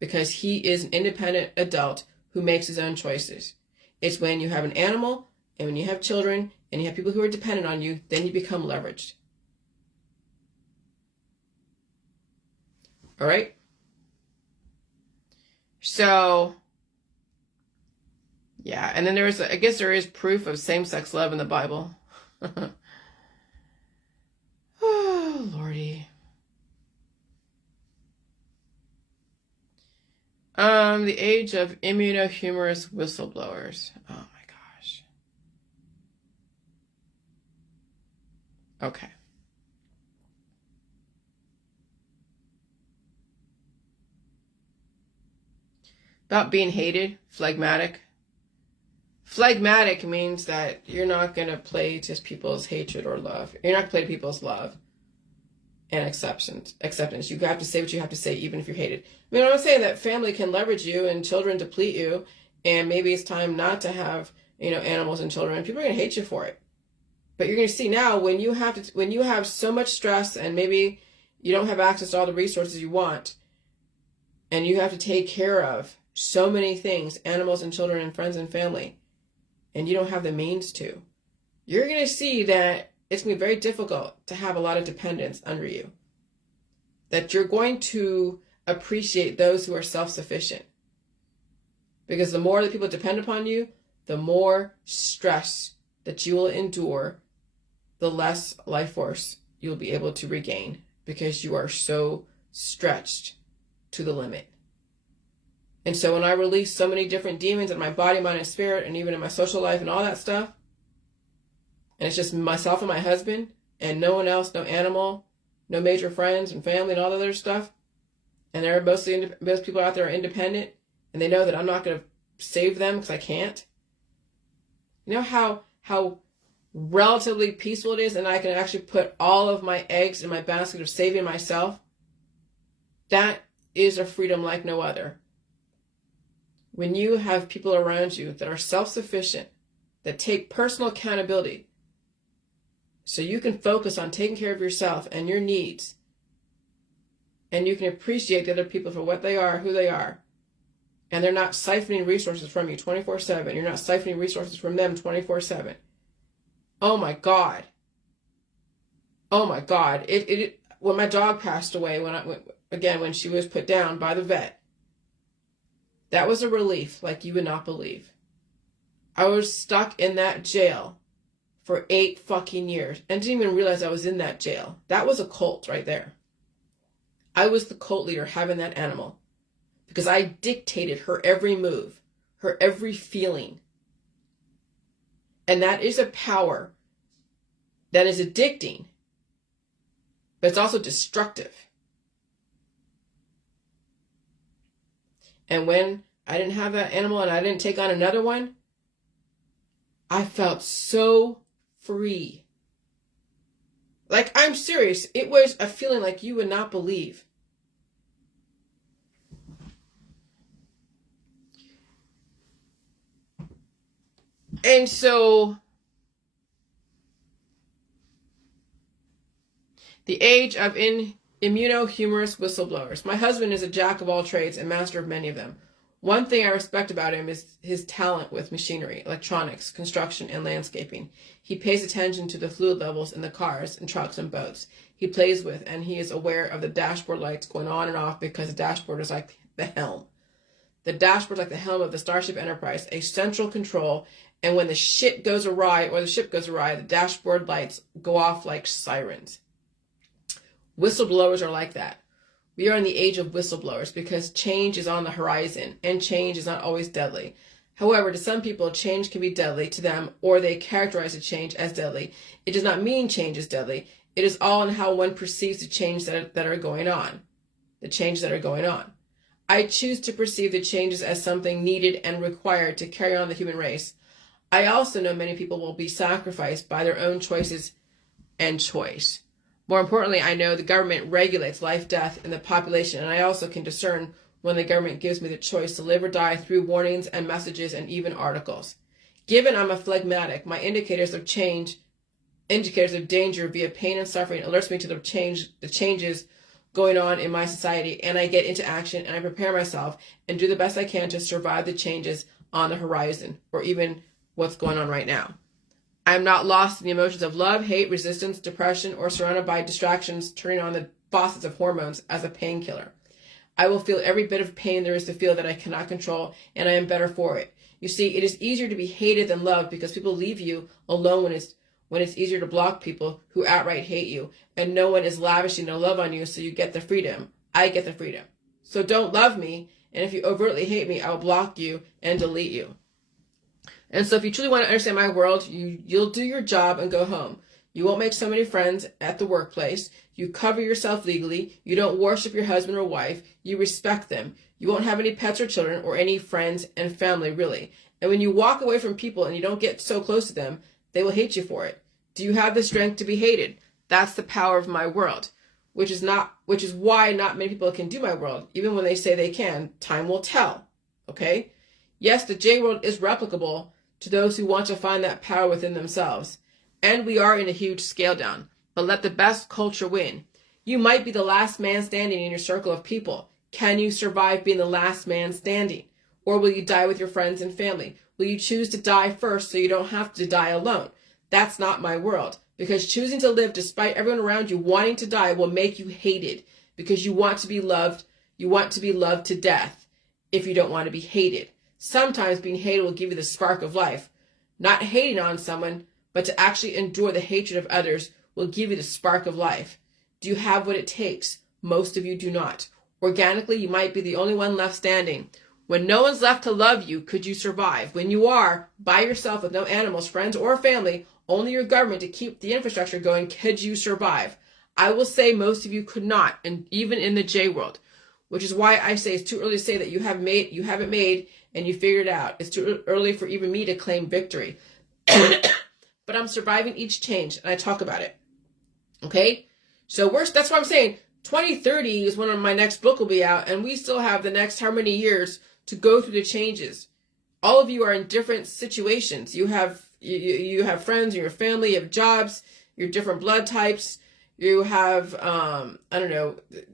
Because he is an independent adult who makes his own choices. It's when you have an animal and when you have children and you have people who are dependent on you, then you become leveraged. All right? So, yeah. And then I guess there is proof of same-sex love in the Bible. Oh, Lordy. The age of immunohumorous whistleblowers. Oh my gosh. Okay. About being hated, phlegmatic. Phlegmatic means that you're not going to play to people's hatred or love. You're not going to play to people's love and acceptance. You have to say what you have to say, even if you're hated. I mean, I'm saying that family can leverage you and children deplete you, and maybe it's time not to have, animals and children. People are going to hate you for it. But you're going to see now when you have so much stress and maybe you don't have access to all the resources you want, and you have to take care of so many things, animals and children and friends and family, and you don't have the means to, you're going to see that it's going to be very difficult to have a lot of dependence under you. That you're going to appreciate those who are self-sufficient. Because the more that people depend upon you, the more stress that you will endure, the less life force you'll be able to regain because you are so stretched to the limit. And so when I release so many different demons in my body, mind, and spirit, and even in my social life and all that stuff, and it's just myself and my husband, and no one else, no animal, no major friends and family and all the other stuff. And there are most people out there are independent, and they know that I'm not going to save them because I can't. You know how relatively peaceful it is, and I can actually put all of my eggs in my basket of saving myself? That is a freedom like no other. When you have people around you that are self-sufficient, that take personal accountability, so you can focus on taking care of yourself and your needs. And you can appreciate the other people for what they are, who they are. And they're not siphoning resources from you 24/7. You're not siphoning resources from them 24/7. Oh my God. Oh my God. When my dog passed away, when she was put down by the vet, that was a relief like you would not believe. I was stuck in that jail for 8 fucking years and didn't even realize I was in that jail. That was a cult right there. I was the cult leader having that animal because I dictated her every move, her every feeling. And that is a power that is addicting, but it's also destructive. And when I didn't have that animal and I didn't take on another one, I felt so free. Like, I'm serious. It was a feeling like you would not believe. And so, the age of Immuno-humorous whistleblowers. My husband is a jack of all trades and master of many of them. One thing I respect about him is his talent with machinery, electronics, construction, and landscaping. He pays attention to the fluid levels in the cars and trucks and boats he plays with, and he is aware of the dashboard lights going on and off because the dashboard is like the helm. The dashboard is like the helm of the Starship Enterprise, a central control, and when the shit goes awry or the ship goes awry, the dashboard lights go off like sirens. Whistleblowers are like that. We are in the age of whistleblowers because change is on the horizon and change is not always deadly. However, to some people, change can be deadly to them, or they characterize a change as deadly. It does not mean change is deadly. It is all in how one perceives the changes that are going on. The changes that are going on. I choose to perceive the changes as something needed and required to carry on the human race. I also know many people will be sacrificed by their own choices and choice. More importantly, I know the government regulates life, death, and the population, and I also can discern when the government gives me the choice to live or die through warnings and messages and even articles. Given I'm a phlegmatic, my indicators of danger via pain and suffering alerts me to the changes going on in my society, and I get into action and I prepare myself and do the best I can to survive the changes on the horizon or even what's going on right now. I am not lost in the emotions of love, hate, resistance, depression, or surrounded by distractions turning on the faucets of hormones as a painkiller. I will feel every bit of pain there is to feel that I cannot control, and I am better for it. You see, it is easier to be hated than loved because people leave you alone when it's easier to block people who outright hate you, and no one is lavishing their love on you, so you get the freedom. I get the freedom. So don't love me, and if you overtly hate me, I will block you and delete you. And so if you truly want to understand my world, you'll do your job and go home. You won't make so many friends at the workplace. You cover yourself legally. You don't worship your husband or wife. You respect them. You won't have any pets or children or any friends and family, really. And when you walk away from people and you don't get so close to them, they will hate you for it. Do you have the strength to be hated? That's the power of my world, which is why not many people can do my world. Even when they say they can, time will tell. Okay? Yes, the J world is replicable to those who want to find that power within themselves. And we are in a huge scale down, but let the best culture win. You might be the last man standing in your circle of people. Can you survive being the last man standing? Or will you die with your friends and family? Will you choose to die first so you don't have to die alone? That's not my world, because choosing to live despite everyone around you wanting to die will make you hated because you want to be loved. You want to be loved to death if you don't want to be hated. Sometimes being hated will give you the spark of life. Not hating on someone, but to actually endure the hatred of others will give you the spark of life. Do you have what it takes? Most of you do not. Organically, you might be the only one left standing. When no one's left to love you, could you survive? When you are by yourself with no animals, friends, or family, only your government to keep the infrastructure going, could you survive? I will say most of you could not, and even in the J world, which is why I say it's too early to say that you haven't made and you figured it out. It's too early for even me to claim victory. But I'm surviving each change, and I talk about it. Okay? So that's what I'm saying. 2030 is when my next book will be out, and we still have the next how many years to go through the changes. All of you are in different situations. You have friends, your family, you have jobs, your different blood types. You have,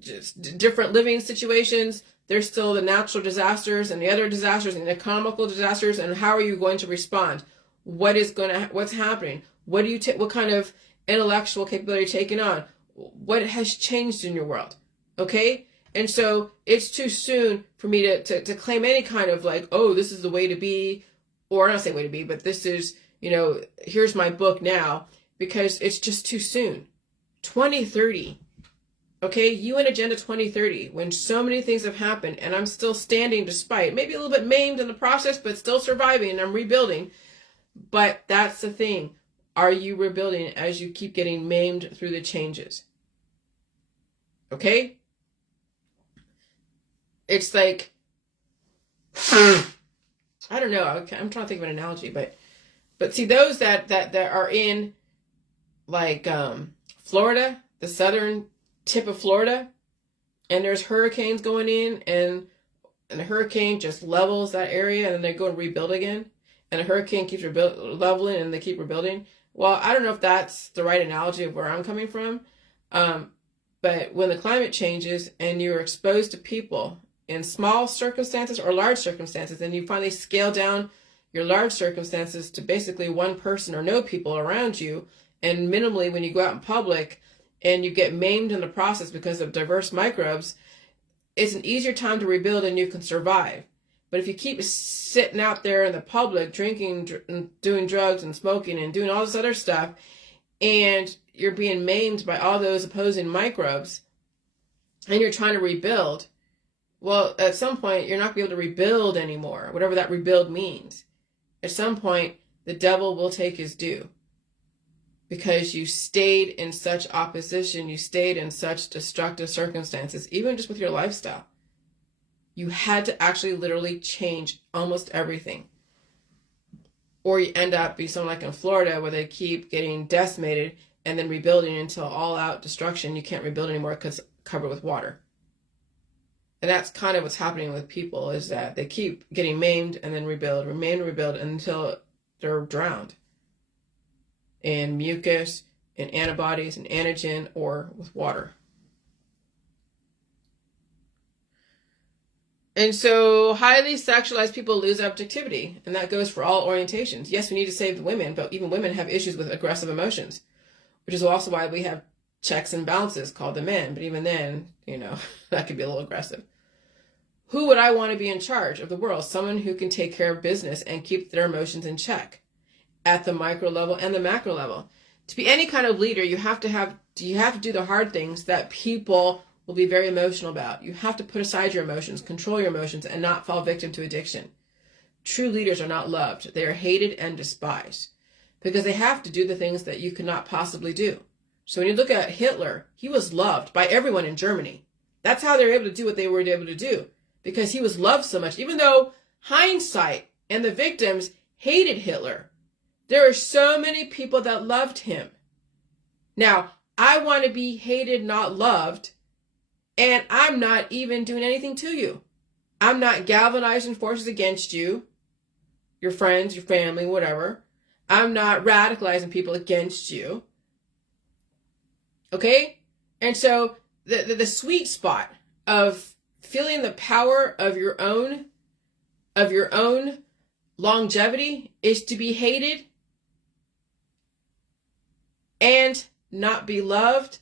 just different living situations. There's still the natural disasters and the other disasters and the economical disasters. And how are you going to respond? What's happening? What kind of intellectual capability are you taking on? What has changed in your world? Okay? And so it's too soon for me to claim any kind of like, oh, this is the way to be, or not say way to be, but this is, here's my book now, because it's just too soon. 2030. Okay, UN Agenda 2030, when so many things have happened and I'm still standing despite, maybe a little bit maimed in the process, but still surviving and I'm rebuilding. But that's the thing. Are you rebuilding as you keep getting maimed through the changes? Okay? It's like, I don't know. I'm trying to think of an analogy, but see those that are in like Florida, the southern tip of Florida, and there's hurricanes going in, and the hurricane just levels that area, and then they go and rebuild again, and the hurricane keeps leveling, and they keep rebuilding. Well, I don't know if that's the right analogy of where I'm coming from, But when the climate changes and you're exposed to people in small circumstances or large circumstances, and you finally scale down your large circumstances to basically one person or no people around you, and minimally when you go out in public and you get maimed in the process because of diverse microbes, it's an easier time to rebuild and you can survive. But if you keep sitting out there in the public, drinking, doing drugs and smoking and doing all this other stuff, and you're being maimed by all those opposing microbes, and you're trying to rebuild, well, at some point, you're not going to be able to rebuild anymore, whatever that rebuild means. At some point, the devil will take his due because you stayed in such opposition, you stayed in such destructive circumstances, even just with your lifestyle. You had to actually literally change almost everything. Or you end up being someone like in Florida where they keep getting decimated and then rebuilding until all out destruction. You can't rebuild anymore because it's covered with water. And that's kind of what's happening with people, is that they keep getting maimed and then rebuild until they're drowned in mucus, in antibodies, in antigen, or with water. And so highly sexualized people lose objectivity, and that goes for all orientations. Yes, we need to save the women, but even women have issues with aggressive emotions, which is also why we have checks and balances called the men. But even then, that could be a little aggressive. Who would I want to be in charge of the world? Someone who can take care of business and keep their emotions in check at the micro level and the macro level. To be any kind of leader, you have to do the hard things that people will be very emotional about. You have to put aside your emotions, control your emotions, and not fall victim to addiction. True leaders are not loved. They are hated and despised because they have to do the things that you cannot possibly do. So when you look at Hitler, he was loved by everyone in Germany. That's how they were able to do what they were able to do, because he was loved so much. Even though hindsight and the victims hated Hitler, there are so many people that loved him. Now, I want to be hated, not loved, and I'm not even doing anything to you. I'm not galvanizing forces against you, your friends, your family, whatever. I'm not radicalizing people against you. Okay? And so the sweet spot of feeling the power of your own longevity is to be hated and not be loved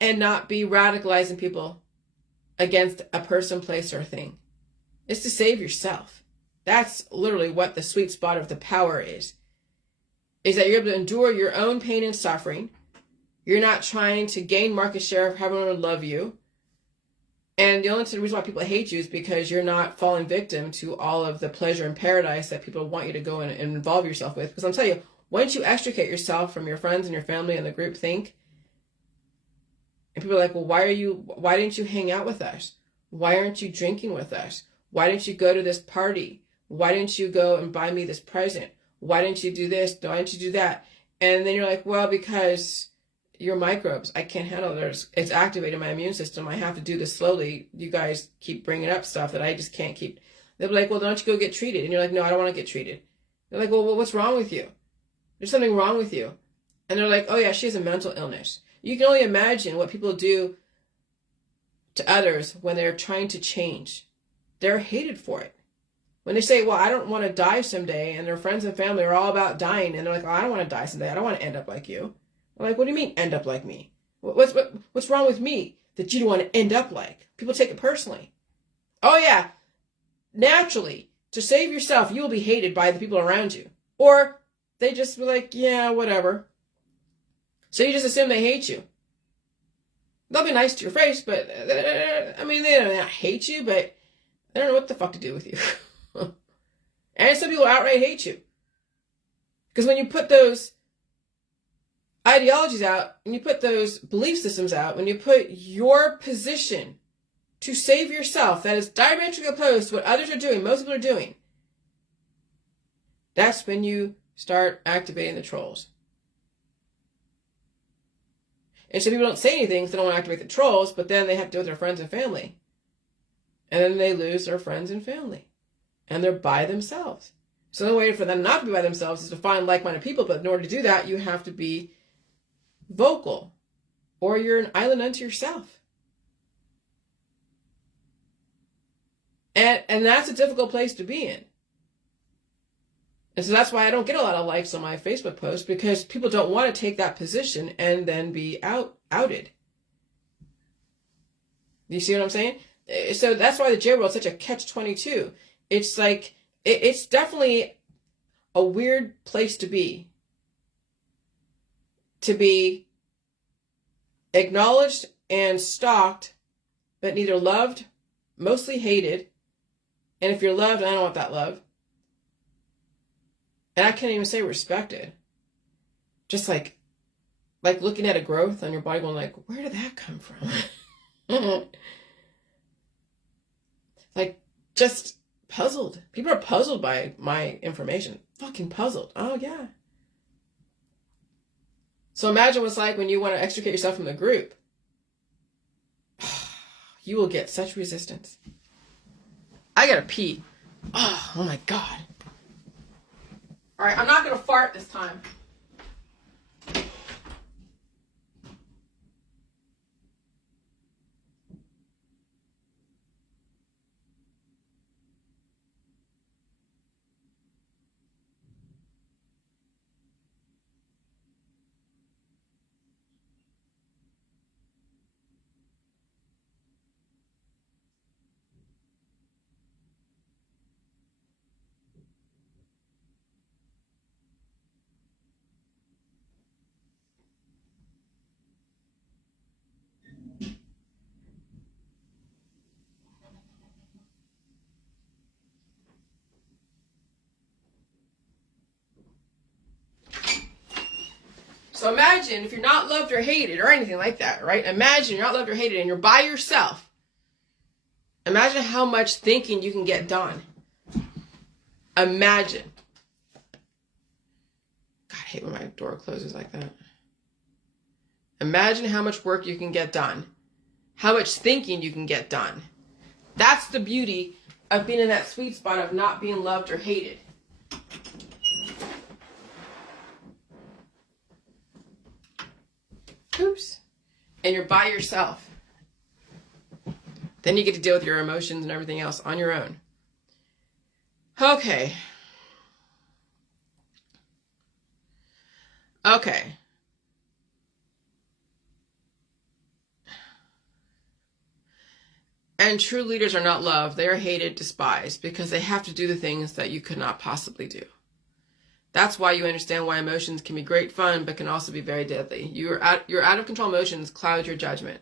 and not be radicalizing people against a person, place, or thing. It's to save yourself. That's literally what the sweet spot of the power is that you're able to endure your own pain and suffering. You're not trying to gain market share of having everyone love you. And the only reason why people hate you is because you're not falling victim to all of the pleasure and paradise that people want you to go in and involve yourself with. Because I'm telling you, once you extricate yourself from your friends and your family and the group think, and people are like, well, why didn't you hang out with us? Why aren't you drinking with us? Why didn't you go to this party? Why didn't you go and buy me this present? Why didn't you do this? Why didn't you do that? And then you're like, well, because you're microbes. I can't handle it. It's activating my immune system. I have to do this slowly. You guys keep bringing up stuff that I just can't keep. They'll be like, well, don't you go get treated? And you're like, no, I don't want to get treated. They're like, well, what's wrong with you? There's something wrong with you. And they're like, oh yeah, she has a mental illness. You can only imagine what people do to others when they're trying to change. They're hated for it. When they say, well, I don't want to die someday, and their friends and family are all about dying, and they're like, oh, I don't want to die someday. I don't want to end up like you. I'm like, what do you mean end up like me? What's wrong with me that you don't want to end up like? People take it personally. Oh yeah, naturally, to save yourself, you will be hated by the people around you. Or they just be like, yeah, whatever. So you just assume they hate you. They'll be nice to your face, but I mean, they don't hate you, but they don't know what the fuck to do with you. And some people outright hate you. Because when you put those ideologies out, when you put those belief systems out, when you put your position to save yourself that is diametrically opposed to what others are doing, most people are doing, that's when you start activating the trolls. And so people don't say anything because they don't want to activate the trolls, but then they have to deal with their friends and family. And then they lose their friends and family. And they're by themselves. So the only way for them not to be by themselves is to find like-minded people, but in order to do that, you have to be vocal or you're an island unto yourself. And that's a difficult place to be in. And so that's why I don't get a lot of likes on my Facebook posts, because people don't want to take that position and then be outed. Do you see what I'm saying? So that's why the J world is such a catch-22. It's like, it's definitely a weird place to be. To be acknowledged and stalked, but neither loved, mostly hated. And if you're loved, I don't want that love. And I can't even say respected. Just like looking at a growth on your body going like, where did that come from? Like, just puzzled. People are puzzled by my information. Fucking puzzled. Oh, yeah. So imagine what's like when you want to extricate yourself from the group. You will get such resistance. I gotta pee. Oh my God. All right, I'm not going to fart this time. So imagine if you're not loved or hated or anything like that, right? Imagine you're not loved or hated and you're by yourself. Imagine how much thinking you can get done. Imagine. God, I hate when my door closes like that. Imagine how much work you can get done. How much thinking you can get done. That's the beauty of being in that sweet spot of not being loved or hated. Oops. And you're by yourself. Then you get to deal with your emotions and everything else on your own. Okay. And true leaders are not loved. They are hated, despised, because they have to do the things that you could not possibly do. That's why you understand why emotions can be great fun, but can also be very deadly. Your out of control emotions cloud your judgment,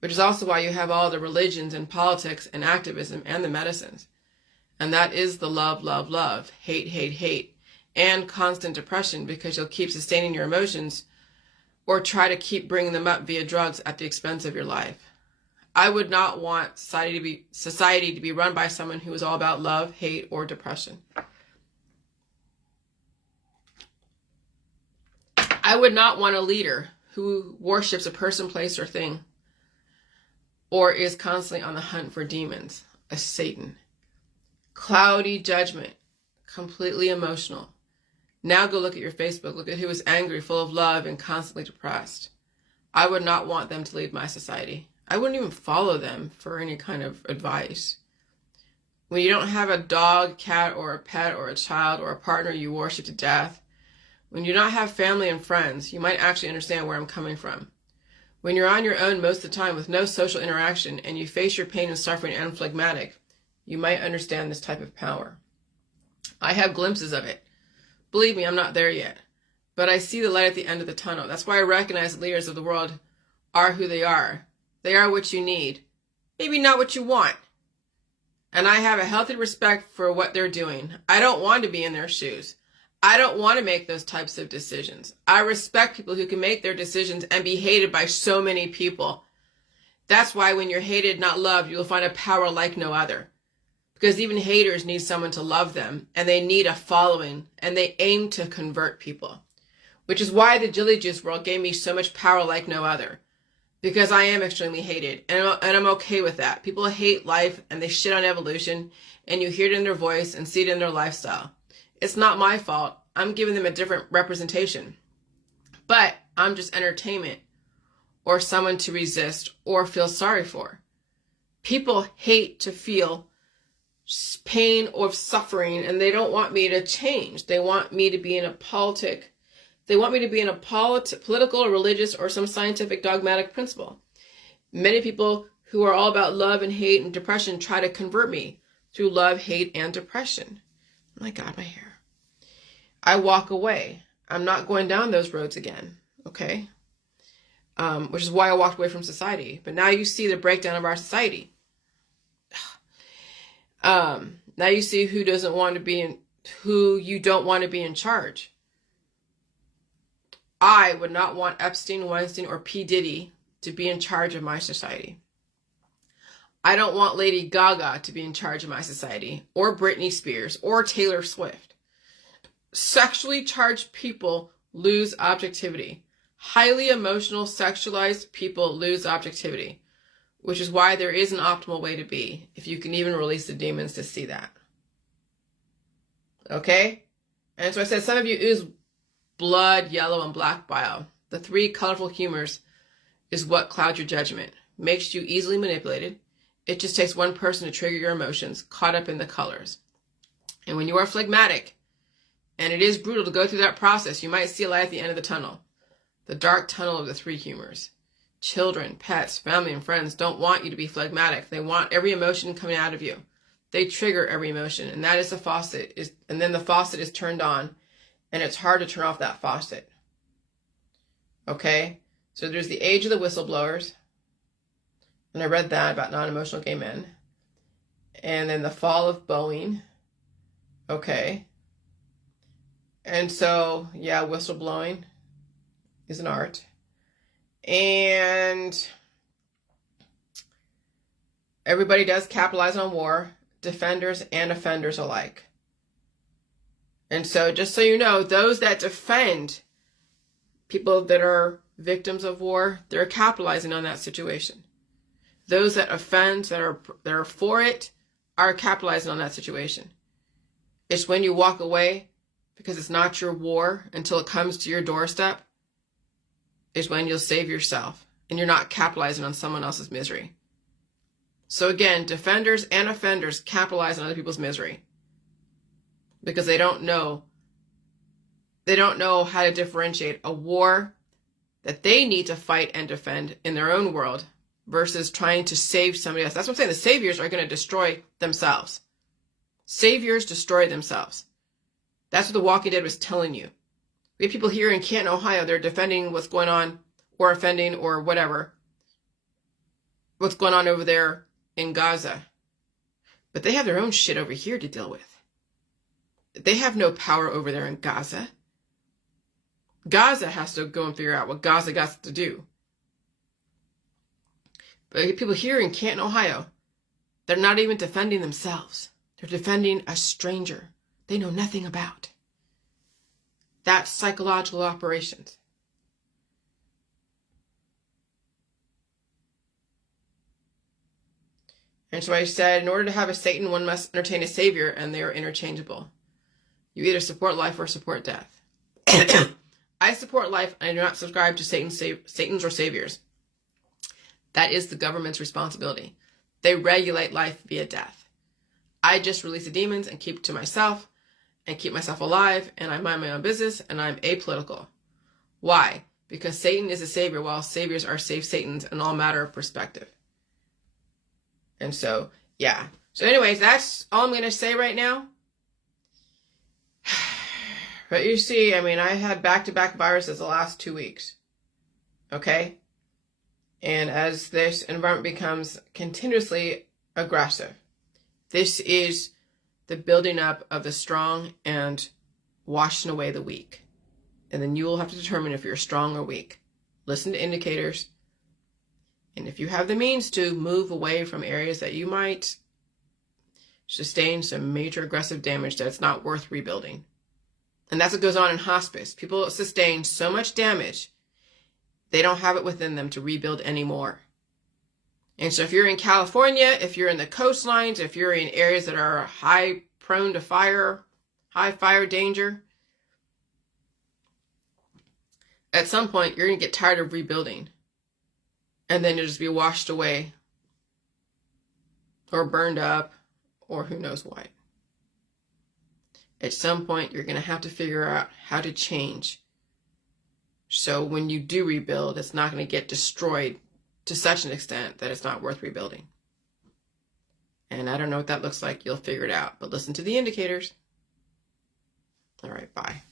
which is also why you have all the religions and politics and activism and the medicines. And that is the love, love, love, hate, hate, hate, and constant depression, because you'll keep sustaining your emotions or try to keep bringing them up via drugs at the expense of your life. I would not want society to be run by someone who is all about love, hate, or depression. I would not want a leader who worships a person, place, or thing, or is constantly on the hunt for demons, a Satan. Cloudy judgment, completely emotional. Now go look at your Facebook. Look at who is angry, full of love, and constantly depressed. I would not want them to lead my society. I wouldn't even follow them for any kind of advice. When you don't have a dog, cat, or a pet, or a child, or a partner you worship to death, when you don't have family and friends, you might actually understand where I'm coming from. When you're on your own most of the time with no social interaction and you face your pain and suffering and phlegmatic, you might understand this type of power. I have glimpses of it. Believe me, I'm not there yet. But I see the light at the end of the tunnel. That's why I recognize the leaders of the world are who they are. They are what you need. Maybe not what you want. And I have a healthy respect for what they're doing. I don't want to be in their shoes. I don't want to make those types of decisions. I respect people who can make their decisions and be hated by so many people. That's why when you're hated, not loved, you'll find a power like no other. Because even haters need someone to love them, and they need a following, and they aim to convert people. Which is why the Jilly Juice world gave me so much power like no other. Because I am extremely hated, and I'm okay with that. People hate life, and they shit on evolution, and you hear it in their voice and see it in their lifestyle. It's not my fault. I'm giving them a different representation. But I'm just entertainment. or someone to resist or feel sorry for. People hate to feel pain or suffering, and they don't want me to change. They want me to be in a political or religious or some scientific dogmatic principle. Many people who are all about love and hate and depression try to convert me through love, hate, and depression. Oh my God, my hair. I walk away. I'm not going down those roads again, okay? Which is why I walked away from society. But now you see the breakdown of our society. Now you see who you don't want to be in charge. I would not want Epstein, Weinstein, or P. Diddy to be in charge of my society. I don't want Lady Gaga to be in charge of my society, or Britney Spears, or Taylor Swift. Sexually charged people lose objectivity. Highly emotional, sexualized people lose objectivity, which is why there is an optimal way to be, if you can even release the demons to see that. Okay? And so I said some of you ooze blood, yellow, and black bile. The three colorful humors is what clouds your judgment, makes you easily manipulated. It just takes one person to trigger your emotions, caught up in the colors. And when you are phlegmatic, and it is brutal to go through that process, you might see a light at the end of the tunnel. The dark tunnel of the three humors. Children, pets, family, and friends don't want you to be phlegmatic. They want every emotion coming out of you. They trigger every emotion, and that is the faucet. And then the faucet is turned on, and it's hard to turn off that faucet. Okay? So there's the age of the whistleblowers, and I read that about non-emotional gay men. And then the fall of Boeing. Okay. And so, yeah, whistleblowing is an art. And everybody does capitalize on war, defenders and offenders alike. And so just so you know, those that defend people that are victims of war, they're capitalizing on that situation. Those that offend, that are for it, are capitalizing on that situation. It's when you walk away because it's not your war until it comes to your doorstep, is when you'll save yourself and you're not capitalizing on someone else's misery. So again, defenders and offenders capitalize on other people's misery because they don't know how to differentiate a war that they need to fight and defend in their own world versus trying to save somebody else. That's what I'm saying. The saviors are going to destroy themselves. Saviors destroy themselves. That's what The Walking Dead was telling you. We have people here in Canton, Ohio. They're defending what's going on or offending or whatever. What's going on over there in Gaza. But they have their own shit over here to deal with. They have no power over there in Gaza. Gaza has to go and figure out what Gaza got to do. But people here in Canton, Ohio, they're not even defending themselves. They're defending a stranger they know nothing about. That's psychological operations. And so I said, in order to have a Satan, one must entertain a savior, and they are interchangeable. You either support life or support death. I support life, and I do not subscribe to Satan's or saviors. That is the government's responsibility. They regulate life via death. I just release the demons and keep to myself and keep myself alive, and I mind my own business, and I'm apolitical. Why? Because Satan is a savior, while saviors are safe Satans in all matter of perspective. And so, yeah. So anyways, that's all I'm going to say right now. But you see, I mean, I had back-to-back viruses the last 2 weeks. Okay? And as this environment becomes continuously aggressive, this is the building up of the strong and washing away the weak. And then you will have to determine if you're strong or weak. Listen to indicators. And if you have the means to move away from areas that you might sustain some major aggressive damage that's not worth rebuilding. And that's what goes on in hospice. People sustain so much damage, they don't have it within them to rebuild anymore. And so if you're in California, if you're in the coastlines, if you're in areas that are high prone to fire, high fire danger, at some point you're going to get tired of rebuilding. and then you'll just be washed away or burned up or who knows what. At some point, you're going to have to figure out how to change. So when you do rebuild, it's not going to get destroyed to such an extent that it's not worth rebuilding. And I don't know what that looks like. You'll figure it out. But listen to the indicators. All right, bye.